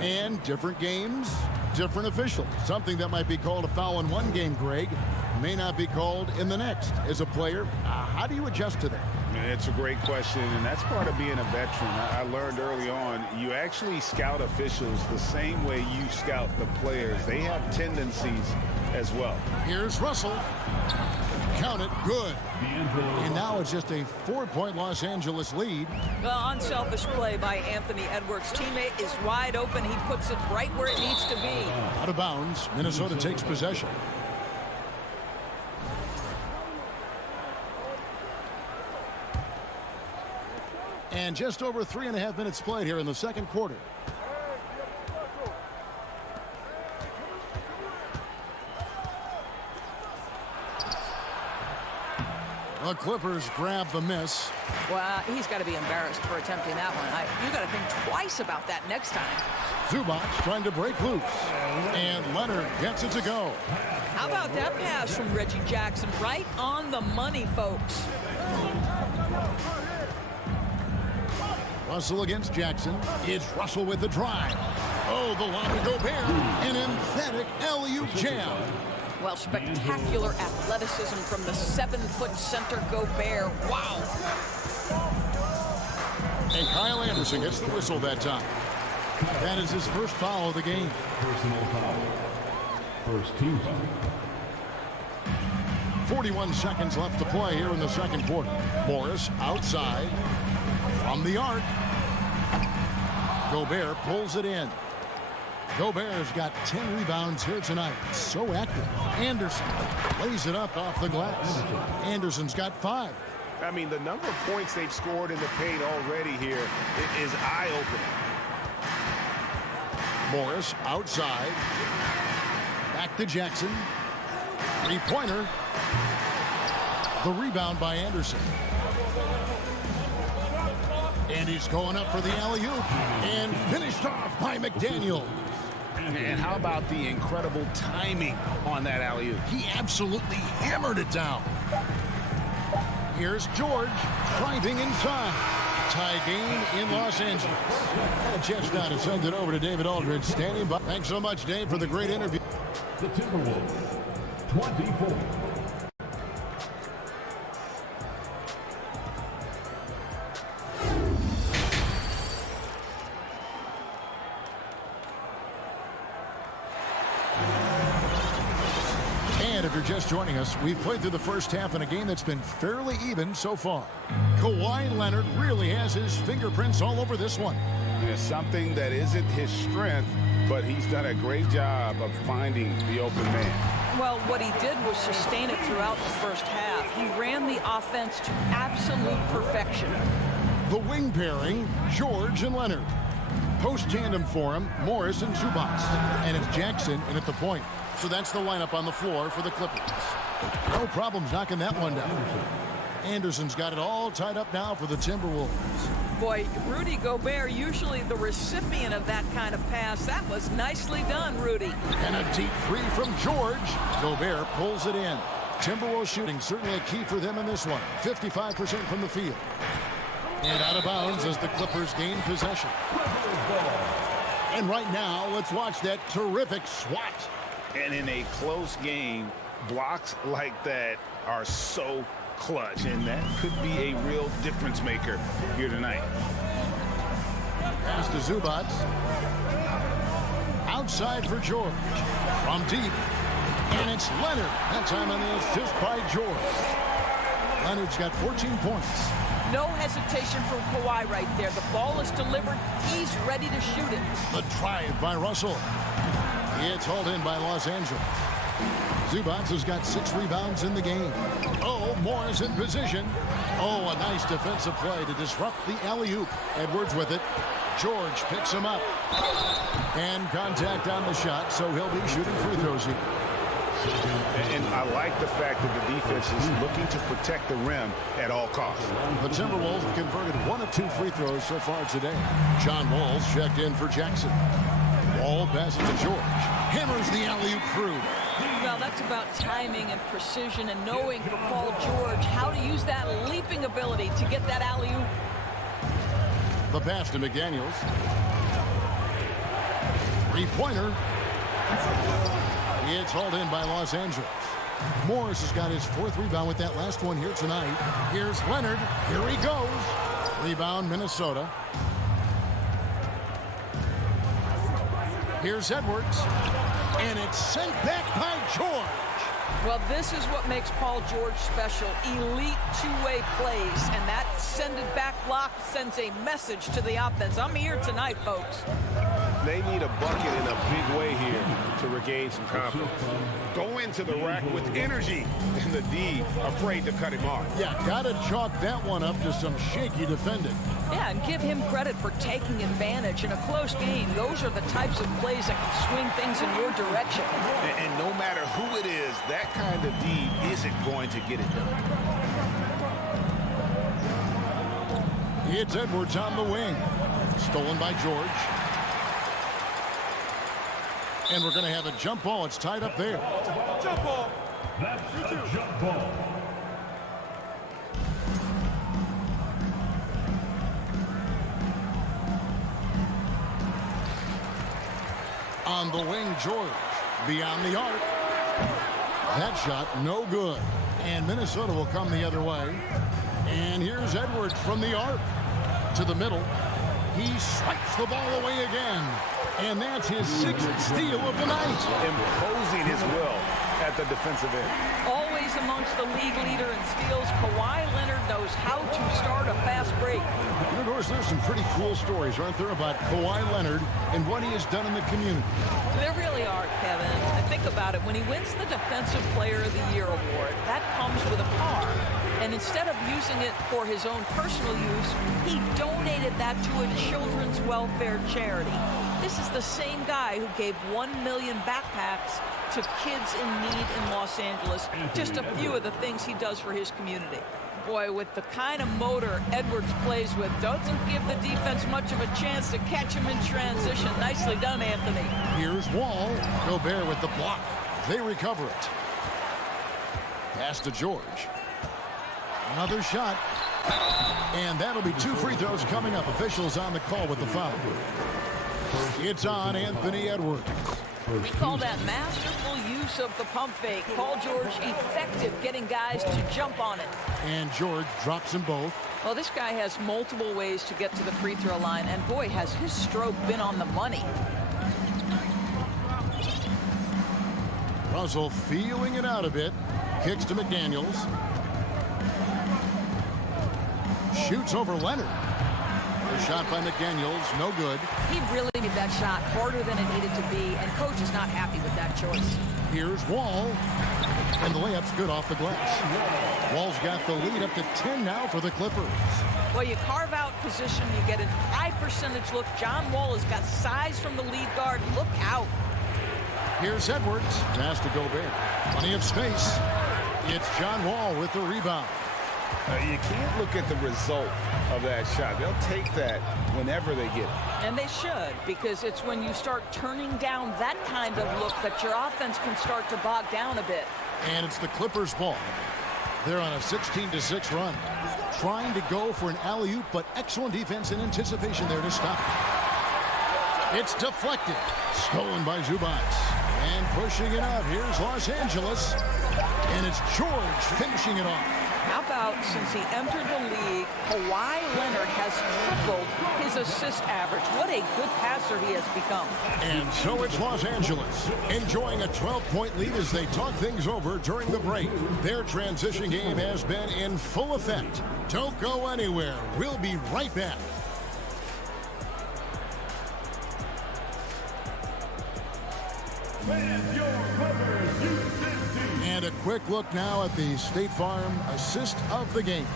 And different games, different officials. Something that might be called a foul in one game, Greg, may not be called in the next. As a player, how do you adjust to that? It's a great question, and that's part of being a veteran. I learned early on, you actually scout officials the same way you scout the players. They have tendencies as well. Here's Russell. Count it. Good. And now it's just a 4-point Los Angeles lead. Well, unselfish play by Anthony Edwards. Teammate is wide open. He puts it right where it needs to be. Out of bounds. Minnesota takes possession. And just over 3.5 minutes played here in the second quarter. The Clippers grab the miss. Well, he's got to be embarrassed for attempting that one. You got to think twice about that next time. Zubac trying to break loose. And Leonard gets it to go. How about that pass from Reggie Jackson? Right on the money, folks. Russell against Jackson. It's Russell with the drive. Oh, the lob to Gobert. An emphatic alley-oop jam. Well, spectacular athleticism from the 7-foot center Gobert. Wow. And Kyle Anderson gets the whistle that time. That is his first foul of the game. Personal foul. First team foul. 41 seconds left to play here in the second quarter. Morris outside from the arc. Gobert pulls it in. Gobert's got 10 rebounds here tonight. So active. Anderson lays it up off the glass. Anderson's got 5. I mean, the number of points they've scored in the paint already here is eye-opening. Morris outside. Back to Jackson. Three-pointer. The rebound by Anderson. And he's going up for the alley-oop. And finished off by McDaniel. And how about the incredible timing on that alley-oop? He absolutely hammered it down. Here's George driving inside. Tie game in Los Angeles. And a chance now to send it over to David Aldridge standing by. Thanks so much, Dave, for the great interview. The Timberwolves, 24. If you're just joining us, we've played through the first half in a game that's been fairly even so far. Kawhi Leonard really has his fingerprints all over this one. There's something that isn't his strength, but he's done a great job of finding the open man. Well, what he did was sustain it throughout the first half. He ran the offense to absolute perfection. The wing pairing, George and Leonard. Post tandem for him, Morris and Zubac. And it's Jackson in at the point. So that's the lineup on the floor for the Clippers. No problems knocking that one down. Anderson's got it all tied up now for the Timberwolves. Boy, Rudy Gobert, usually the recipient of that kind of pass. That was nicely done, Rudy. And a deep three from George. Gobert pulls it in. Timberwolves shooting certainly a key for them in this one. 55% from the field. And out of bounds as the Clippers gain possession. And right now, let's watch that terrific swat. And in a close game, blocks like that are so clutch, and that could be a real difference maker here tonight. Pass to Zubac. Outside for George. From deep. And it's Leonard. That time on the assist by George. Leonard's got 14 points. No hesitation from Kawhi right there. The ball is delivered. He's ready to shoot it. The drive by Russell. It's hauled in by Los Angeles. Zubac has got 6 rebounds in the game. Oh, Morris in position. Oh, a nice defensive play to disrupt the alley-oop. Edwards with it. George picks him up. And contact on the shot, so he'll be shooting free throws here. And I like the fact that the defense is looking to protect the rim at all costs. The Timberwolves have converted 1 of 2 free throws so far today. John Wall's checked in for Jackson. Wall passes to George. Hammers the alley-oop through. Well, that's about timing and precision and knowing for Paul George how to use that leaping ability to get that alley-oop. The pass to McDaniels. Three-pointer. It's hauled in by Los Angeles. Morris has got his 4th rebound with that last one here tonight. Here's Leonard. Here he goes. Rebound, Minnesota. Here's Edwards. And it's sent back by George. Well, this is what makes Paul George special. Elite two-way plays. And that send-it-back block sends a message to the offense. I'm here tonight, folks. They need a bucket in a big way here to regain some confidence. Go into the rack with energy, and the D afraid to cut him off. Yeah, got to chalk that one up to some shaky defending. Yeah, and give him credit for taking advantage in a close game. Those are the types of plays that can swing things in your direction. And no matter who it is, that kind of D isn't going to get it done. It's Edwards on the wing. Stolen by George. And we're going to have a jump ball. It's tied up there. Jump ball. That's a jump ball. On the wing, George. Beyond the arc. That shot, no good. And Minnesota will come the other way. And here's Edwards from the arc. To the middle. He swipes the ball away again. And that's his sixth steal of the night. Imposing his will at the defensive end. Always amongst the league leader in steals, Kawhi Leonard knows how to start a fast break. Of course, there's some pretty cool stories, aren't there, about Kawhi Leonard and what he has done in the community. There really are, Kevin. I think about it. When he wins the Defensive Player of the Year award, that comes with a car. And instead of using it for his own personal use, he donated that to a children's welfare charity. This is the same guy who gave 1 million backpacks to kids in need in Los Angeles. Just a few of the things he does for his community. Boy, with the kind of motor Edwards plays with, doesn't give the defense much of a chance to catch him in transition. Nicely done, Anthony. Here's Wall. Gobert with the block. They recover it. Pass to George. Another shot. And that'll be 2 free throws coming up. Officials on the call with the foul. It's on Anthony Edwards. We call that masterful use of the pump fake. Paul George effective getting guys to jump on it. And George drops them both. Well, this guy has multiple ways to get to the free throw line, and boy, has his stroke been on the money. Russell feeling it out a bit. Kicks to McDaniels. Shoots over Leonard. A shot by McDaniels, no good. He really made that shot harder than it needed to be, and coach is not happy with that choice. Here's Wall. And the layup's good off the glass. Wall's got the lead up to 10 now for the Clippers. Well, you carve out position, you get a high percentage look. John Wall has got size from the lead guard. Look out. Here's Edwards. Pass to Gobert. Plenty of space. It's John Wall with the rebound. You can't look at the result of that shot. They'll take that whenever they get it. And they should, because it's when you start turning down that kind of look that your offense can start to bog down a bit. And it's the Clippers' ball. They're on a 16-6 run. Trying to go for an alley-oop, but excellent defense and anticipation there to stop it. It's deflected. Stolen by Zubac. And pushing it up. Here's Los Angeles. And it's George finishing it off. How about since he entered the league, Kawhi Leonard has tripled his assist average. What a good passer he has become. And so it's Los Angeles enjoying a 12-point lead as they talk things over during the break. Their transition game has been in full effect. Don't go anywhere. We'll be right back. And a quick look now at the State Farm assist of the game.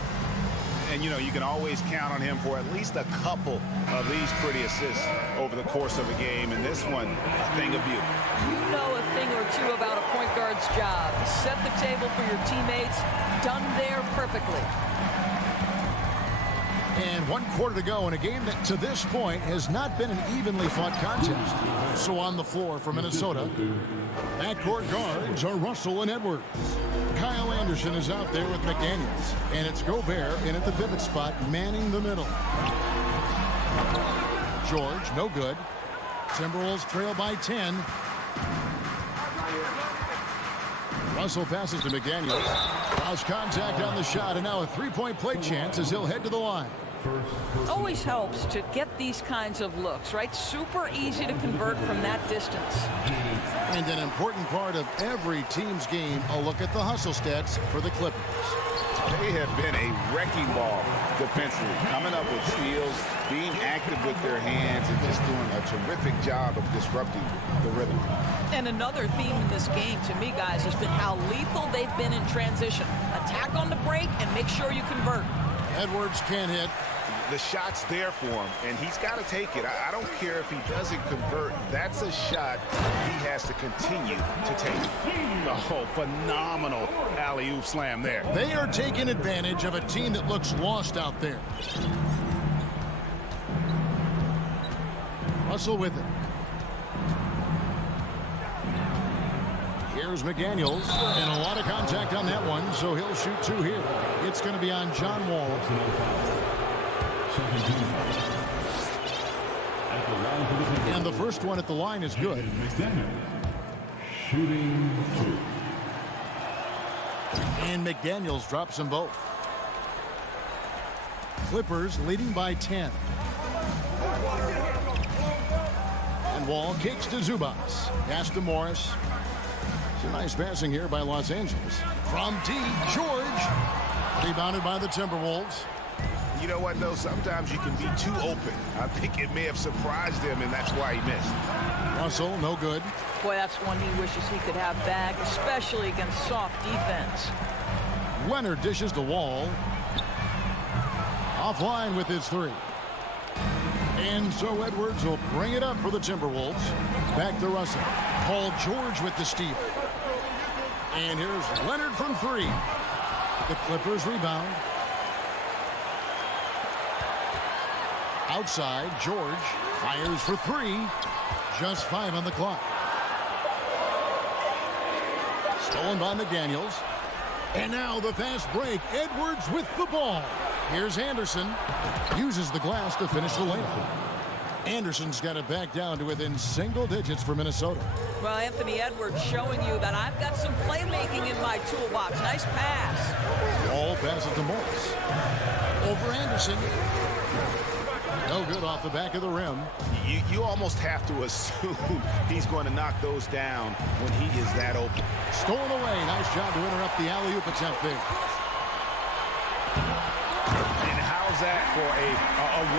And, you know, you can always count on him for at least a couple of these pretty assists over the course of a game. And this one, a thing of beauty. You know a thing or two about a point guard's job. Set the table for your teammates. Done there perfectly. And 1 quarter to go in a game that to this point has not been an evenly fought contest. So on the floor for Minnesota, backcourt guards are Russell and Edwards. Kyle Anderson is out there with McDaniels. And it's Gobert in at the pivot spot, manning the middle. George, no good. Timberwolves trail by 10. Russell passes to McDaniels. Lost contact on the shot, and now a three-point play chance as he'll head to the line. Always helps to get these kinds of looks, right? Super easy to convert from that distance. And an important part of every team's game, a look at the hustle stats for the Clippers. They have been a wrecking ball defensively, coming up with steals, being active with their hands, and just doing a terrific terrific job of disrupting the rhythm. And another theme in this game, to me, guys, has been how lethal they've been in transition. Attack on the break and make sure you convert. Edwards can't hit. The shot's there for him, and he's got to take it. I don't care if he doesn't convert. That's a shot he has to continue to take. Oh, phenomenal alley-oop slam there. They are taking advantage of a team that looks lost out there. Russell with it. Here's McDaniels, and a lot of contact on that one, so he'll shoot 2 here. It's going to be on John Wall. And the first one at the line is good. Shooting 2. And McDaniels drops them both. Clippers leading by 10. And Wall kicks to Zubats. Pass to Morris. Some nice passing here by Los Angeles. From D, George. Rebounded by the Timberwolves. You know what, though? Sometimes you can be too open. I think it may have surprised him, and that's why he missed. Russell, no good. Boy, that's one he wishes he could have back, especially against soft defense. Leonard dishes to Wall. Offline with his 3. And so Edwards will bring it up for the Timberwolves. Back to Russell. Paul George with the steal. And here's Leonard from 3. The Clippers rebound. Outside, George fires for 3. Just 5 on the clock. Stolen by McDaniels. And now the fast break. Edwards with the ball. Here's Anderson. Uses the glass to finish the layup. Anderson's got it back down to within single digits for Minnesota. Well, Anthony Edwards showing you that I've got some playmaking in my toolbox. Nice pass. All passes to Morris. Over Anderson. No good off the back of the rim. You almost have to assume he's going to knock those down when he is that open. Stolen away. Nice job to interrupt the alley-oop attempt there. And how's that for a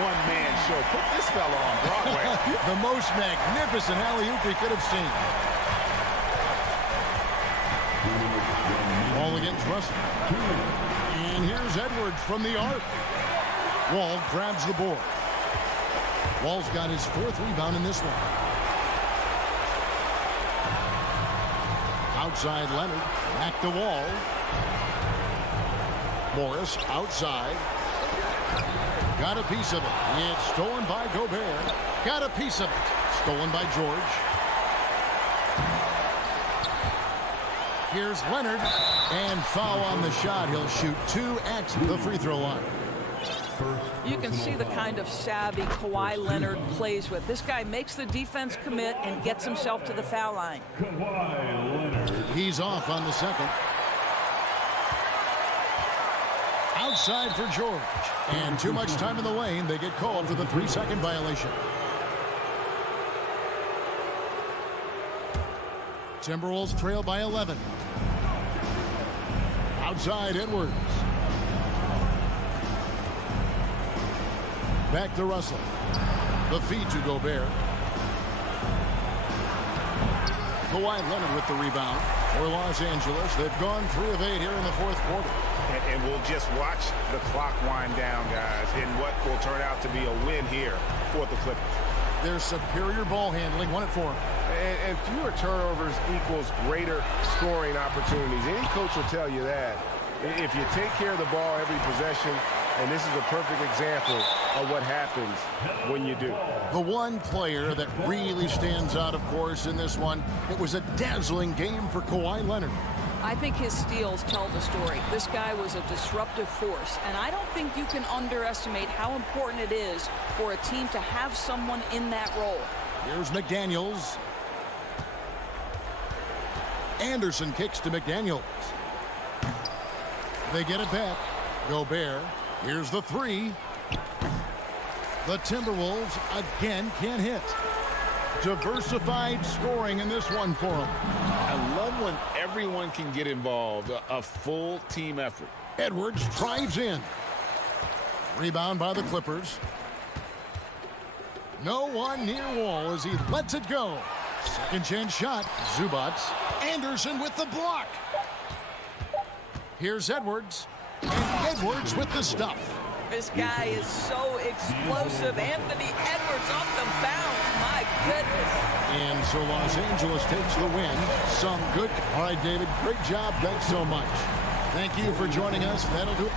one-man show? Put this fella on Broadway. The most magnificent alley-oop we could have seen. Ball against Russell. And here's Edwards from the arc. Wall grabs the board. Wall's got his 4th rebound in this one. Outside Leonard. Back to Wall. Morris outside. Got a piece of it. It's stolen by Gobert. Got a piece of it. Stolen by George. Here's Leonard. And foul on the shot. He'll shoot 2 at the free throw line. You can see the kind of savvy Kawhi Leonard plays with. This guy makes the defense commit and gets himself to the foul line. He's off on the second. Outside for George. And too much time in the lane. They get called for the 3-second violation. Timberwolves trail by 11. Outside Edwards. Back to Russell. The feed to Gobert. Kawhi Leonard with the rebound for Los Angeles. They've gone 3 of 8 here in the 4th quarter. And we'll just watch the clock wind down, guys, in what will turn out to be a win here for the Clippers. Their superior ball handling won it for them. And fewer turnovers equals greater scoring opportunities. Any coach will tell you that. If you take care of the ball every possession, and this is a perfect example of what happens when you do. The one player that really stands out, of course, in this one, it was a dazzling game for Kawhi Leonard. I think his steals tell the story. This guy was a disruptive force, and I don't think you can underestimate how important it is for a team to have someone in that role. Here's McDaniels. Anderson kicks to McDaniels. They get it back. Gobert. Here's the 3. The Timberwolves again can't hit. Diversified scoring in this one for them. I love when everyone can get involved, a full team effort. Edwards drives in. Rebound by the Clippers. No one near Wall as he lets it go. Second chance shot. Zubats. Anderson with the block. Here's Edwards. And Edwards with the stuff. This guy is so explosive. Anthony Edwards off the bounce. My goodness. And so Los Angeles takes the win. Some good. All right, David, great job. Thanks so much. Thank you for joining us. That'll do it.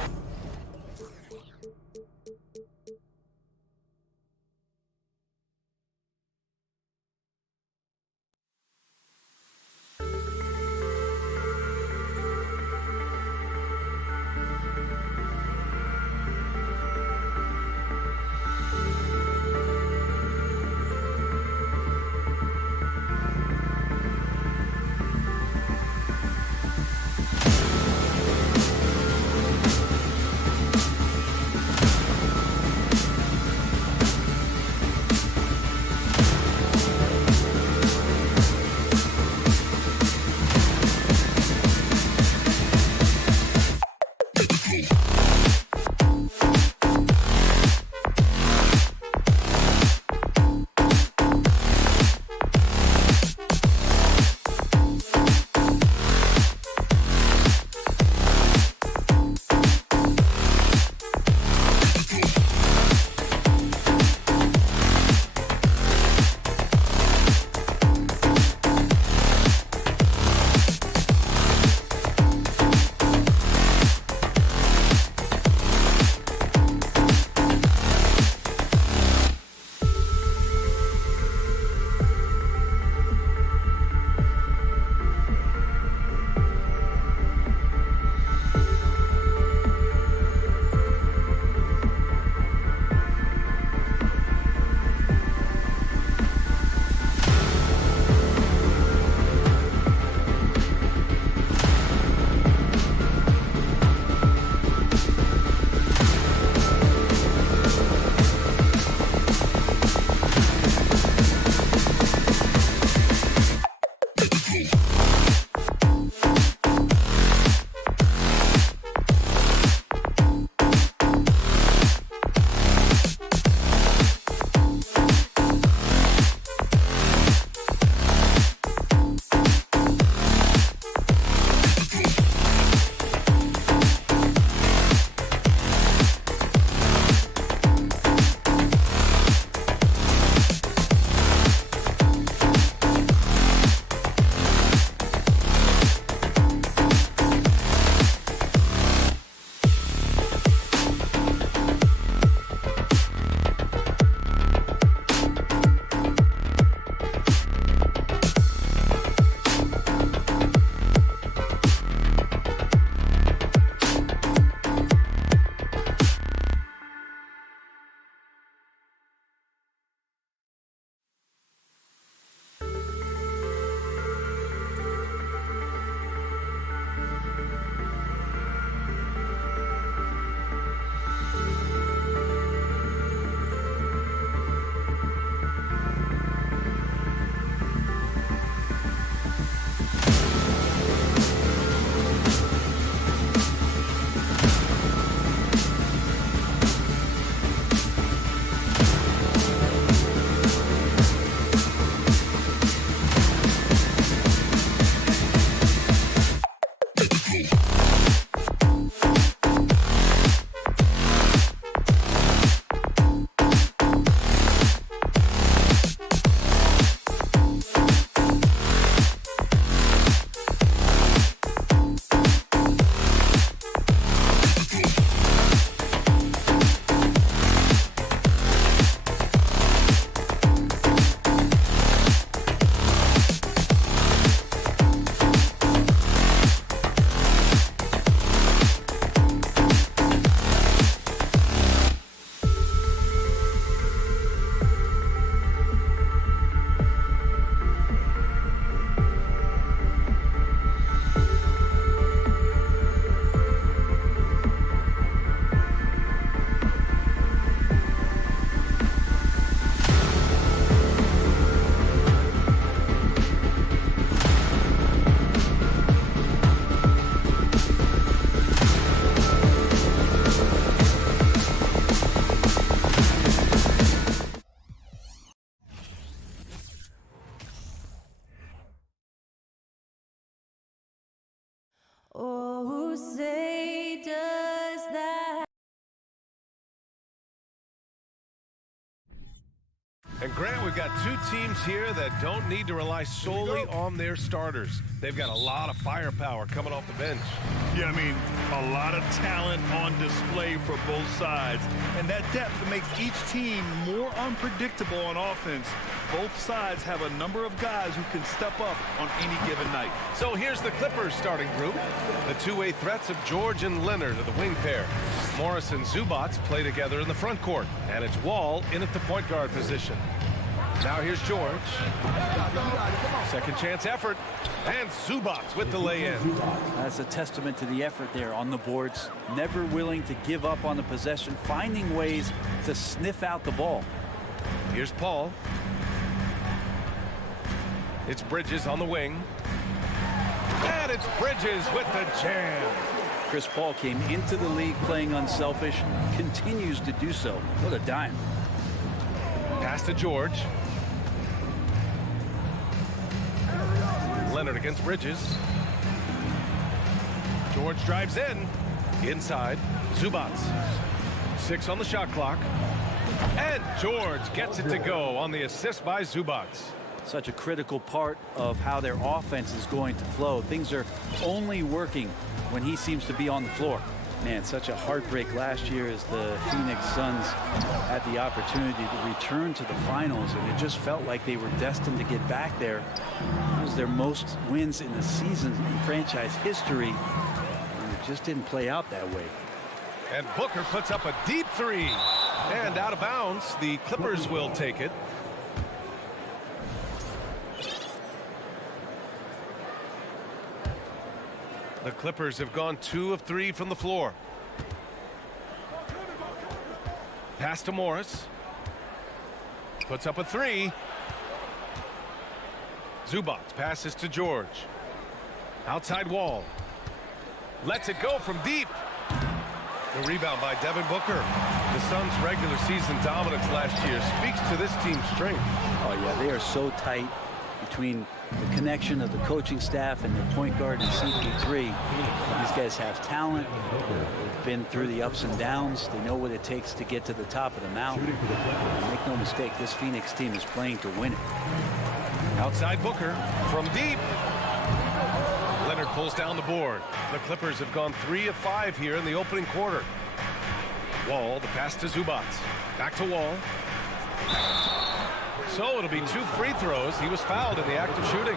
And Grant, we've got two teams here that don't need to rely solely on their starters. They've got a lot of firepower coming off the bench. Yeah, I mean, a lot of talent on display for both sides. And that depth makes each team more unpredictable on offense. Both sides have a number of guys who can step up on any given night. So here's the Clippers starting group. The two-way threats of George and Leonard are the wing pair. Morris and Zubats play together in the front court. And it's Wall in at the point guard position. Now here's George. Second chance effort. And Zubats with the lay-in. That's a testament to the effort there on the boards. Never willing to give up on the possession. Finding ways to sniff out the ball. Here's Paul. It's Bridges on the wing. And it's Bridges with the jam. Chris Paul came into the league playing unselfish. Continues to do so. What a dime. Pass to George. Leonard against Bridges. George drives in. Inside. Zubats. 6 on the shot clock. And George gets it to go on the assist by Zubats. Such a critical part of how their offense is going to flow. Things are only working when he seems to be on the floor. Man, such a heartbreak last year as the Phoenix Suns had the opportunity to return to the finals, and it just felt like they were destined to get back there. It was their most wins in the season in franchise history, and it just didn't play out that way. And Booker puts up a deep three. And out of bounds, the Clippers will take it. The Clippers have gone 2 of 3 from the floor. Pass to Morris. Puts up a 3. Zubats passes to George. Outside Wall. Lets it go from deep. The rebound by Devin Booker. The Suns' regular season dominance last year speaks to this team's strength. Oh, yeah, they are so tight between the connection of the coaching staff and their point guard and CP3. These guys have talent. They've been through the ups and downs. They know what it takes to get to the top of the mountain. And make no mistake, this Phoenix team is playing to win it. Outside Booker from deep. Leonard pulls down the board. The Clippers have gone 3 of 5 here in the opening quarter. Wall, the pass to Zubats. Back to Wall. So it'll be 2 free throws. He was fouled in the act of shooting.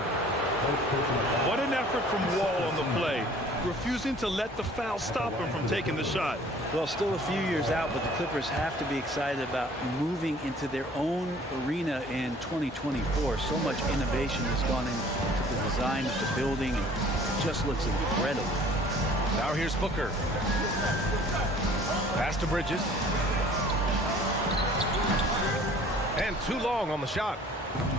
What an effort from Wall on the play, refusing to let the foul stop him from taking the shot. Well, still a few years out, but the Clippers have to be excited about moving into their own arena in 2024. So much innovation has gone into the design of the building, and it just looks incredible. Now here's Booker. Pass to Bridges. And too long on the shot.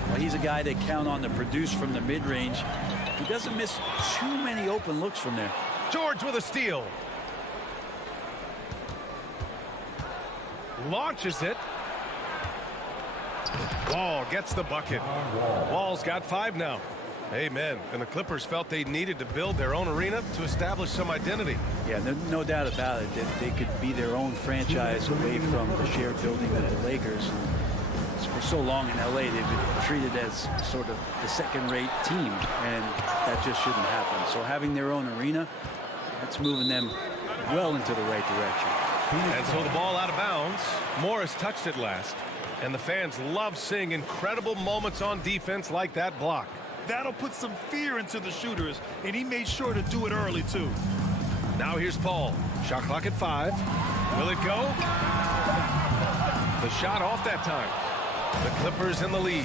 Well, he's a guy they count on to produce from the mid-range. He doesn't miss too many open looks from there. George with a steal. Launches it. Wall gets the bucket. Wall's got 5 now. Amen. And the Clippers felt they needed to build their own arena to establish some identity. Yeah, no doubt about it that they could be their own franchise away from the shared building with the Lakers. For so long in LA, they've been treated as sort of the second-rate team, and that just shouldn't happen. So having their own arena, that's moving them well into the right direction. And so the ball out of bounds. Morris touched it last, and the fans love seeing incredible moments on defense like that block. That'll put some fear into the shooters, and he made sure to do it early, too. Now here's Paul. Shot clock at 5. Will it go? The shot off that time. The Clippers in the lead.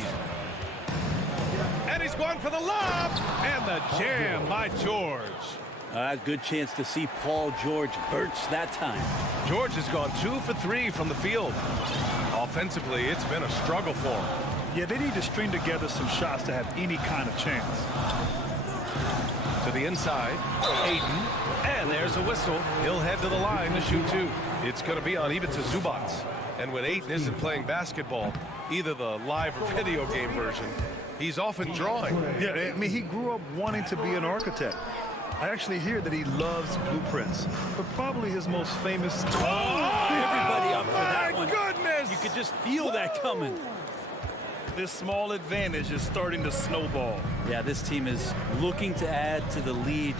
And he's going for the lob. And the jam by George. A good chance to see Paul George burst that time. George has gone 2 for 3 from the field. Offensively, it's been a struggle for him. Yeah, they need to string together some shots to have any kind of chance. To the inside, Aiden. And there's a whistle. He'll head to the line to shoot 2. It's going to be on Ivica Zubats. And when Aiden isn't playing basketball, either the live or video game version, he's often drawing. Yeah, I mean, he grew up wanting to be an architect. I actually hear that he loves blueprints, but probably his most famous... Everybody up for that my one. Goodness! You could just feel that coming. this small advantage is starting to snowball. Yeah, this team is looking to add to the lead,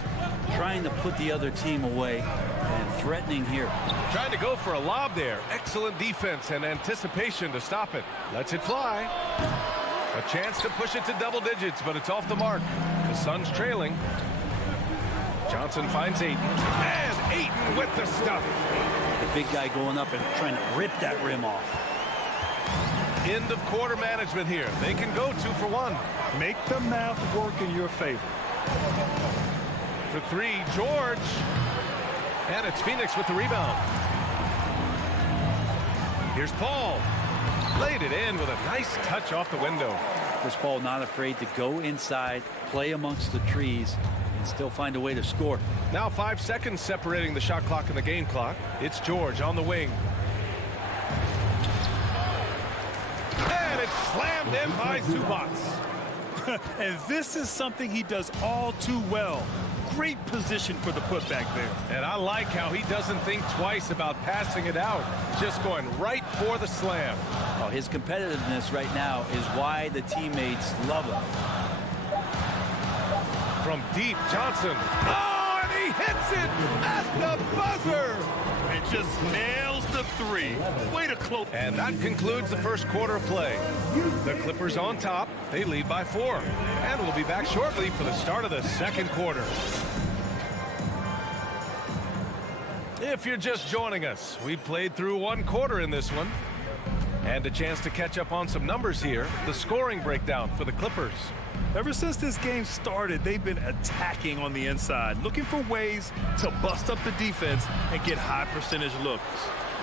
trying to put the other team away, and threatening here. Trying to go for a lob there. Excellent defense and anticipation to stop it. Lets it fly. A chance to push it to double digits, but it's off the mark. The Suns trailing. Johnson finds Ayton. And Ayton with the stuff. The big guy going up and trying to rip that rim off. End of quarter management here. They can go 2 for 1. Make the math work in your favor. For 3, George. And it's Phoenix with the rebound. Here's Paul. Laid it in with a nice touch off the window. Chris Paul not afraid to go inside, play amongst the trees, and still find a way to score. Now 5 seconds separating the shot clock and the game clock. It's George on the wing. And it's slammed in by Zubats. And this is something he does all too well. Great position for the putback there. And I like how he doesn't think twice about passing it out. Just going right for the slam. Oh, his competitiveness right now is why the teammates love him. From deep, Johnson. Oh, and he hits it at the buzzer. And just nails the 3. Way to close. And that concludes the first quarter of play. The Clippers on top. They lead by 4. And we'll be back shortly for the start of the second quarter. If you're just joining us, we played through 1 quarter in this one. And a chance to catch up on some numbers here. The scoring breakdown for the Clippers. Ever since this game started, they've been attacking on the inside, looking for ways to bust up the defense and get high percentage looks.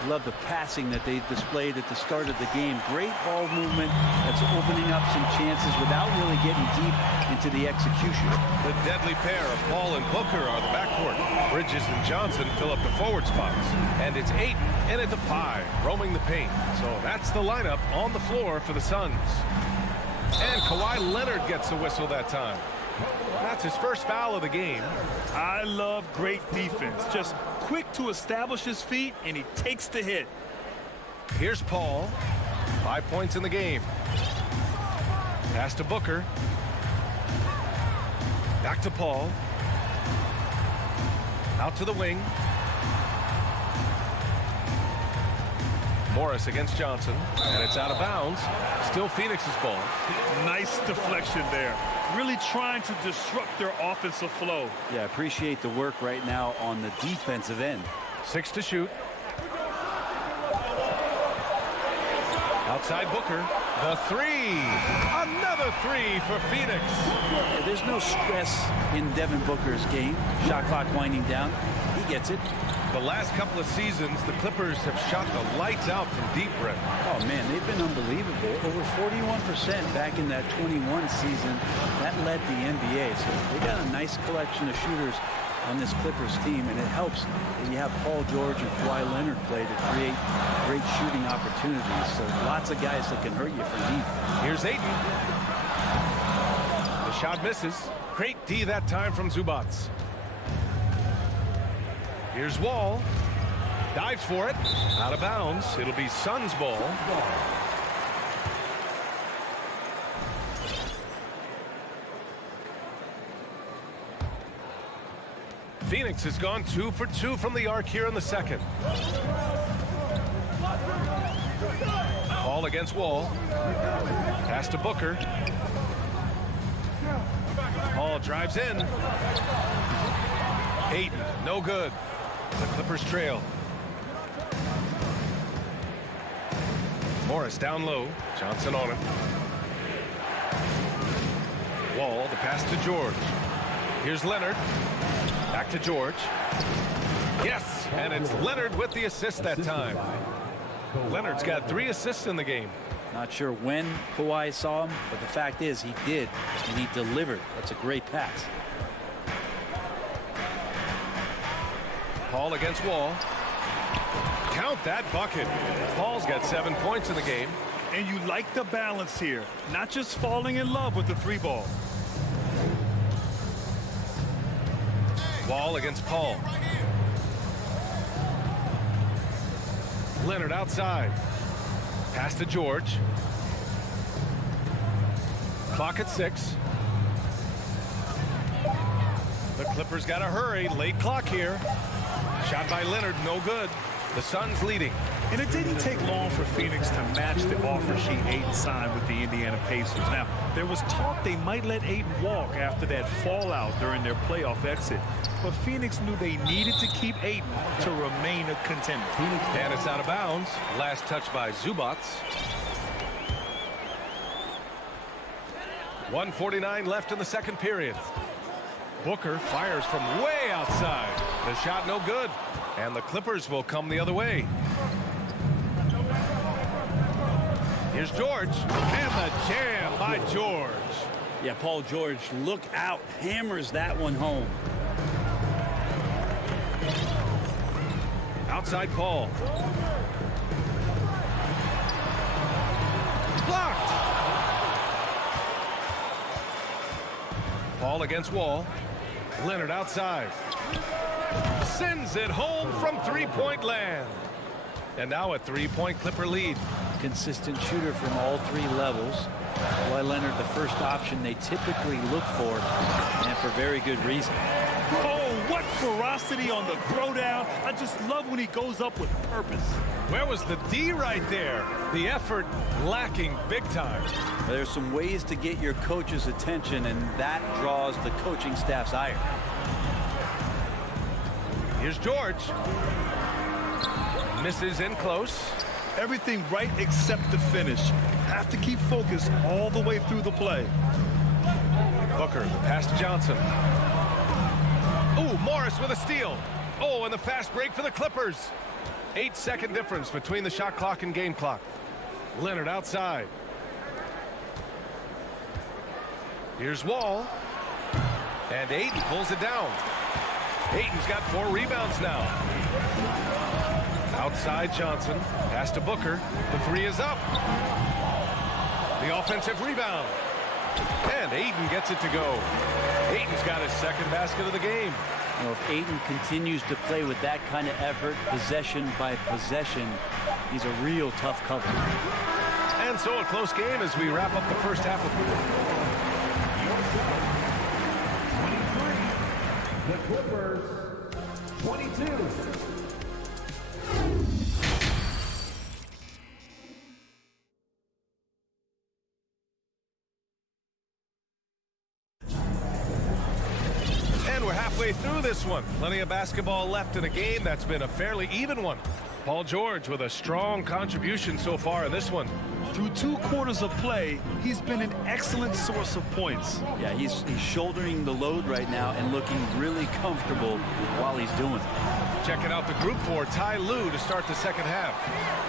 Love the passing that they displayed at the start of the game. Great ball movement that's opening up some chances without really getting deep into the execution. The deadly pair of Paul and Booker are the backcourt. Bridges and Johnson fill up the forward spots. And it's Ayton in at the 5, roaming the paint. So that's the lineup on the floor for the Suns. And Kawhi Leonard gets the whistle that time. That's his first foul of the game. I love great defense. Just quick to establish his feet, and he takes the hit. Here's Paul. 5 points in the game. Pass to Booker. Back to Paul. Out to the wing. Morris against Johnson. And it's out of bounds. Still Phoenix's ball. Nice deflection there. Really trying to disrupt their offensive flow. Yeah, appreciate the work right now on the defensive end. 6 to shoot. Outside Booker. The 3. Another 3 for Phoenix. Yeah, there's no stress in Devin Booker's game. Shot clock winding down. He gets it. The last couple of seasons, the Clippers have shot the lights out from deep, Brett. Oh, man, they've been unbelievable. Over 41% back in that 21 season. That led the NBA. So they got a nice collection of shooters on this Clippers team, and it helps that you have Paul George and Kawhi Leonard play to create great shooting opportunities. So lots of guys that can hurt you from deep. Here's Ayton. The shot misses. Great D that time from Zubats. Here's Wall. Dives for it. Out of bounds. It'll be Suns ball. Phoenix has gone 2 for 2 from the arc here in the second. Ball against Wall. Pass to Booker. Ball drives in. Ayton, no good. The Clippers trail. Morris down low. Johnson on it. Wall, the pass to George. Here's Leonard. Back to George. Yes, and it's Leonard with the assist that time. Leonard's got 3 assists in the game. Not sure when Kawhi saw him, but the fact is he did, and he delivered. That's a great pass. Paul against Wall. Count that bucket. Paul's got 7 points in the game. And you like the balance here. Not just falling in love with the 3 ball. Wall against Paul. Leonard outside. Pass to George. Clock at 6. The Clippers got to hurry. Late clock here. Shot by Leonard, no good. The Suns leading. And it didn't take long for Phoenix to match the offer sheet Ayton signed with the Indiana Pacers. Now, there was talk they might let Ayton walk after that fallout during their playoff exit. But Phoenix knew they needed to keep Ayton to remain a contender. And it's out of bounds. Last touch by Zubac. 1:49 left in the second period. Booker fires from way outside. The shot no good. And the Clippers will come the other way. Here's George. And the jam by George. Yeah, Paul George, look out. Hammers that one home. Outside Paul. Blocked. Paul against Wall. Leonard outside. Sends it home from three-point land. And now a three-point Clipper lead. Consistent shooter from all three levels. Kawhi Leonard, the first option they typically look for, and for very good reason. Oh, what ferocity on the throwdown. I just love when he goes up with purpose. Where was the D right there? The effort lacking big time. There's some ways to get your coach's attention, and that draws the coaching staff's ire. Here's George. Misses in close. Everything right except the finish. Have to keep focused all the way through the play. Booker, the pass to Johnson. Oh, Morris with a steal. Oh, and the fast break for the Clippers. 8-second difference between the shot clock and game clock. Leonard outside. Here's Wall. And Ayton pulls it down. Ayton's got 4 rebounds now. Outside Johnson. Pass to Booker. The 3 is up. The offensive rebound. And Ayton gets it to go. Ayton's got his second basket of the game. You know, if Ayton continues to play with that kind of effort, possession by possession, he's a real tough cover. And so a close game as we wrap up the first half of the Clippers, 22. And we're halfway through this one. Plenty of basketball left in a game that's been a fairly even one. Paul George with a strong contribution so far in this one. Through 2 quarters of play, he's been an excellent source of points. Yeah, he's shouldering the load right now and looking really comfortable while he's doing it. Checking out the group for Ty Lue to start the second half.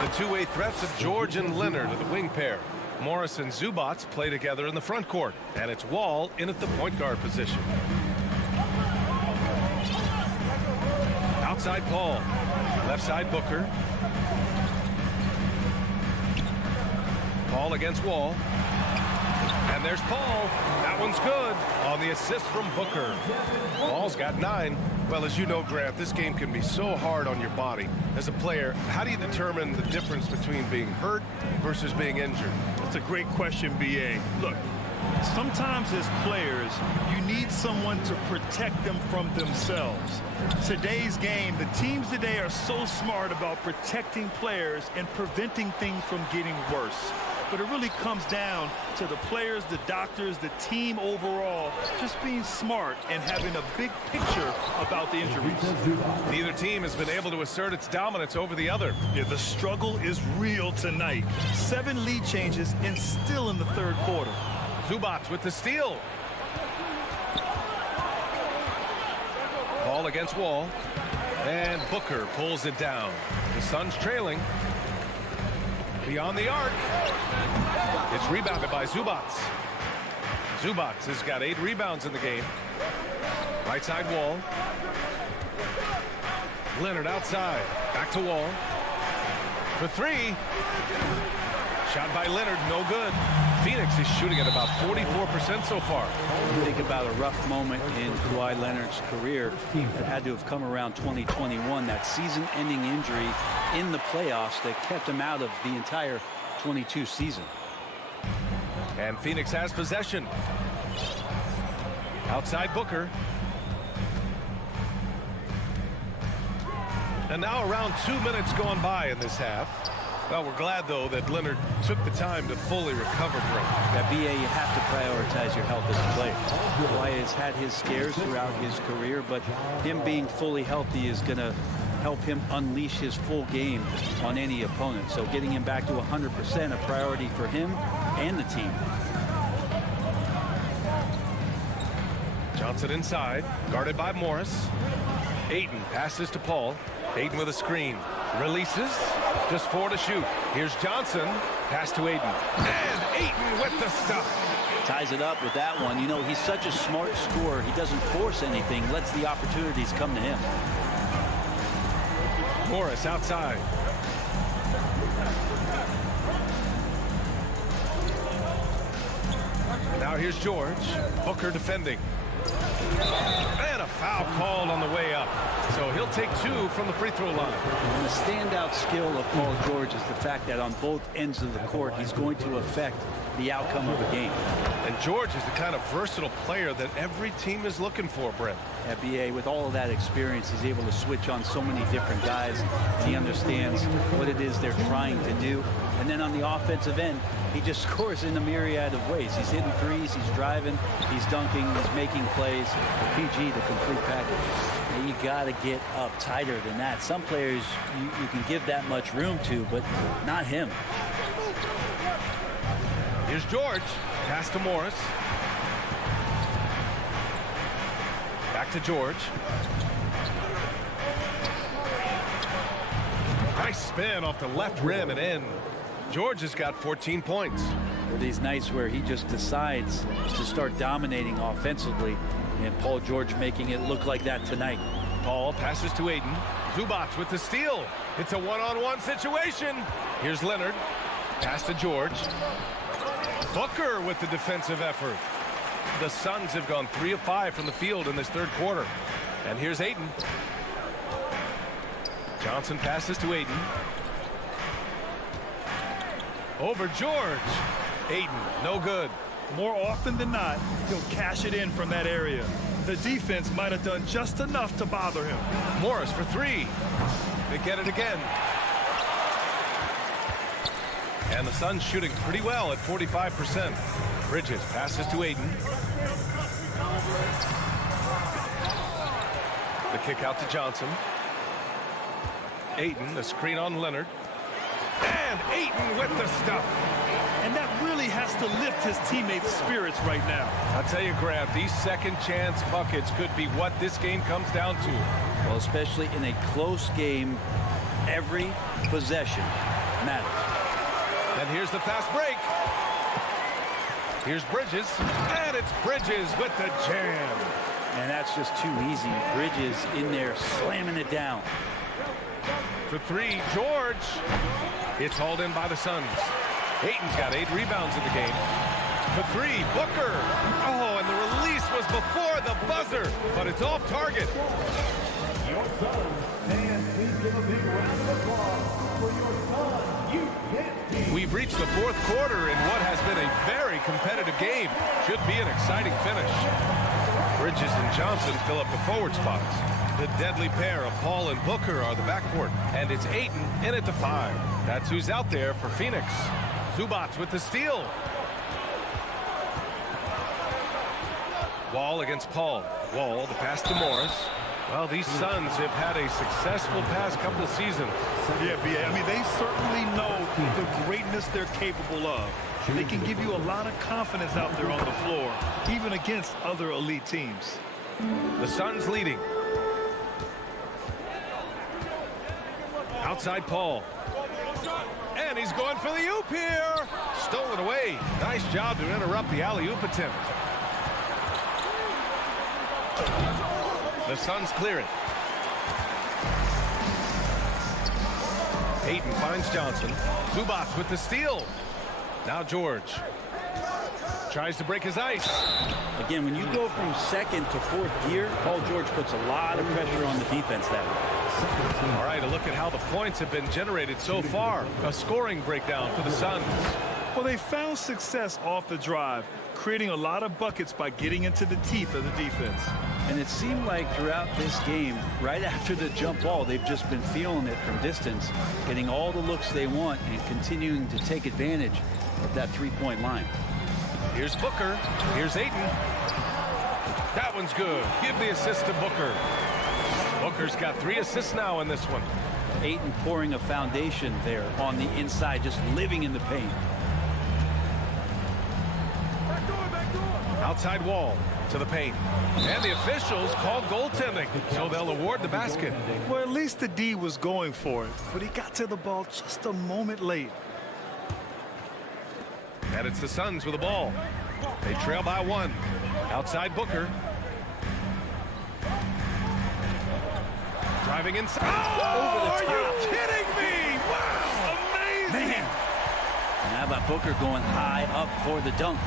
The two-way threats of George and Leonard are the wing pair. Morris and Zubac play together in the front court. And it's Wall in at the point guard position. Outside Paul. Left side Booker. Paul against Wall. And there's Paul. That one's good on the assist from Booker. Paul's got 9. Well, as you know, Grant, this game can be so hard on your body. As a player, how do you determine the difference between being hurt versus being injured? That's a great question, B.A. Look, sometimes as players, you need someone to protect them from themselves. Today's game, the teams today are so smart about protecting players and preventing things from getting worse. But it really comes down to the players, the doctors, the team overall, just being smart and having a big picture about the injuries. Neither team has been able to assert its dominance over the other. Yeah, the struggle is real tonight. 7 lead changes and still in the third quarter. Zubac with the steal. Paul against Wall. And Booker pulls it down. The Suns trailing. Beyond the arc. It's rebounded by Zubac. Zubac has got 8 rebounds in the game. Right side Wall. Leonard outside. Back to Wall. For 3. Shot by Leonard, no good. Phoenix is shooting at about 44% so far. You think about a rough moment in Kawhi Leonard's career that had to have come around 2021, that season-ending injury in the playoffs that kept him out of the entire 22 season. And Phoenix has possession. Outside Booker. And now around 2 minutes gone by in this half. Well, we're glad, though, that Leonard took the time to fully recover from it. That BA, you have to prioritize your health as a player. Kawhi has had his scares throughout his career, but him being fully healthy is going to help him unleash his full game on any opponent. So getting him back to 100% a priority for him and the team. Johnson inside, guarded by Morris. Ayton passes to Paul. Ayton with a screen. Releases. Just 4 to shoot. Here's Johnson. Pass to Ayton. And Ayton with the stuff. Ties it up with that one. You know, he's such a smart scorer. He doesn't force anything. Lets the opportunities come to him. Morris outside. Now here's George. Booker defending. And a foul called on the way up. So he'll take 2 from the free throw line. And the standout skill of Paul George is the fact that on both ends of the court, he's going to affect the outcome of a game. And George is the kind of versatile player that every team is looking for, Brent. At BA, with all of that experience, he's able to switch on so many different guys. And he understands what it is they're trying to do. And then on the offensive end, he just scores in a myriad of ways. He's hitting threes, he's driving, he's dunking, he's making plays. PG, the complete package. And you got to get up tighter than that. Some players you can give that much room to, but not him. Here's George. Pass to Morris. Back to George. Nice spin off the left rim and in. George has got 14 points. For these nights where he just decides to start dominating offensively, and Paul George making it look like that tonight. Paul passes to Ayton. Zubac with the steal. It's a one-on-one situation. Here's Leonard. Pass to George. Booker with the defensive effort. The Suns have gone 3 of 5 from the field in this third quarter. And here's Ayton. Johnson passes to Ayton. Over George. Ayton, no good. More often than not, he'll cash it in from that area. The defense might have done just enough to bother him. Morris for 3. They get it again. And the Suns shooting pretty well at 45%. Bridges passes to Ayton. The kick out to Johnson. Ayton, the screen on Leonard. And Ayton with the stuff. And that really has to lift his teammates' spirits right now. I'll tell you, Grant, these second chance buckets could be what this game comes down to. Well, especially in a close game, every possession matters. And here's the fast break. Here's Bridges. And it's Bridges with the jam. And that's just too easy. Bridges in there slamming it down. For 3, George. It's hauled in by the Suns. Ayton's got 8 rebounds in the game. For 3, Booker. Oh, and the release was before the buzzer, but it's off target. Your Suns, and please give a big round of applause for your Suns youth team. We've reached the fourth quarter in what has been a very competitive game. Should be an exciting finish. Bridges and Johnson fill up the forward spots. The deadly pair of Paul and Booker are the backcourt, and it's Ayton in at the 5. That's who's out there for Phoenix. Zubac with the steal. Wall against Paul. Wall, the pass to Morris. Well, these Suns have had a successful past couple of seasons. Yeah, BA. I mean, they certainly know the greatness they're capable of. They can give you a lot of confidence out there on the floor, even against other elite teams. The Suns leading. Outside Paul. And he's going for the oop here. Stolen away. Nice job to interrupt the alley-oop attempt. The Suns clear it. Ayton finds Johnson. Zubac with the steal. Now George. Tries to break his ice. Again, when you go from second to fourth gear, Paul George puts a lot of pressure on the defense that way. All right, a look at how the points have been generated so far. A scoring breakdown for the Suns. Well, they found success off the drive, creating a lot of buckets by getting into the teeth of the defense. And it seemed like throughout this game, right after the jump ball, they've just been feeling it from distance, getting all the looks they want and continuing to take advantage of that three-point line. Here's Booker. Here's Ayton. That one's good. Give the assist to Booker. Booker's got 3 assists now in this one. Ayton pouring a foundation there on the inside, just living in the paint. Outside wall to the paint. And the officials called goaltending, so they'll award the basket. Well, at least the D was going for it, but he got to the ball just a moment late. And it's the Suns with the ball. They trail by 1. Outside Booker. Driving inside. Oh, are you kidding me? Wow, amazing. Man. And how about Booker going high up for the dunk?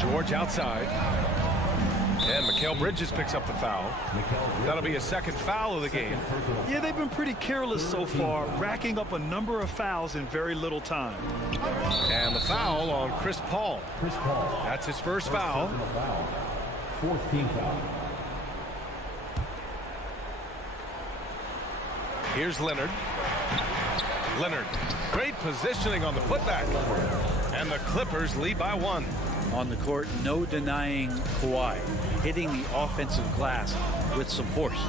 George outside. And Mikal Bridges picks up the foul. That'll be a second foul of the game. Yeah, they've been pretty careless so far, racking up a number of fouls in very little time. And the foul on Chris Paul. That's his first foul. 4th team foul. Here's Leonard. Leonard, great positioning on the putback. And the Clippers lead by 1. On the court, no denying Kawhi, hitting the offensive glass with some force.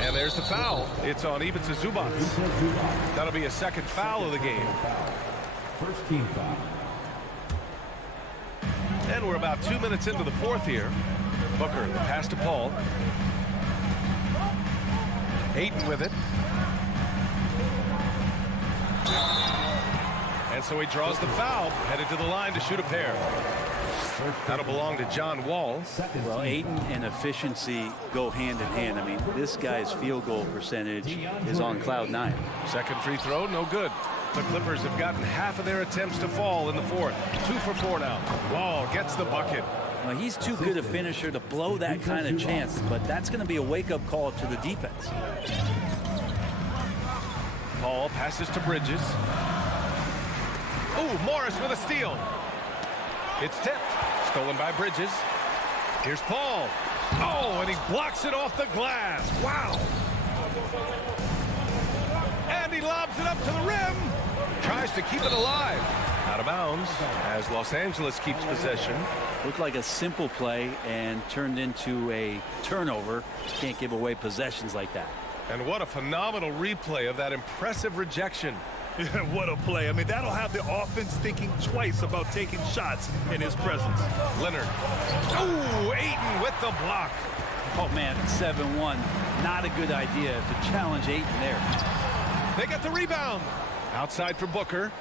And there's the foul. It's on Ivica Zubac. That'll be a second foul of the game. 1st team foul. And we're about 2 minutes into the 4th here. Booker, the pass to Paul. Ayton with it. And so he draws the foul, headed to the line to shoot a pair. That'll belong to John Wall. Well, Ayton and efficiency go hand in hand. I mean, this guy's field goal percentage is on cloud 9. Second free throw, no good. The Clippers have gotten half of their attempts to fall in the 4th. 2 for 4 now. Wall gets the bucket. Well, he's too good a finisher to blow that kind of chance, but that's going to be a wake-up call to the defense. Paul passes to Bridges. Ooh, Morris with a steal. It's tipped. Stolen by Bridges. Here's Paul. Oh, and he blocks it off the glass. Wow. And he lobs it up to the rim. Tries to keep it alive. Out of bounds as Los Angeles keeps possession. Looked like a simple play and turned into a turnover. Can't give away possessions like that. And what a phenomenal replay of that impressive rejection. Yeah, what a play. I mean, that'll have the offense thinking twice about taking shots in his presence. Leonard. Ooh, Ayton with the block. Oh, man, 7-1. Not a good idea to challenge Ayton there. They get the rebound. Outside for Booker.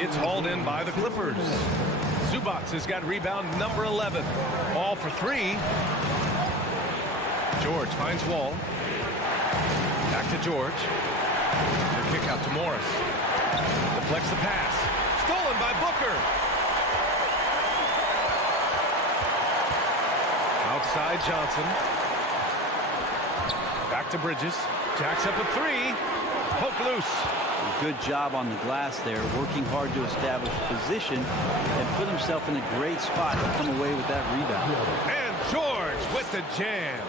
It's hauled in by the Clippers. Zubac has got rebound number 11. All for 3. George finds Wall. Back to George. The kick out to Morris. Deflects the pass. Stolen by Booker. Outside Johnson. Back to Bridges. Jacks up a 3. Poke loose. Good job on the glass there, working hard to establish position and put himself in a great spot to come away with that rebound. And George with the jam.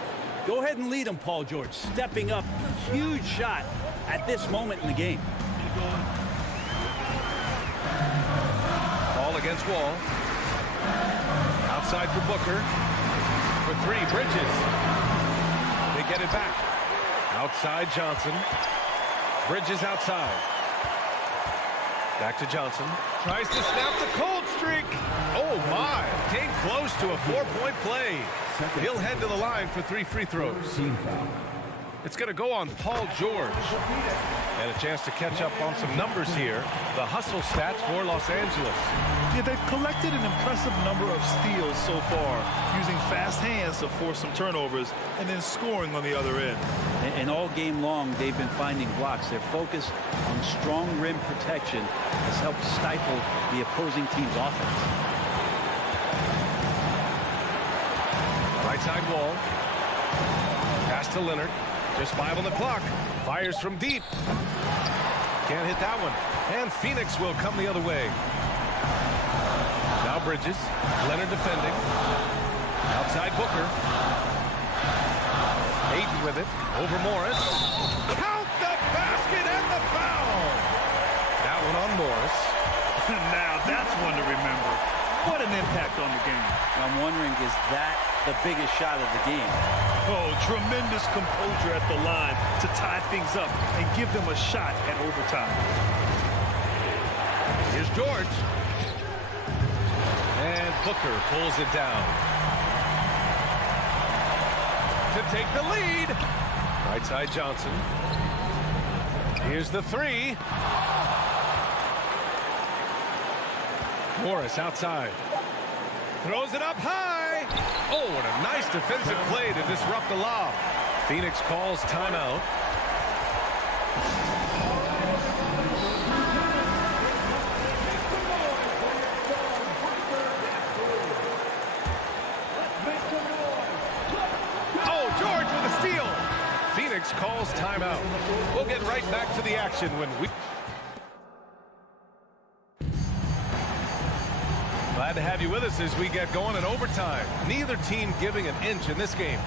Go ahead and lead him, Paul George. Stepping up, huge shot at this moment in the game. Ball against Wall. Outside for Booker. For 3, Bridges. They get it back. Outside Johnson. Bridges outside. Back to Johnson. Tries to snap the cold streak. Oh, my. Came close to a 4-point play. He'll head to the line for 3 free throws. It's going to go on Paul George. And a chance to catch up on some numbers here. The hustle stats for Los Angeles. Yeah, they've collected an impressive number of steals so far, using fast hands to force some turnovers and then scoring on the other end. And all game long, they've been finding blocks. Their focus on strong rim protection has helped stifle the opposing team's offense. Right side Wall. Pass to Leonard. Just 5 on the clock. Fires from deep. Can't hit that one. And Phoenix will come the other way. Now Bridges. Leonard defending. Outside Booker. Ayton with it. Over Morris. Count the basket and the foul. That one on Morris. Now that's one to remember. What an impact on the game. I'm wondering, is that the biggest shot of the game? Oh, tremendous composure at the line to tie things up and give them a shot at overtime. Here's George. And Booker pulls it down. To take the lead. Right side Johnson. Here's the 3. Morris outside. Throws it up high. Oh, what a nice defensive play to disrupt the lob. Phoenix calls timeout. Oh, George with a steal. Phoenix calls timeout. We'll get right back to the action when we... Glad to have you with us as we get going in overtime. Neither team giving an inch in this game.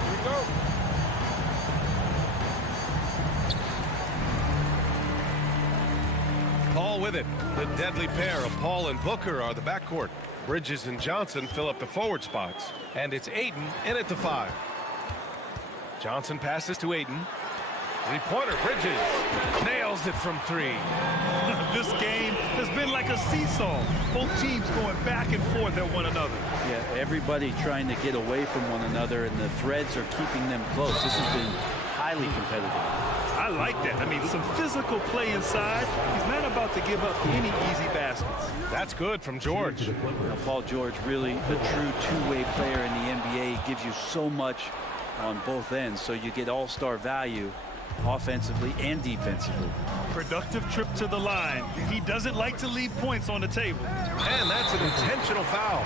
Here we go. Paul with it. The deadly pair of Paul and Booker are the backcourt. Bridges and Johnson fill up the forward spots. And it's Ayton in at the 5. Johnson passes to Ayton. Three-pointer, Bridges nails it from 3. This game has been like a seesaw. Both teams going back and forth at one another. Yeah, everybody trying to get away from one another, and the threads are keeping them close. This has been highly competitive. I like that. I mean, some physical play inside. He's not about to give up any easy baskets. That's good from George. Now, Paul George, really a true two-way player in the NBA. He gives you so much on both ends, so you get all-star value offensively and defensively. Productive trip to the line. He doesn't like to leave points on the table. And that's an intentional foul.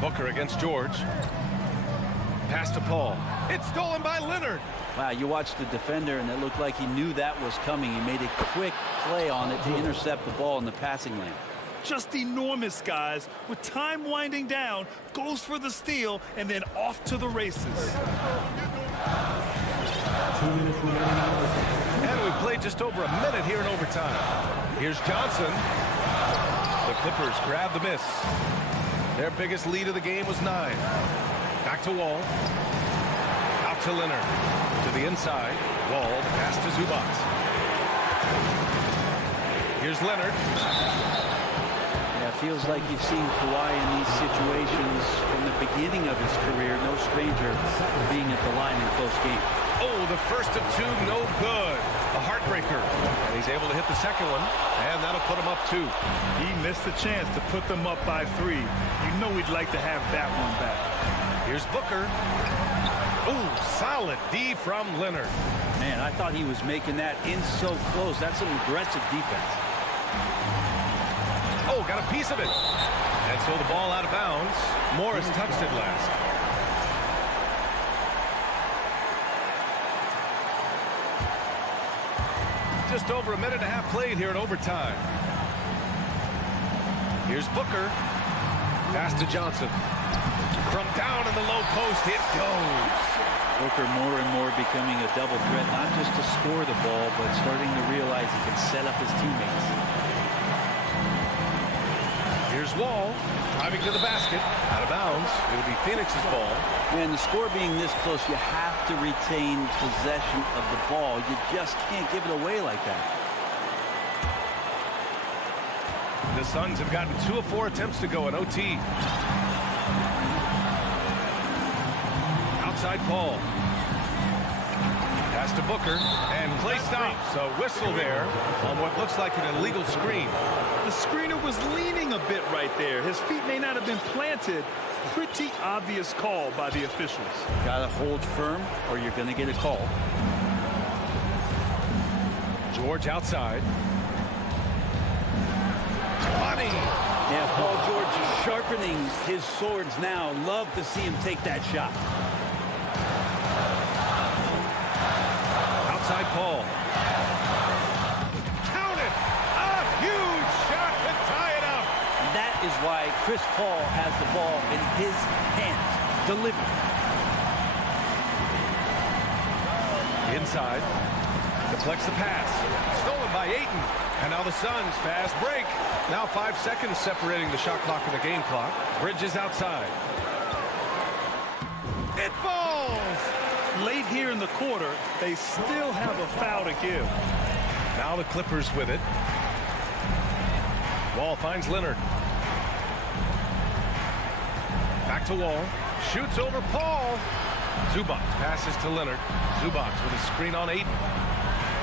Booker against George. Pass to Paul. It's stolen by Leonard. Wow, you watched the defender, and it looked like he knew that was coming. He made a quick play on it to intercept the ball in the passing lane. Just enormous, guys. With time winding down, goes for the steal, and then off to the races. And we played just over a minute here in overtime. Here's Johnson. The Clippers grab the miss. Their biggest lead of the game was 9. Back to Wall. Out to Leonard. To the inside. Wall. Pass to Zubac. Here's Leonard. Feels like you've seen Kawhi in these situations from the beginning of his career. No stranger being at the line in close games. Oh, the first of 2, no good. A heartbreaker. And he's able to hit the second one, and that'll put him up 2. He missed the chance to put them up by 3. You know we'd like to have that one back. Here's Booker. Oh, solid D from Leonard. Man, I thought he was making that in so close. That's some aggressive defense. Oh, got a piece of it. And so the ball out of bounds. Morris touched it last. Just over a minute and a half played here in overtime. Here's Booker. Pass to Johnson. From down in the low post, it goes. Booker more and more becoming a double threat, not just to score the ball, but starting to realize he can set up his teammates. Here's Wall, driving to the basket, out of bounds. It'll be Phoenix's ball. And the score being this close, you have to retain possession of the ball. You just can't give it away like that. The Suns have gotten 2 of 4 attempts to go in OT. Outside Paul. Pass to Booker, and Clay stops. A whistle there on what looks like an illegal screen. The screener was leaning a bit right there. His feet may not have been planted. Pretty obvious call by the officials. Got to hold firm or you're going to get a call. George outside. Money. Yeah, Paul George sharpening his swords now. Love to see him take that shot. Outside Paul. Count it! A huge shot to tie it up. That is why Chris Paul has the ball in his hands. Delivery. Inside. Deflects the pass. Stolen by Ayton. And now the Suns fast break. Now 5 seconds separating the shot clock and the game clock. Bridges outside. It falls! Late here in the quarter, they still have a foul to give. Now the Clippers with it. Wall finds Leonard. Back to Wall. Shoots over Paul. Zubac passes to Leonard. Zubac with a screen on Ayton.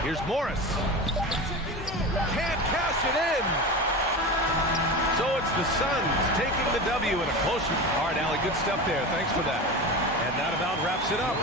Here's Morris. Can't cash it in. So it's the Suns taking the W in a close one. All right, Allie, good stuff there. Thanks for that. And that about wraps it up.